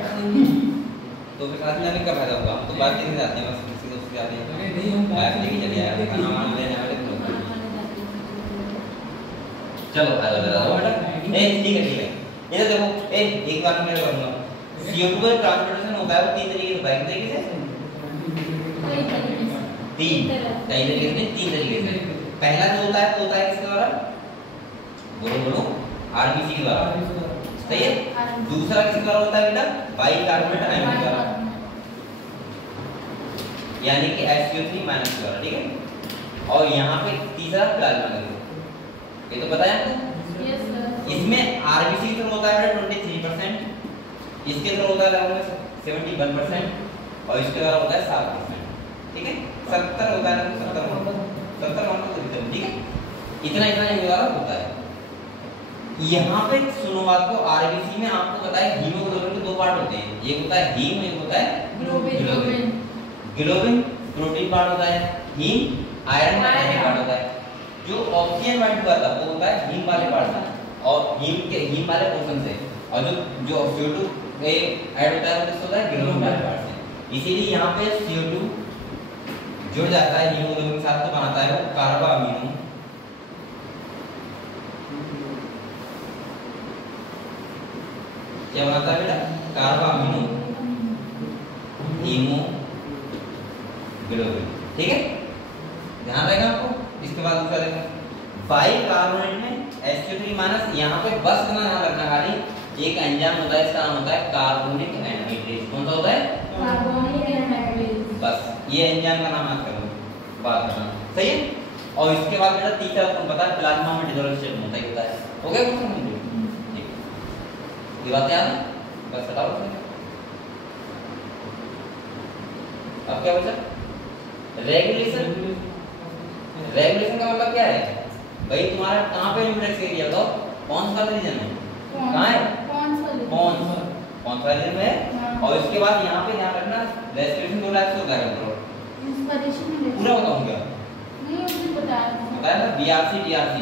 तो फिर साथ जाने का फायदा होगा। हम तो बाइक लेके जाते हैं, बस किसी दोस्त के आते हैं। अरे नहीं हम बाइक लेके चले यार, खाना वाना लेने वाले तो चलो आ जाओ बेटा। ठीक है ये तो देखो एक बार मैं करूंगा। CO2 का ट्रांसपोर्टेशन होता है वो तीन तरीके से होता है। किस तरीके से? तीन तरीके से। पहला जो होता है वो होता है किसके द्वारा? बोलो RBC के द्वारा, सही है। दूसरा किसके द्वारा होता है बेटा? बाइकार्बोनेट आयन के द्वारा, यानी कि SO3 माइनस द्वारा, ठीक है। और यहाँ पे तीसरा प्लाज्मा का, ये तो पता है आपको। इसमें RBC के थ्रू होता है 23%, इसके थ्रू होता है लगभग 71% और इसके द्वारा होता है 7%, ठीक है। 70 होता है ना, 70 मानो तो दिक्कत, ठीक है। इतना इनके द्वारा होता है। यहाँ पे सुनो बात को, RBC में आपको पता है हीमोग्लोबिन के दो पार्ट होते हैं, एक होता है हीम, एक होता है ग्लोबिन। ग्लोबिन प्रोटीन पार्ट होता है, हीम आयरन पार्ट होता है। जो ऑक्सीजन वाइट हुआ था वो होता है हीम वाले पार्ट से और हीम वाले पोर्शन से, और जो CO2 ऐड होता है वो किससे होता है? ग्लोबिन वाले पार्ट से। इसीलिए यहाँ पे CO2 जुड़ जाता है हीमोग्लोबिन के साथ, तो बनाता है वो कार्बामीनो। क्या बनाता है बेटा? कार्बामीनो हीमोग्लोबिन, ठीक है। ध्यान रहेगा आपको। इसके बाद दूसरा देखो, बाइकार्बोनेट में SO3 माइनस, यहाँ पे बस इतना ध्यान रखना खाली, एक एंजाइम होता है, इसका नाम होता है कार्बोनिक एनहाइड्रेज। कौन सा होता है? Carbonic anhydrase. बस ये एंजाइम का नाम याद करो, बात करना, सही है। और इसके बाद बेटा तीसरा तुम पता है प्लाज्मा में डिसॉल्व स्टेट में होता है। हो गया कुछ समझ लो, ठीक ये बात याद है, बस बताओ। अब क्या बचा? रेगुलेशन। रेगुलेशन का मतलब क्या है भाई? तुम्हारा कहाँ पे न्यूक्लियस एरिया तो कौन सा रीजन है? कहाँ है? कौन सा रीजन है? और इसके बाद यहाँ पे ध्यान रखना, रेस्पिरेशन दो टाइप से होता है। पूरा बताऊंगा, नहीं मुझे बताया ना, BRC DRC।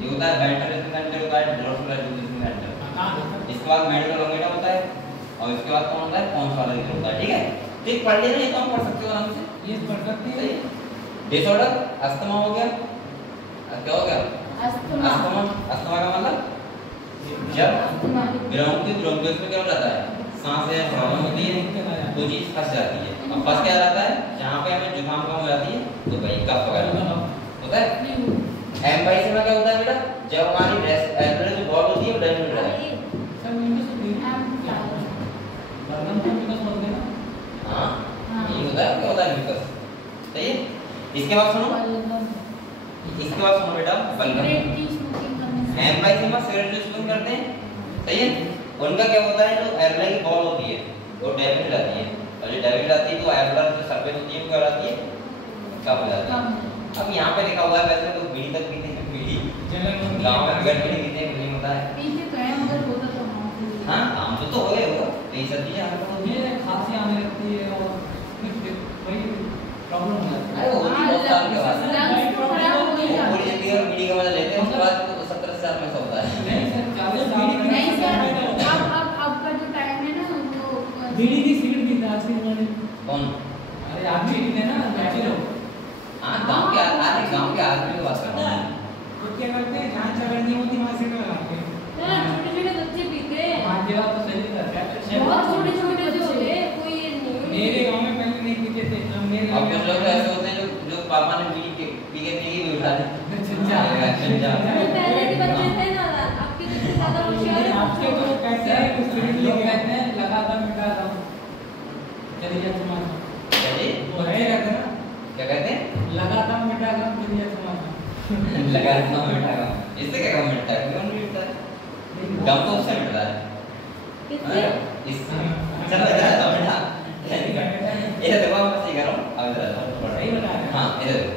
ये होता है वेंटिलेशन सेंटर, होता है डोर्सल रेस्पिरेशन सेंटर। इसके बाद मेडिकल लोंगेटा होता है और इसके बाद कौन होता है? कौन सा रीजन होता है, ठीक है। तो एक पढ़ लेना, ये तो हम पढ़ सकते हो आराम से, ये पढ़ सकते हैं। डिसऑर्डर अस्थमा हो गया, क्या हो गया? अस्थमा। अस्थमा का मतलब जब ब्रोंकियस में क्या हो जाता है? सांस या प्रॉब्लम होती है, कोई चीज फंस जाती है। अब फंस क्या जाता है? जहाँ पे हमें जुकाम का हो जाती है तो भाई कफ वगैरह होता है। एम्बाइसी में क्या होता है बेटा? जब हमारी एल्वेओलर जो वॉल होती है वो डैमेज हो जाती है। हाँ ये होता है, क्या होता है? म्यूकस, सही है। इसके बाद सुनो बेटा, बलगम। एम्बाइसी में सिगरेट जो स्मोक करते हैं, सही है, उनका क्या होता है? जो एल्वेओलर की वॉल होती है वो डैमेज हो जाती है, और जो डैमेज जाती है तो एल्वेओलर जो सरफेस होती है वो क्या हो जाती है? कम हो जाती है। अब यहाँ पे लिखा हुआ है, वैसे तो बीड़ी तक पीते हैं, बीड़ी गाँव में बीड़ी पीते हैं, नहीं होता है। हाँ आम तो हो गए होगा, यही सब चीजें हमें तो ये खांसी आने लगती है और वही प्रॉब्लम हो जाती है। अरे वो भी बहुत साल के बाद पूरी जिंदगी और बीड़ी का मजा लेते हैं, उसके बाद 70 साल में होता है। नहीं सर, 40 साल नहीं सर, अब का जो टाइम है ना वो बीड़ी की सिगरेट पीता आज के जमाने में। कौन? अरे आदमी पीते ना, बच्चे लोग। हाँ गांव के आदमी की बात कर रहा हूँ। तो क्या करते हैं, जहाँ चढ़ नहीं होती वहाँ सिगरेट लगाते हैं। छोटे-छोटे बच्चे पीते हैं। हाँ ये बात तो सही है। बहुत छोटे-छोटे जो होते हैं, कोई ये नहीं। मेरे गांव में पहले नहीं पीते थे, अब मेरे अब कुछ लोग ऐसे होते हैं जो पापा ने पी के भी उठा दे। पहले के बच्चे थे ना, आपके जितने ज़्यादा होशियार हैं। आपके तो कहते हैं कुछ सिगरेट लोग कहते हैं लगातार मिटा रहा हूँ। चलिए तुम्हारा चलिए वो है रहता ना, क्या कहते हैं? लगातार मिटा रहा हूँ, चलिए तुम्हारा लगातार मिटा रहा हूँ। इससे क्या कम मिटता है? क्यों नहीं मिटता है? गम तो उससे मिटता है। कितने? इससे चलो इधर आता हूँ बेटा, इधर देखो मैं सही कर रहा हूँ। अब इधर आता हूँ, सही बता रहे हैं। हाँ इधर देखो।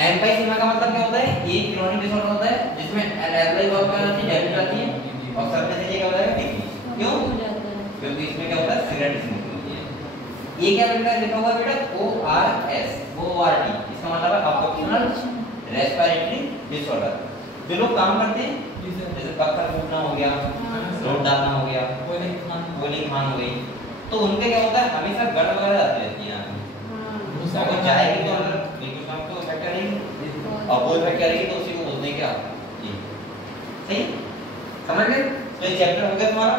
एम्फाइसीमा का मतलब क्या होता है? एक क्रोनिक डिसऑर्डर होता है जिसमें एल्वेओलर वॉल पर डैमेज आती है और सरफेस एरिया क्या होता है? थिकनेस। क्यों? क्योंकि इसमें क्या होता है? सिगरेट स्मोकिंग होती है। ये क्या लिखा हुआ है बेटा? ORS, ORT। इसका मतलब है ऑब्स्ट्रक्शनल रेस्पिरेटरी डिसऑर्डर। जो लोग काम करते हैं जैसे पत्थर कूटना हो गया, रोड डालना हो गया, कोयले खान हो गई, तो उनके क्या होता है हमेशा गड़ वगैरह आती रहती है यहाँ पे। जाएगी तो अंदर लिक्विड तो इफेक्ट करेगी और वो इफेक्ट करेगी तो उसी को बोलते हैं क्या ये सही समझ गए। तो ये चैप्टर हो गया तुम्हारा,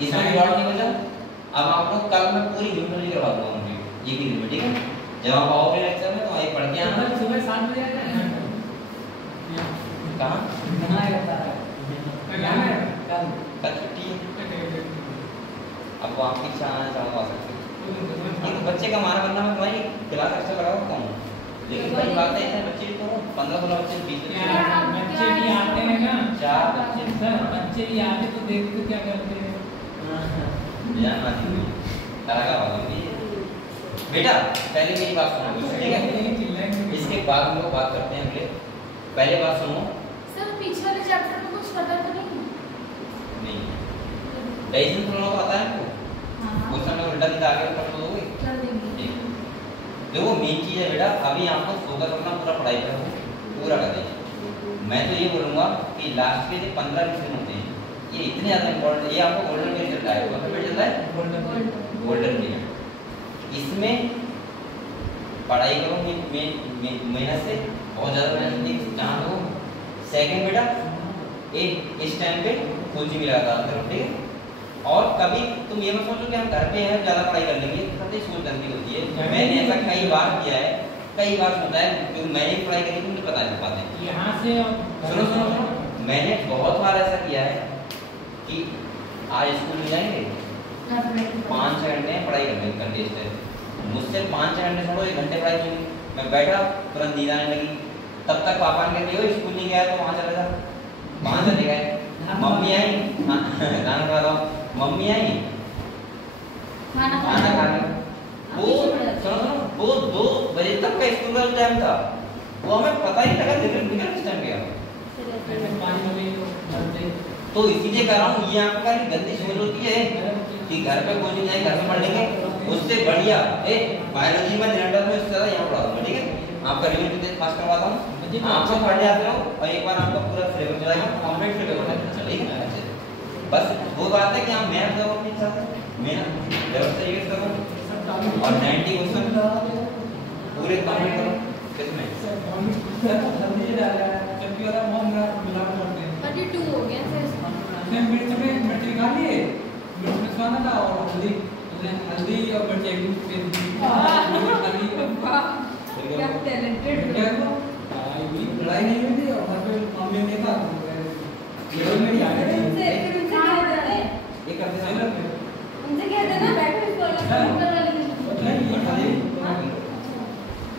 इसमें डॉट नहीं बचा। अब आप लोग कल मैं पूरी न्यूट्रली करवा दूंगा ये भी दिन में, ठीक है। जब आप आओगे लेक्चर में तो वही पढ़ के आना। सुबह 7 बजे आएगा कहाँ कहाँ रहता है कल छुट्टी है। अब वो आपकी इच्छा आना चाहो आ सकते हैं। एक बच्चे का मारा बनना मैं तुम्हारी क्लास अच्छा लगा सकता हूँ, लेकिन कई बातें हैं बच्चे तो 15-16 बच्चे 20 बच्चे भी आते हैं ना, 4 बच्चे सर बच्चे भी आते तो देखते क्या करते हैं जान मानी तरह का बेटा। पहले मेरी बात सुनो ठीक है, इसके बाद हम लोग बात करते हैं अगले। पहले बात सुनो सर पीछे वाले चैप्टर में कुछ पता तो नहीं डाइजेशन फ्लो का पता है आपको? हाँ क्वेश्चन में उल्टा सीधा आगे कर दोगे कर देंगे। देखो मेन चीज है बेटा, अभी आपको फोकस करना पूरा पढ़ाई पर पूरा कर देंगे। मैं तो ये बोलूंगा कि लास्ट के जो 15 क्वेश्चन होते हैं ये इतने ज्यादा इंपॉर्टेंट है। ये आपको गोल्डन पीरियड चलता है, कौन सा पीरियड चलता है? Golden period. इसमें पढ़ाई करो मेहनत से, बहुत ज्यादा मेहनत की जहाँ हो। सेकंड बेटा एक इस टाइम पे कोचिंग लगातार करो, ठीक है। और कभी तुम ये मत सोचो कि हम घर पे हैं ज्यादा पढ़ाई कर लेंगे, सभी सोच गलती होती है। मैंने ऐसा कई बार किया है, कई बार सोचा है, क्योंकि मैंने पढ़ाई करी तुमने पता नहीं पाते। यहाँ से सुनो मैंने बहुत बार ऐसा किया है कि आज स्कूल में जाएंगे 5-6 घंटे पढ़ाई करने का टेस्ट है, मुझसे 5-6 घंटे छोड़ो 1 घंटे पढ़ाई की। मैं बैठा तुरंत नींद आने लगी, तब तक पापा ने कहा स्कूल नहीं गया तो वहाँ चला जा, वहाँ चले गए। मम्मी आई खाना खा रहा हूँ, मम्मी आई खाना खाने वो सुनो वो 2 बजे तक का स्कूल का टाइम था, वो हमें पता ही लगा निकल किस टाइम गया। तो इसीलिए कह रहा हूँ ये आपका गंदी सोच होती है कि घर पे कोचिंग जाए घर में पढ़ लेंगे, उससे बढ़िया बायोलॉजी में जनरल में उससे ज़्यादा यहाँ पढ़ा दूँगा, ठीक है। आपका रिविजन टेस्ट पास करवाता हूँ, आप लोग पढ़ जाते हो और एक बार आपका पूरा सिलेबस हो जाएगा, कंप्लीट सिलेबस ठीक है। बस वो बात है कि आप मेहनत करो अपनी इच्छा से, मेहनत जरूर तरीके से करो और 90 क्वेश्चन पूरे कंप्लीट करो। किसमें 32 हो गया सर। मिर्च निकाल लिए, मिर्च निकालना था और हल्दी और मिर्च एक क्या टैलेंटेड लड़ाई नहीं हुई थी और घर पे मम्मी ने कहा केवल मेरी आ गई ये करते समय उनसे कह देना बैठो इसको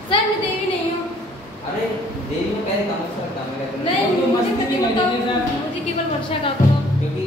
सर मैं देवी नहीं हूँ। अरे देवी में कैसे काम कर काम नहीं मुझे केवल वर्षा का क्योंकि